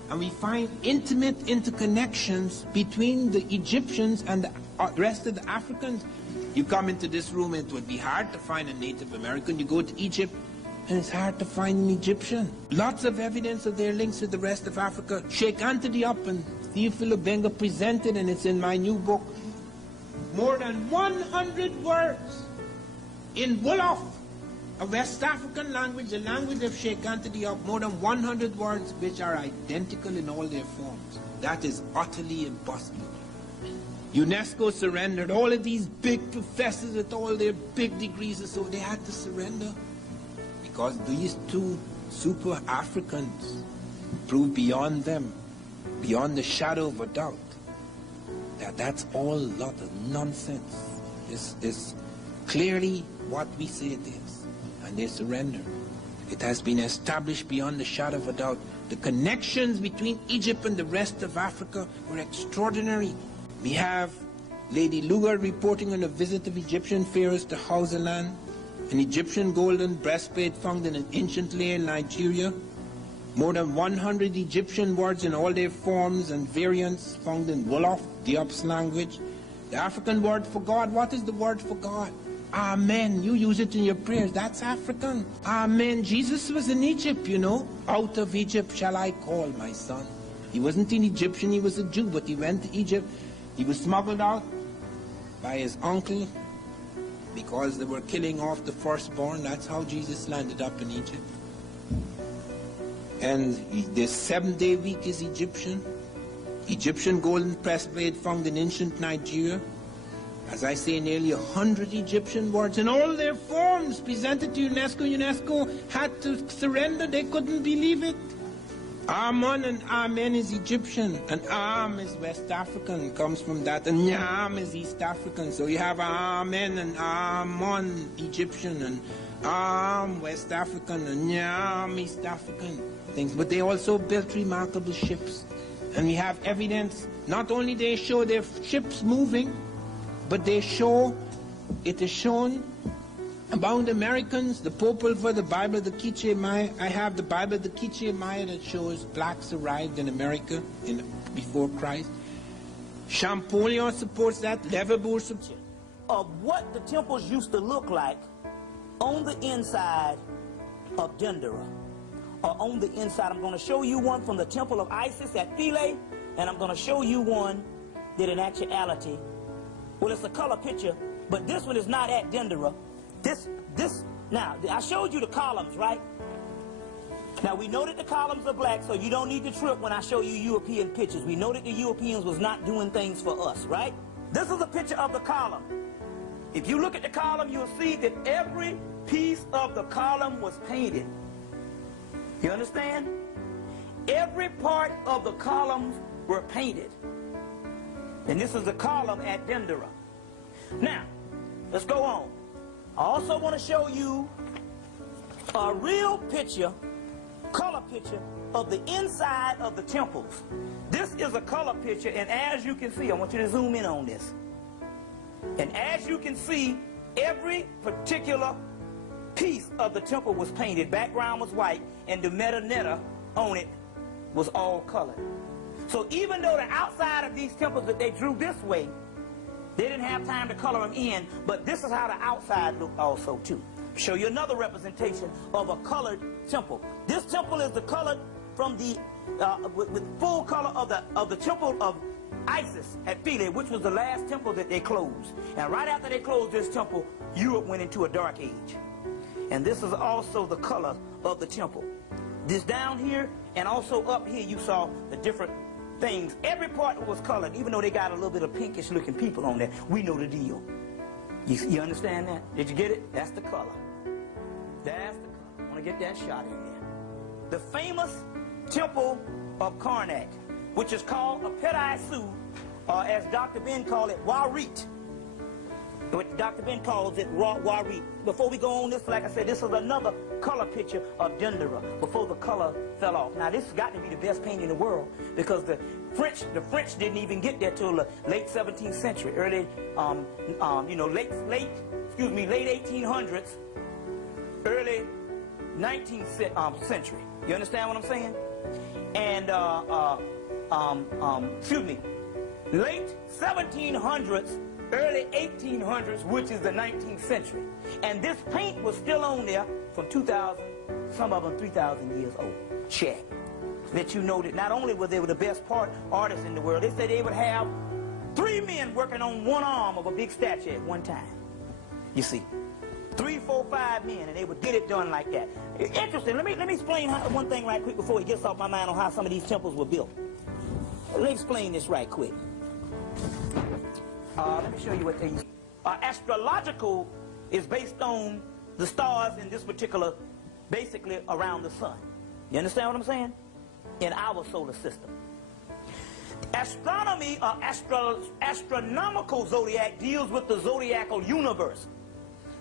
And we find intimate interconnections between the Egyptians and the rest of the Africans. You come into this room, it would be hard to find a Native American. You go to Egypt, and it's hard to find an Egyptian. Lots of evidence of their links to the rest of Africa. Sheikh Anthony Up and Theophilo Benga presented, and it's in my new book, more than 100 words in Wolof a West African language, the language of GHETTOS.QUEENS, of more than 100 words which are identical in all their forms. That is utterly impossible. UNESCO surrendered. All of these big professors with all their big degrees and so, they had to surrender. Because these two super Africans proved beyond them, beyond the shadow of a doubt, that that's all a lot of nonsense. It's clearly what we say it is. And they surrender. It has been established beyond the shadow of a doubt. The connections between Egypt and the rest of Africa were extraordinary. We have Lady Lugar reporting on a visit of Egyptian pharaohs to Hausaland, an Egyptian golden breastplate found in an ancient layer in Nigeria, more than 100 Egyptian words in all their forms and variants found in Wolof, Diop's language. The African word for God, what is the word for God? Amen. You use it in your prayers. That's African. Amen. Jesus was in Egypt, you know. Out of Egypt shall I call my son. He wasn't an Egyptian, he was a Jew, but he went to Egypt. He was smuggled out by his uncle because they were killing off the firstborn. That's how Jesus landed up in Egypt. And the 7-day week is Egyptian. Egyptian golden breastplate found in ancient Nigeria. As I say, nearly 100 Egyptian words in all their forms presented to UNESCO. UNESCO had to surrender. They couldn't believe it. Amun and Amen is Egyptian, and Am is West African, comes from that, and Nyam is East African. So you have Amen and Amun Egyptian, and Am West African, and Nyam East African things. But they also built remarkable ships. And we have evidence, not only they show their ships moving, but they show, it is shown about the Americans, the Popol Vuh, the Bible, the Quiche Maya. I have the Bible, the Quiche Maya, that shows blacks arrived in America before Christ. Champollion supports that. Leverbourg supports of what the temples used to look like on the inside of Dendera. Or on the inside. I'm going to show you one from the temple of Isis at Philae, and I'm going to show you one that in actuality, well, it's a color picture, but this one is not at Dendera. Now, I showed you the columns, right? Now, we know that the columns are black, so you don't need to trip when I show you European pictures. We know that the Europeans was not doing things for us, right? This is a picture of the column. If you look at the column, you'll see that every piece of the column was painted. You understand? Every part of the columns were painted. And this is the column at Dendera. Now, let's go on. I also want to show you a real picture, color picture, of the inside of the temples. This is a color picture, and as you can see, I want you to zoom in on this. And as you can see, every particular piece of the temple was painted. Background was white, and the meta on it was all colored. So even though the outside of these temples that they drew this way, they didn't have time to color them in, but this is how the outside looked also too. Show you another representation of a colored temple. This temple is the colored from the with full color of the temple of Isis at Philae, which was the last temple that they closed. And right after they closed this temple, Europe went into a dark age. And this is also the color of the temple. This down here and also up here, you saw the different things. Every part was colored, even though they got a little bit of pinkish looking people on there. We know the deal. You understand that? Did you get it? That's the color. That's the color. I want to get that shot in there. The famous temple of Karnak, which is called a Pet-I-Su, or as Dr. Ben called it, Warit. What Dr. Ben calls it Warit. Before we go on this, like I said, this is another color picture of Dendera before the color fell off. Now this has got to be the best painting in the world because the French didn't even get there till the late 17th century, early, late 1800s, early 19th century. You understand what I'm saying? And late 1700s. Early 1800s, which is the 19th century. And this paint was still on there from 2,000, some of them 3,000 years old. Check. That you know that not only were they the best artists in the world, they said they would have 3 men working on one arm of a big statue at one time. You see. 3, 4, 5 men, and they would get it done like that. Interesting. Let me explain one thing right quick before it gets off my mind on how some of these temples were built. Let me explain this right quick. Let me show you what they use. Astrological is based on the stars in this particular, basically around the sun. You understand what I'm saying? In our solar system. Astronomy, or astronomical zodiac, deals with the zodiacal universe.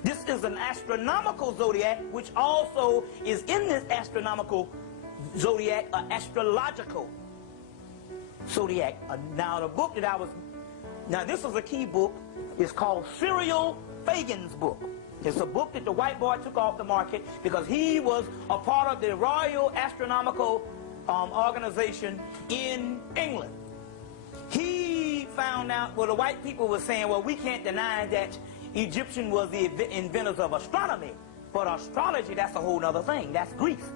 This is an astronomical zodiac, which also is in this astronomical zodiac, an astrological zodiac. Now the book that now this is a key book. It's called Cyril Fagan's book. It's a book that the white boy took off the market because he was a part of the Royal Astronomical Organization in England. He found out, well, the white people were saying, well, we can't deny that Egyptian was the inventors of astronomy, but astrology, that's a whole other thing. That's Greece.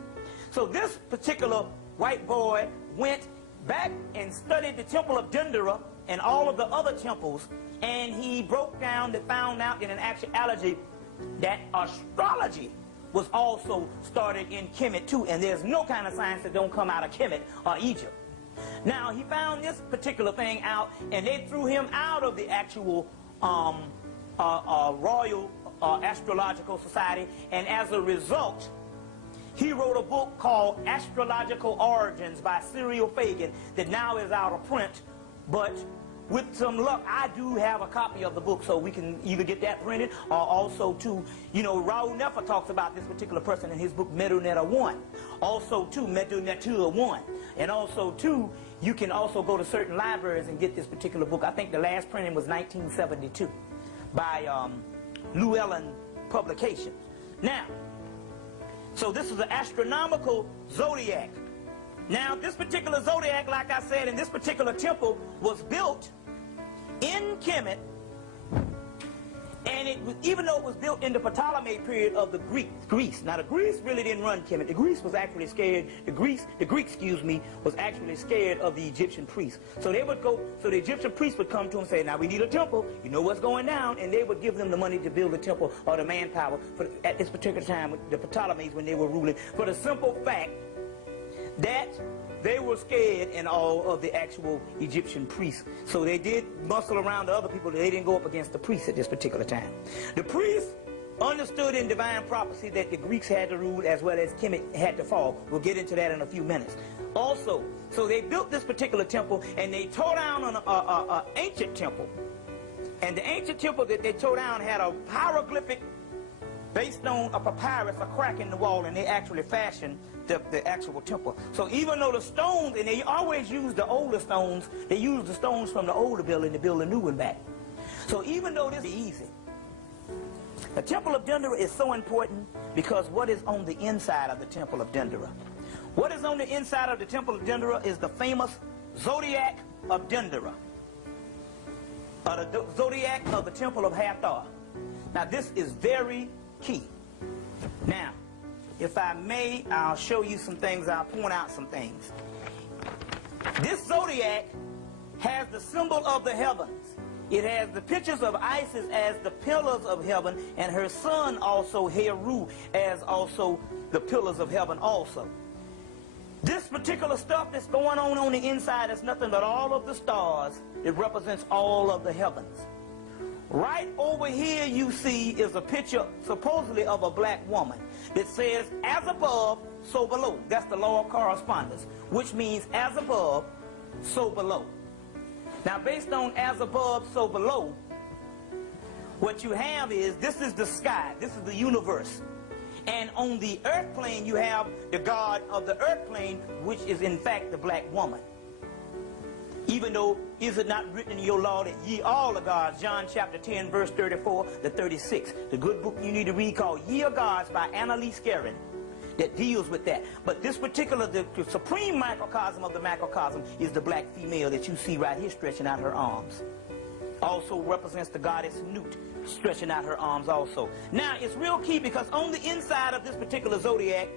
So this particular white boy went back and studied the Temple of Dendera and all of the other temples, and he broke down and found out in an actuality that astrology was also started in Kemet too, and there's no kind of science that don't come out of Kemet or Egypt. Now he found this particular thing out, and they threw him out of the actual Royal Astrological Society, and as a result, he wrote a book called Astrological Origins by Cyril Fagan that now is out of print, but with some luck, I do have a copy of the book, so we can either get that printed or also too, you know, Raoul Nefer talks about this particular person in his book Medunetta 1. Also too, Medunetta 1. And also too, you can also go to certain libraries and get this particular book. I think the last printing was 1972 by Llewellyn Publications. Now, so this is an astronomical zodiac. Now, this particular zodiac, like I said, in this particular temple was built in Kemet, and it was, even though it was built in the Ptolemaic period of the Greece. Now, the Greece really didn't run Kemet. The Greece was actually scared. The Greek, excuse me, was actually scared of the Egyptian priests. So they would go. So the Egyptian priests would come to them and say, "Now we need a temple. You know what's going down?" And they would give them the money to build a temple or the manpower for at this particular time. The Ptolemies, when they were ruling, for the simple fact that they were scared in all of the actual Egyptian priests. So they did muscle around the other people. They didn't go up against the priests at this particular time. The priests understood in divine prophecy that the Greeks had to rule as well as Kemet had to fall. We'll get into that in a few minutes. Also, so they built this particular temple, and they tore down an ancient temple. And the ancient temple that they tore down had a hieroglyphic based on a papyrus, a crack in the wall, and they actually fashioned the actual temple. So even though the stones, and they always use the older stones, they use the stones from the older building to build a new one back. So even though this is easy, the Temple of Dendera is so important because what is on the inside of the Temple of Dendera? What is on the inside of the Temple of Dendera is the famous Zodiac of Dendera, or the Zodiac of the Temple of Hathor. Now this is very key. Now, if I may, I'll show you some things. I'll point out some things. This zodiac has the symbol of the heavens. It has the pictures of Isis as the pillars of heaven, and her son also, Heru, as also the pillars of heaven also. This particular stuff that's going on the inside is nothing but all of the stars. It represents all of the heavens. Right over here you see is a picture supposedly of a black woman that says, as above, so below. That's the law of correspondence, which means as above, so below. Now based on as above, so below, what you have is, this is the sky, this is the universe. And on the earth plane you have the god of the earth plane, which is in fact the black woman. Even though, is it not written in your law that ye all are gods? John chapter 10, verse 34 to 36. The good book you need to read called Ye Are Gods by Annalise Guerin that deals with that. But this particular, the supreme microcosm of the macrocosm is the black female that you see right here stretching out her arms. Also represents the goddess Nut stretching out her arms also. Now, it's real key because on the inside of this particular zodiac,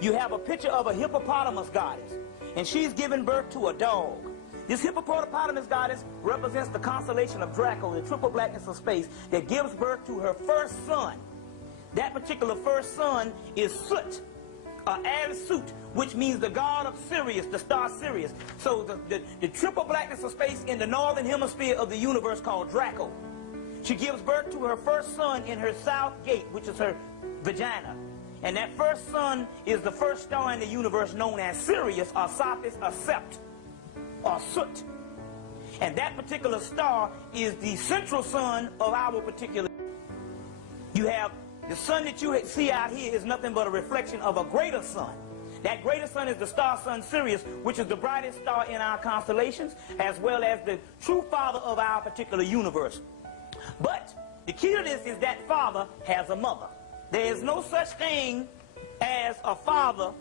you have a picture of a hippopotamus goddess. And she's giving birth to a dog. This hippopotamus goddess represents the constellation of Draco, the triple blackness of space, that gives birth to her first son. That particular first son is Soot, Al-Sut, which means the god of Sirius, the star Sirius. So the triple blackness of space in the northern hemisphere of the universe called Draco. She gives birth to her first son in her south gate, which is her vagina. And that first son is the first star in the universe known as Sirius, or Sophis, or Sept, or Soot. And that particular star is the central sun of our particular. You have the sun that you see out here is nothing but a reflection of a greater sun. That greater sun is the star sun Sirius, which is the brightest star in our constellations, as well as the true father of our particular universe. But the key to this is that father has a mother. There is no such thing as a father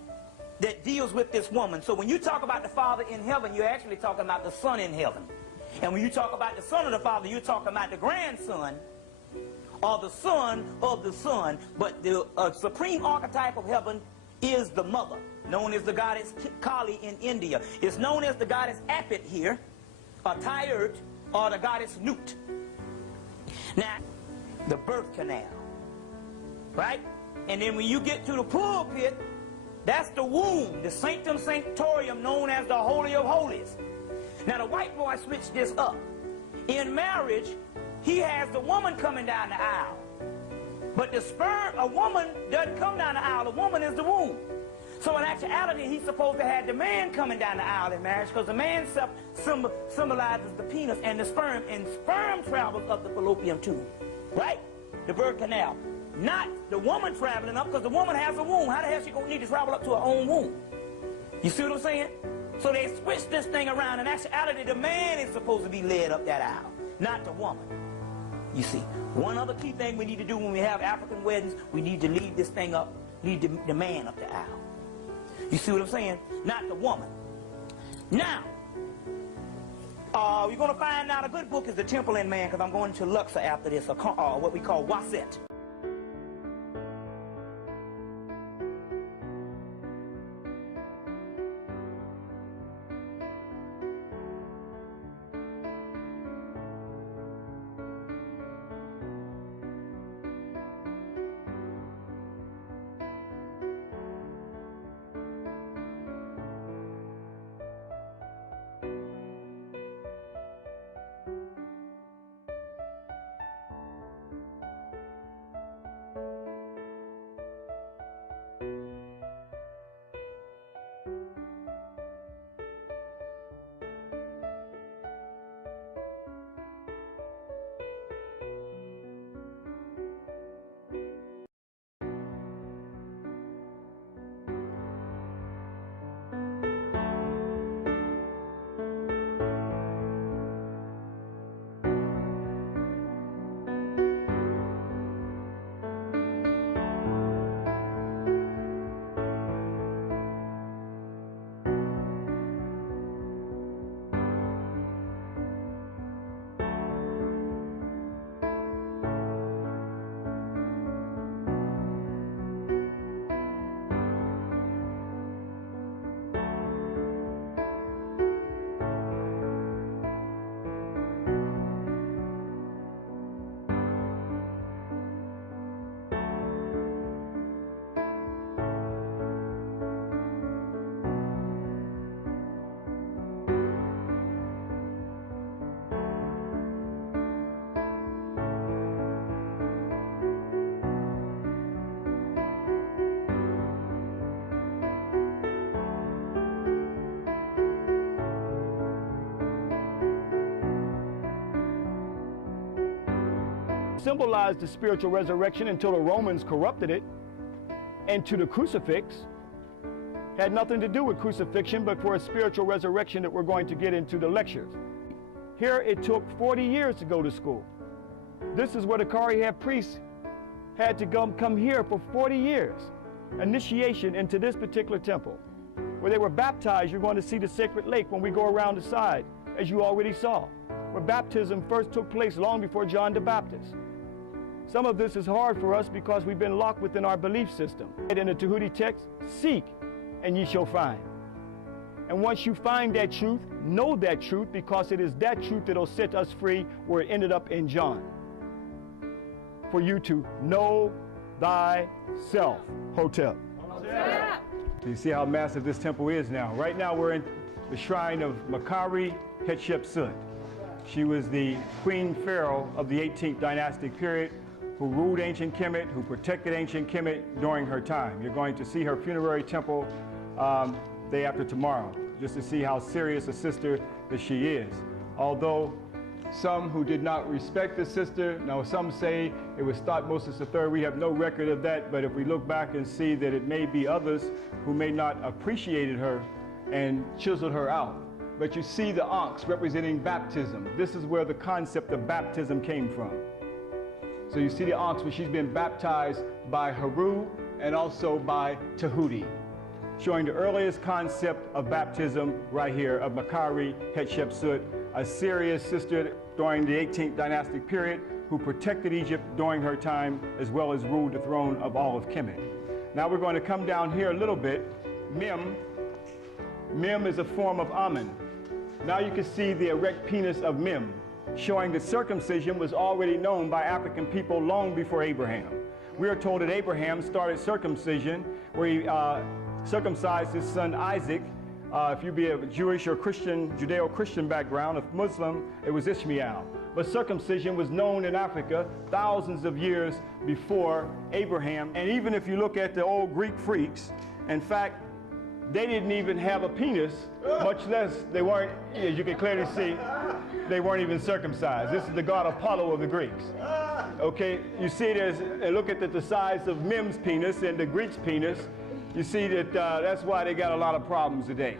that deals with this woman. So when you talk about the father in heaven, you're actually talking about the son in heaven. And when you talk about the son of the father, you're talking about the grandson, or the son of the son. But the supreme archetype of heaven is the mother, known as the goddess Kali in India. It's known as the goddess Apit here, or Tyert, or the goddess Nut. Now, the birth canal, right? And then when you get to the pulpit, that's the womb, the sanctum sanctorum, known as the Holy of Holies. Now, the white boy switched this up. In marriage, he has the woman coming down the aisle. But the sperm, a woman doesn't come down the aisle. A woman is the womb. So in actuality, he's supposed to have the man coming down the aisle in marriage, because the man symbolizes the penis and the sperm travels up the fallopian tube, right? The birth canal. Not the woman traveling up, because the woman has a womb. How the hell is she going to need to travel up to her own womb? You see what I'm saying? So they switched this thing around. In actuality, the man is supposed to be led up that aisle, not the woman. You see, one other key thing we need to do when we have African weddings, we need to lead this thing up, lead the man up the aisle. You see what I'm saying? Not the woman. Now, we're going to find out a good book is The Temple and Man, because I'm going to Luxor after this, or what we call Waset. Symbolized the spiritual resurrection until the Romans corrupted it, and to the crucifix had nothing to do with crucifixion but for a spiritual resurrection that we're going to get into the lectures. Here it took 40 years to go to school. This is where the Karihev priests had to come here for 40 years. Initiation into this particular temple. Where they were baptized, you're going to see the sacred lake when we go around the side, as you already saw, where baptism first took place long before John the Baptist. Some of this is hard for us because we've been locked within our belief system. In the Tahuti text, seek and ye shall find. And once you find that truth, know that truth, because it is that truth that'll set us free, where it ended up in John. For you to know thyself. Hotep. You see how massive this temple is now. Right now we're in the shrine of Makari Hatshepsut. She was the Queen Pharaoh of the 18th dynastic period who ruled ancient Kemet, who protected ancient Kemet during her time. You're going to see her funerary temple day after tomorrow, just to see how serious a sister that she is. Although some who did not respect the sister, now some say it was Thutmose III, we have no record of that, but if we look back and see that it may be others who may not appreciated her and chiseled her out. But you see the ox representing baptism. This is where the concept of baptism came from. So you see the ox when she's been baptized by Heru and also by Tahuti, showing the earliest concept of baptism right here of Makari Hatshepsut, a serious sister during the 18th dynastic period who protected Egypt during her time as well as ruled the throne of all of Kemet. Now we're going to come down here a little bit. Mem is a form of Amen. Now you can see the erect penis of Mem, showing that circumcision was already known by African people long before Abraham. We are told that Abraham started circumcision where he circumcised his son Isaac. If you be of Jewish or Christian, Judeo-Christian background, if Muslim, it was Ishmael. But circumcision was known in Africa thousands of years before Abraham. And even if you look at the old Greek freaks, in fact, they didn't even have a penis, much less they weren't, as you can clearly see, they weren't even circumcised. This is the god Apollo of the Greeks. Okay, you see there's, look at the size of Mem's penis and the Greek's penis. You see that that's why they got a lot of problems today.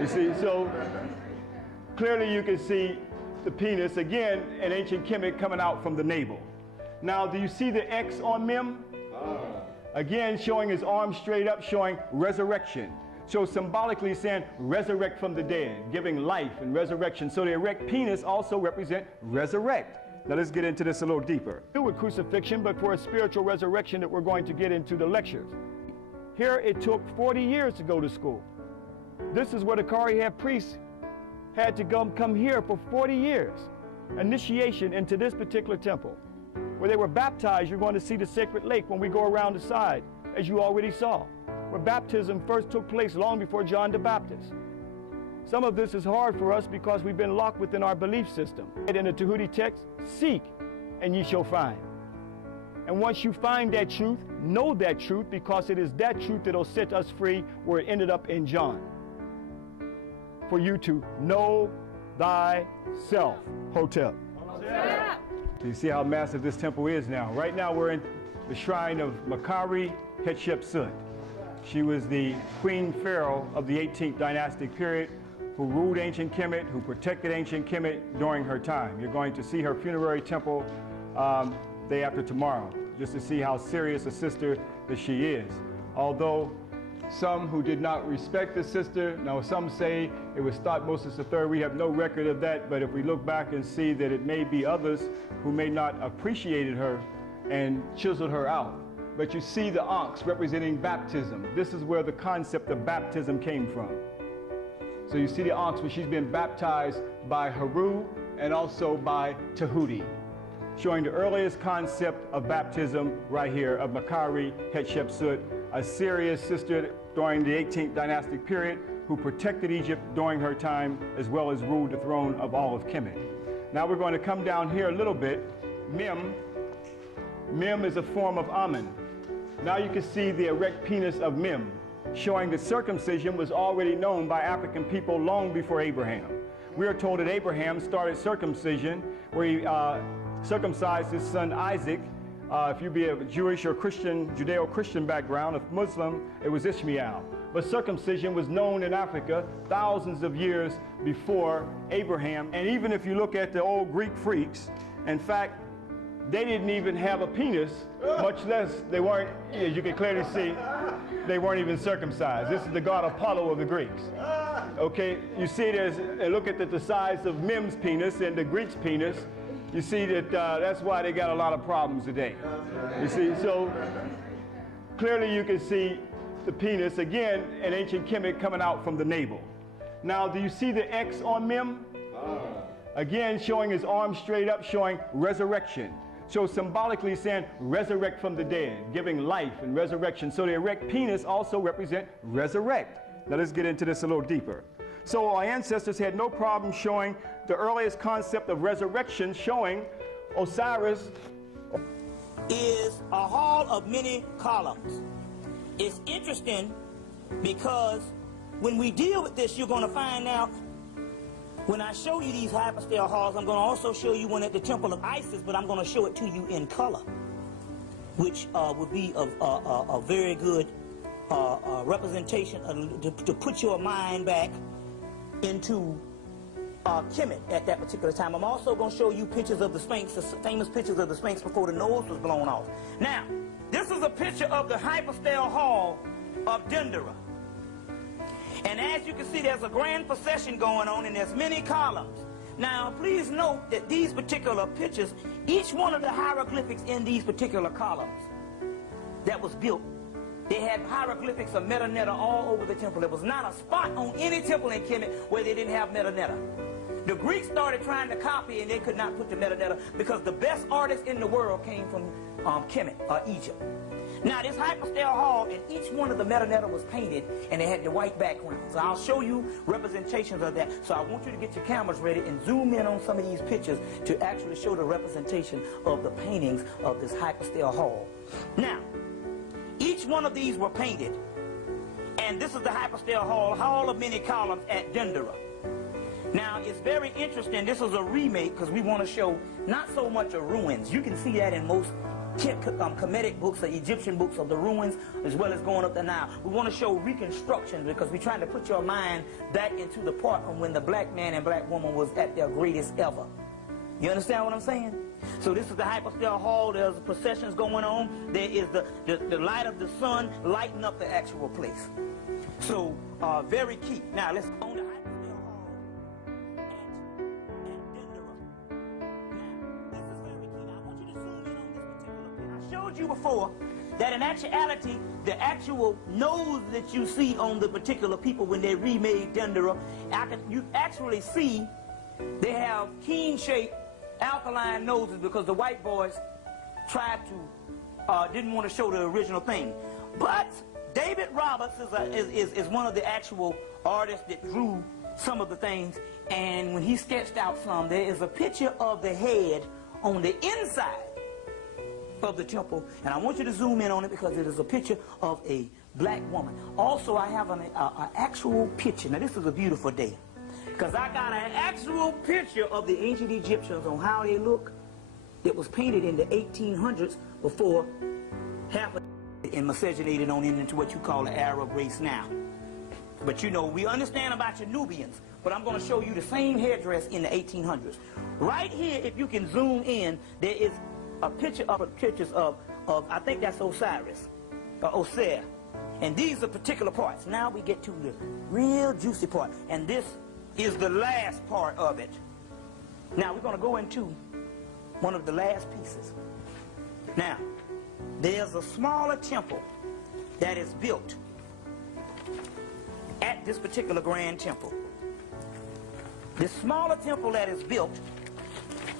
You see, so clearly you can see the penis, again, in ancient Kemet coming out from the navel. Now, do you see the X on Mem? Again, showing his arms straight up, showing resurrection. So symbolically saying resurrect from the dead, giving life and resurrection. So the erect penis also represent resurrect. Now let's get into this a little deeper. Do with crucifixion, but for a spiritual resurrection that we're going to get into the lectures. Here it took 40 years to go to school. This is where the Karihat priests had to come here for 40 years. Initiation into this particular temple. Where they were baptized, you're going to see the sacred lake when we go around the side, as you already saw. Where baptism first took place long before John the Baptist. Some of this is hard for us because we've been locked within our belief system. In the Tahuti text, seek and ye shall find. And once you find that truth, know that truth, because it is that truth that'll set us free, where it ended up in John. For you to know thyself. Hotep. You see how massive this temple is now. Right now we're in the shrine of Makari Hatshepsut. She was the Queen Pharaoh of the 18th dynastic period who ruled ancient Kemet, who protected ancient Kemet during her time. You're going to see her funerary temple day after tomorrow, just to see how serious a sister that she is. Although some who did not respect the sister, now some say it was Thutmose III, we have no record of that, but if we look back and see that it may be others who may not appreciated her and chiseled her out. But you see the ox representing baptism. This is where the concept of baptism came from. So you see the ox when she's been baptized by Heru and also by Tahuti, showing the earliest concept of baptism right here of Makari Hatshepsut, a serious sister during the 18th dynastic period who protected Egypt during her time as well as ruled the throne of all of Kemet. Now we're going to come down here a little bit. Mem is a form of Amen. Now you can see the erect penis of Mem, showing that circumcision was already known by African people long before Abraham. We are told that Abraham started circumcision where he circumcised his son Isaac. If you be of Jewish or Christian, Judeo-Christian background, if Muslim, it was Ishmael. But circumcision was known in Africa thousands of years before Abraham. And even if you look at the old Greek freaks, in fact, they didn't even have a penis, much less they weren't, as you can clearly see, they weren't even circumcised. This is the god Apollo of the Greeks. Okay, you see there's, look at the size of Mem's penis and the Greek's penis. You see that that's why they got a lot of problems today. You see, so clearly you can see the penis, again, in ancient Kemet coming out from the navel. Now, do you see the X on Mem? Again, showing his arms straight up, showing resurrection. So symbolically saying resurrect from the dead, giving life and resurrection. So the erect penis also represent resurrect. Now let's get into this a little deeper. So our ancestors had no problem showing the earliest concept of resurrection, showing Osiris is a hall of many columns. It's interesting because when we deal with this, you're going to find out, when I show you these hypostyle halls, I'm going to also show you one at the Temple of Isis, but I'm going to show it to you in color, which would be a very good representation to put your mind back into Kemet at that particular time. I'm also going to show you pictures of the Sphinx, the famous pictures of the Sphinx before the nose was blown off. Now, this is a picture of the hypostyle hall of Dendera. And as you can see, there's a grand procession going on, and there's many columns. Now, please note that these particular pictures, each one of the hieroglyphics in these particular columns that was built, they had hieroglyphics of Metanetta all over the temple. There was not a spot on any temple in Kemet where they didn't have Metanetta. The Greeks started trying to copy, and they could not put the Metanetta because the best artists in the world came from Kemet, or Egypt. Now, this hypostyle hall, and each one of the Metanetta was painted, and they had the white background. So I'll show you representations of that. So I want you to get your cameras ready and zoom in on some of these pictures to actually show the representation of the paintings of this hypostyle hall. Now, each one of these were painted, and this is the hypostyle hall of many columns at Dendera. Now, it's very interesting. This is a remake because we want to show not so much of ruins. You can see that in most Kemetic books or Egyptian books of the ruins, as well as going up the Nile. We want to show reconstruction because we're trying to put your mind back into the part of when the black man and black woman was at their greatest ever. You understand what I'm saying? So this is the hypostyle hall. There's processions going on. There is the light of the sun lighting up the actual place. So very key. Now let's go on the hypostyle hall at Dendera. Now this is very key. Now I want you to zoom in on this particular picture. I showed you before that in actuality, the actual nose that you see on the particular people when they remade Dendera, you actually see they have keen-shaped alkaline noses because the white boys tried to, didn't want to show the original thing. But David Roberts is one of the actual artists that drew some of the things, and when he sketched out some, there is a picture of the head on the inside of the temple, and I want you to zoom in on it because it is a picture of a black woman. Also, I have an actual picture. Now, this is a beautiful day because I got an actual picture of the ancient Egyptians on how they look. It was painted in the 1800s before half of it and miscegenated on into what you call the Arab race now. But you know, we understand about your Nubians, but I'm going to show you the same headdress in the 1800s. Right here, if you can zoom in, there is a picture of pictures of I think that's Osiris, or Osir. And these are particular parts. Now we get to the real juicy part, and this is the last part of it. Now we're going to go into one of the last pieces. Now, there's a smaller temple that is built at this particular grand temple. This smaller temple that is built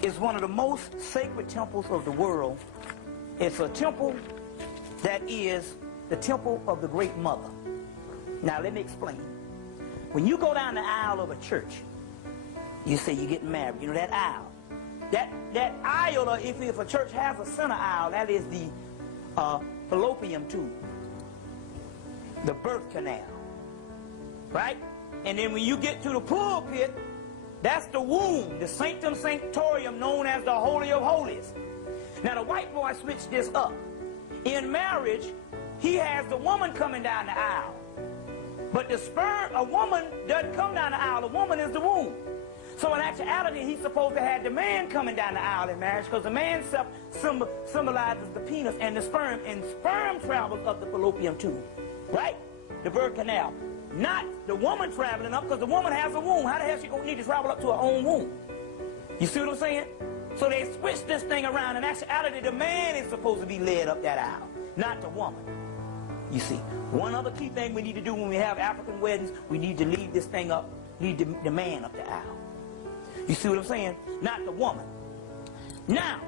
is one of the most sacred temples of the world. It's a temple that is the temple of the Great Mother. Now let me explain. When you go down the aisle of a church, you say you're getting married. You know that aisle. That aisle, or if a church has a center aisle, that is the fallopian tube, the birth canal, right? And then when you get to the pulpit, that's the womb, the sanctum sanctorum, known as the Holy of Holies. Now the white boy switched this up. In marriage, he has the woman coming down the aisle. But the sperm, a woman doesn't come down the aisle. A woman is the womb. So in actuality, he's supposed to have the man coming down the aisle in marriage because the man symbolizes the penis and the sperm, and sperm travels up the fallopian tube, right? The birth canal. Not the woman traveling up because the woman has a womb. How the hell is she going to need to travel up to her own womb? You see what I'm saying? So they switched this thing around. In actuality, the man is supposed to be led up that aisle, not the woman. You see, one other key thing we need to do when we have African weddings, we need to lead this thing up, lead the man up the aisle. You see what I'm saying? Not the woman. Now,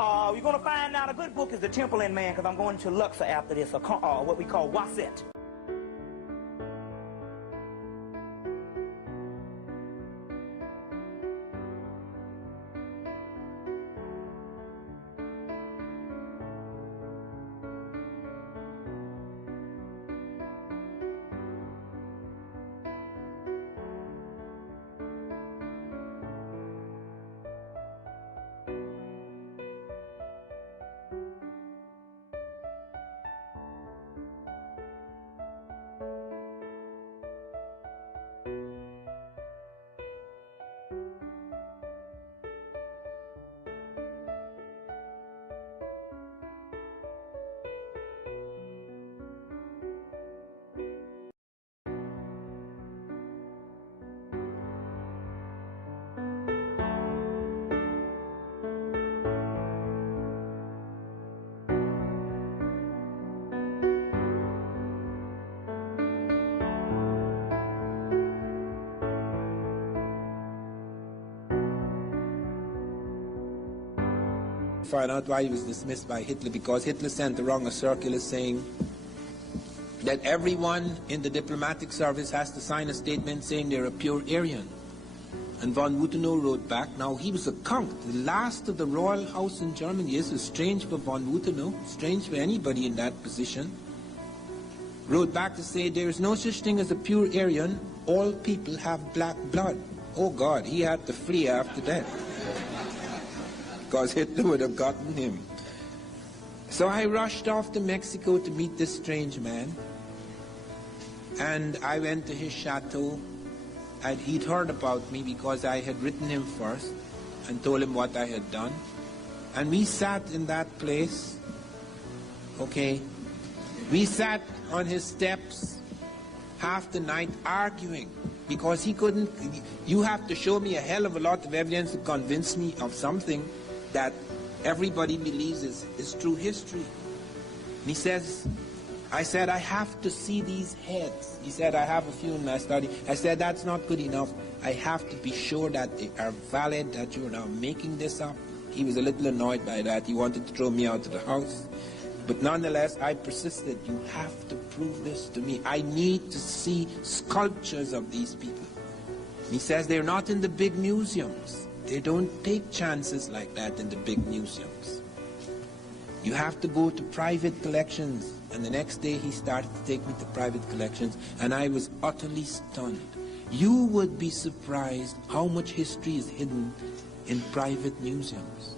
You're going to find out a good book is The Temple and Man, because I'm going to Luxor after this, what we call Wasset. Find out why he was dismissed by Hitler, because Hitler sent around a circular saying that everyone in the diplomatic service has to sign a statement saying they're a pure Aryan. And von Wutenow wrote back. Now, he was a count, the last of the royal house in Germany. This was strange for von Wutenow, strange for anybody in that position. Wrote back to say, there is no such thing as a pure Aryan. All people have black blood. Oh God, he had to flee after that, because Hitler would have gotten him. So I rushed off to Mexico to meet this strange man. And I went to his chateau. He'd heard about me because I had written him first and told him what I had done. And we sat in that place, okay? We sat on his steps half the night arguing, because he couldn't, you have to show me a hell of a lot of evidence to convince me of something that everybody believes is true history. And he says, I said, I have to see these heads. He said, I have a few in my study. I said, that's not good enough. I have to be sure that they are valid, that you're not making this up. He was a little annoyed by that. He wanted to throw me out of the house. But nonetheless, I persisted. You have to prove this to me. I need to see sculptures of these people. And he says, they're not in the big museums. They don't take chances like that in the big museums. You have to go to private collections. And the next day he started to take me to private collections, and I was utterly stunned. You would be surprised how much history is hidden in private museums.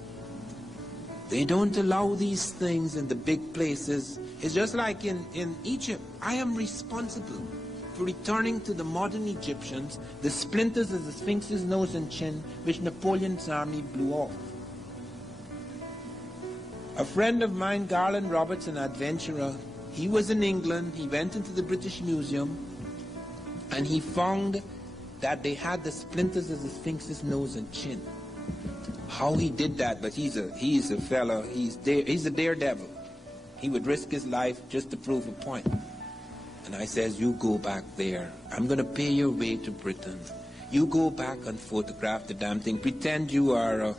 They don't allow these things in the big places. It's just like in Egypt. I am responsible for returning to the modern Egyptians the splinters of the Sphinx's nose and chin which Napoleon's army blew off. A friend of mine, Garland Roberts, an adventurer, he was in England. He went into the British Museum and he found that they had the splinters of the Sphinx's nose and chin. How he did that, but he's a fellow, he's a daredevil. He would risk his life just to prove a point. And I says, you go back there. I'm going to pay your way to Britain. You go back and photograph the damn thing. Pretend you are a,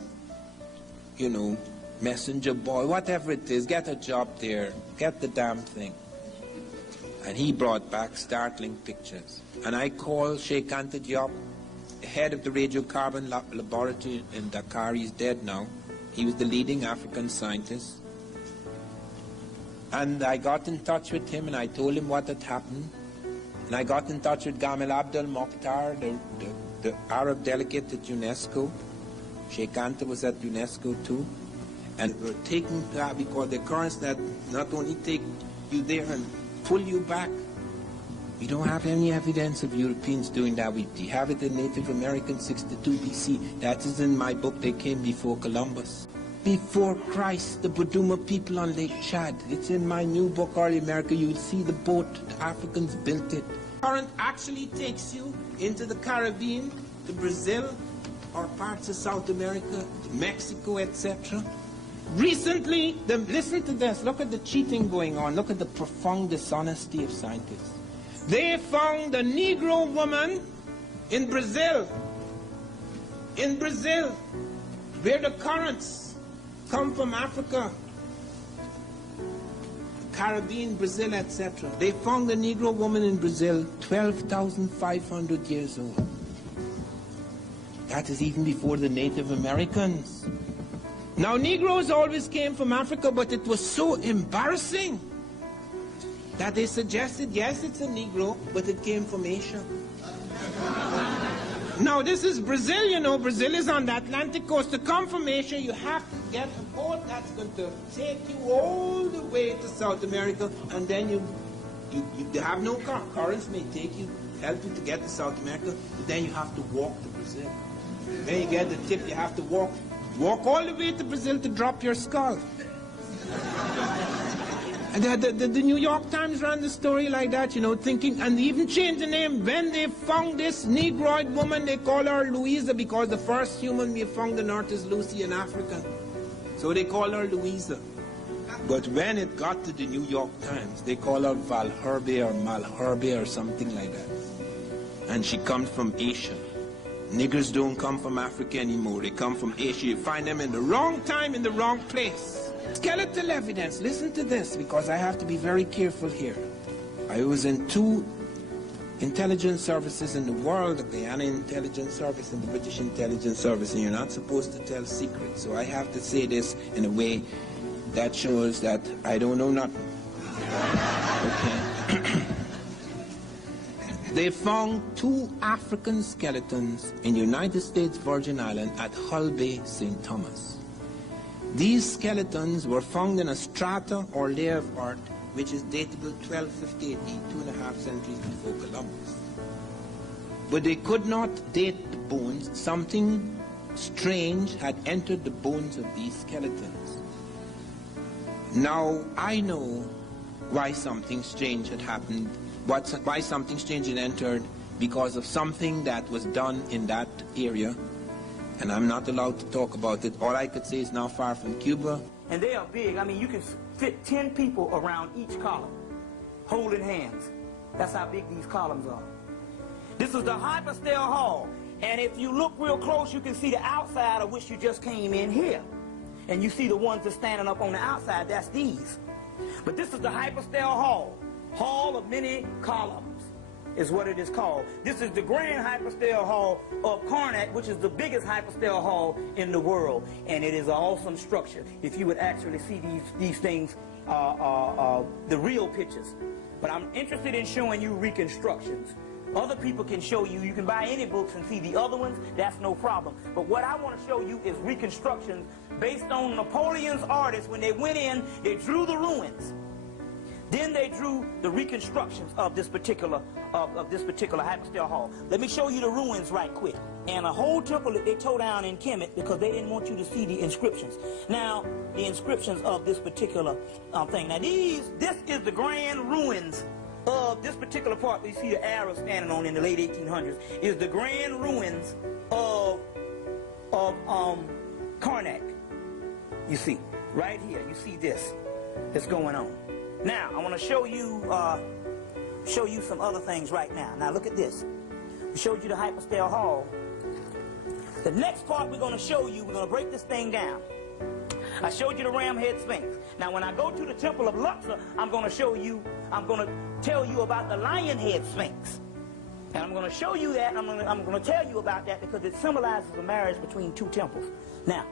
messenger boy, whatever it is. Get a job there. Get the damn thing. And he brought back startling pictures. And I called Sheikh Anta Diop, head of the radiocarbon laboratory in Dakar. He's dead now. He was the leading African scientist. And I got in touch with him and I told him what had happened. And I got in touch with Gamal Abdel Mokhtar, the Arab delegate at UNESCO. Sheikh Anta was at UNESCO too. And we're taking that because the currents that not only take you there and pull you back. We don't have any evidence of Europeans doing that. We have it in Native American 62 BC. That is in my book, They Came Before Columbus. Before Christ, the Buduma people on Lake Chad. It's in my new book, Early America. You'll see the boat. The Africans built it. The current actually takes you into the Caribbean, to Brazil, or parts of South America, to Mexico, etc. Recently, listen to this. Look at the cheating going on. Look at the profound dishonesty of scientists. They found a Negro woman in Brazil, where the currents come from Africa, Caribbean, Brazil, etc. They found the Negro woman in Brazil 12,500 years old. That is even before the Native Americans. Now, Negroes always came from Africa, but it was so embarrassing that they suggested, yes, it's a Negro, but it came from Asia. Now, this is Brazil, you know. Brazil is on the Atlantic coast. To come from Asia, you have to get a boat that's going to take you all the way to South America, and then you have no car. Currents may take you, help you to get to South America, but then you have to walk to Brazil. Then you get the tip, you have to walk all the way to Brazil to drop your skull. And the New York Times ran the story like that, you know, thinking, and they even changed the name. When they found this Negroid woman, they call her Louisa, because the first human we found on earth is Lucy, an African. So they call her Louisa. But when it got to the New York Times, they call her Valherbe or Malherbe or something like that. And she comes from Asia. Niggers don't come from Africa anymore. They come from Asia. You find them in the wrong time, in the wrong place. Skeletal evidence. Listen to this, because I have to be very careful here. I was in 2 intelligence services in the world, the Guyana Intelligence Service and the British Intelligence Service, and you're not supposed to tell secrets. So I have to say this in a way that shows that I don't know nothing. Okay. They found 2 African skeletons in the United States Virgin Island at Hull Bay, St. Thomas. These skeletons were found in a strata or layer of earth which is datable 1250 AD, 2.5 centuries before Columbus. But they could not date the bones. Something strange had entered the bones of these skeletons. Now, I know why something strange had happened, why something strange had entered, because of something that was done in that area. And I'm not allowed to talk about it. All I could say is not far from Cuba. And they are big. I mean, you can fit 10 people around each column, holding hands. That's how big these columns are. This is the hypostyle hall. And if you look real close, you can see the outside of which you just came in here. And you see the ones that's standing up on the outside, that's these. But this is the hypostyle hall. Hall of many columns is what it is called. This is the grand hypostyle hall of Karnak, which is the biggest hypostyle hall in the world. And it is an awesome structure. If you would actually see these things, the real pictures. But I'm interested in showing you reconstructions. Other people can show you, you can buy any books and see the other ones, that's no problem. But what I want to show you is reconstructions based on Napoleon's artists. When they went in, they drew the ruins. Then they drew the reconstructions of this particular hypostyle hall. Let me show you the ruins right quick. And a whole temple that they tore down in Kemet because they didn't want you to see the inscriptions. Now, the inscriptions of this particular thing. Now, this is the grand ruins of this particular part that you see the arrow standing on in the late 1800s. Is the grand ruins of Karnak. You see, right here, you see this that's going on. Now, I want to show you some other things right now. Now, look at this. We showed you the hypostyle hall. The next part we're going to show you, we're going to break this thing down. I showed you the ram head sphinx. Now, when I go to the temple of Luxor, I'm going to tell you about the lion head sphinx. And I'm going to show you that, and I'm going to tell you about that because it symbolizes a marriage between 2 temples. Now,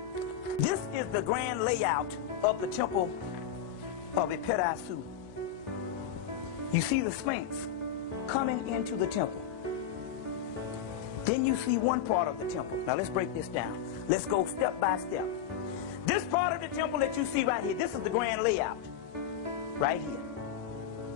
this is the grand layout of the temple of Epetasu. You see the Sphinx coming into the temple. Then you see one part of the temple. Now let's break this down. Let's go step by step. This part of the temple that you see right here, this is the grand layout. Right here.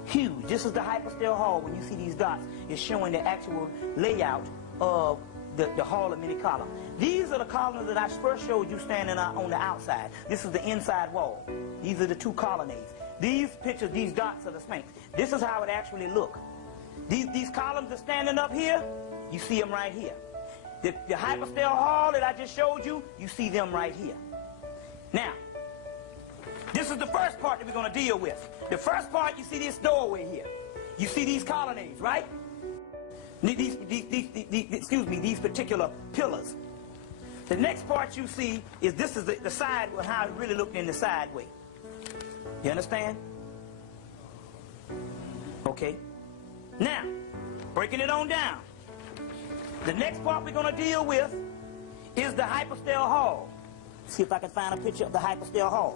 Huge. This is the hypostyle hall. When you see these dots, it's showing the actual layout of the hall of many columns. These are the columns that I first showed you standing on the outside. This is the inside wall. These are the 2 colonnades. These pictures, these dots are the Sphinx. This is how it actually looks. These columns are standing up here. You see them right here. The hypostyle hall that I just showed you, you see them right here. Now, this is the first part that we're going to deal with. The first part, you see this doorway here. You see these colonnades, right? These particular pillars. The next part you see is this is the side, how it really looked in the side way. You understand? Okay. Now, breaking it on down. The next part we're going to deal with is the hypostyle hall. See if I can find a picture of the hypostyle hall.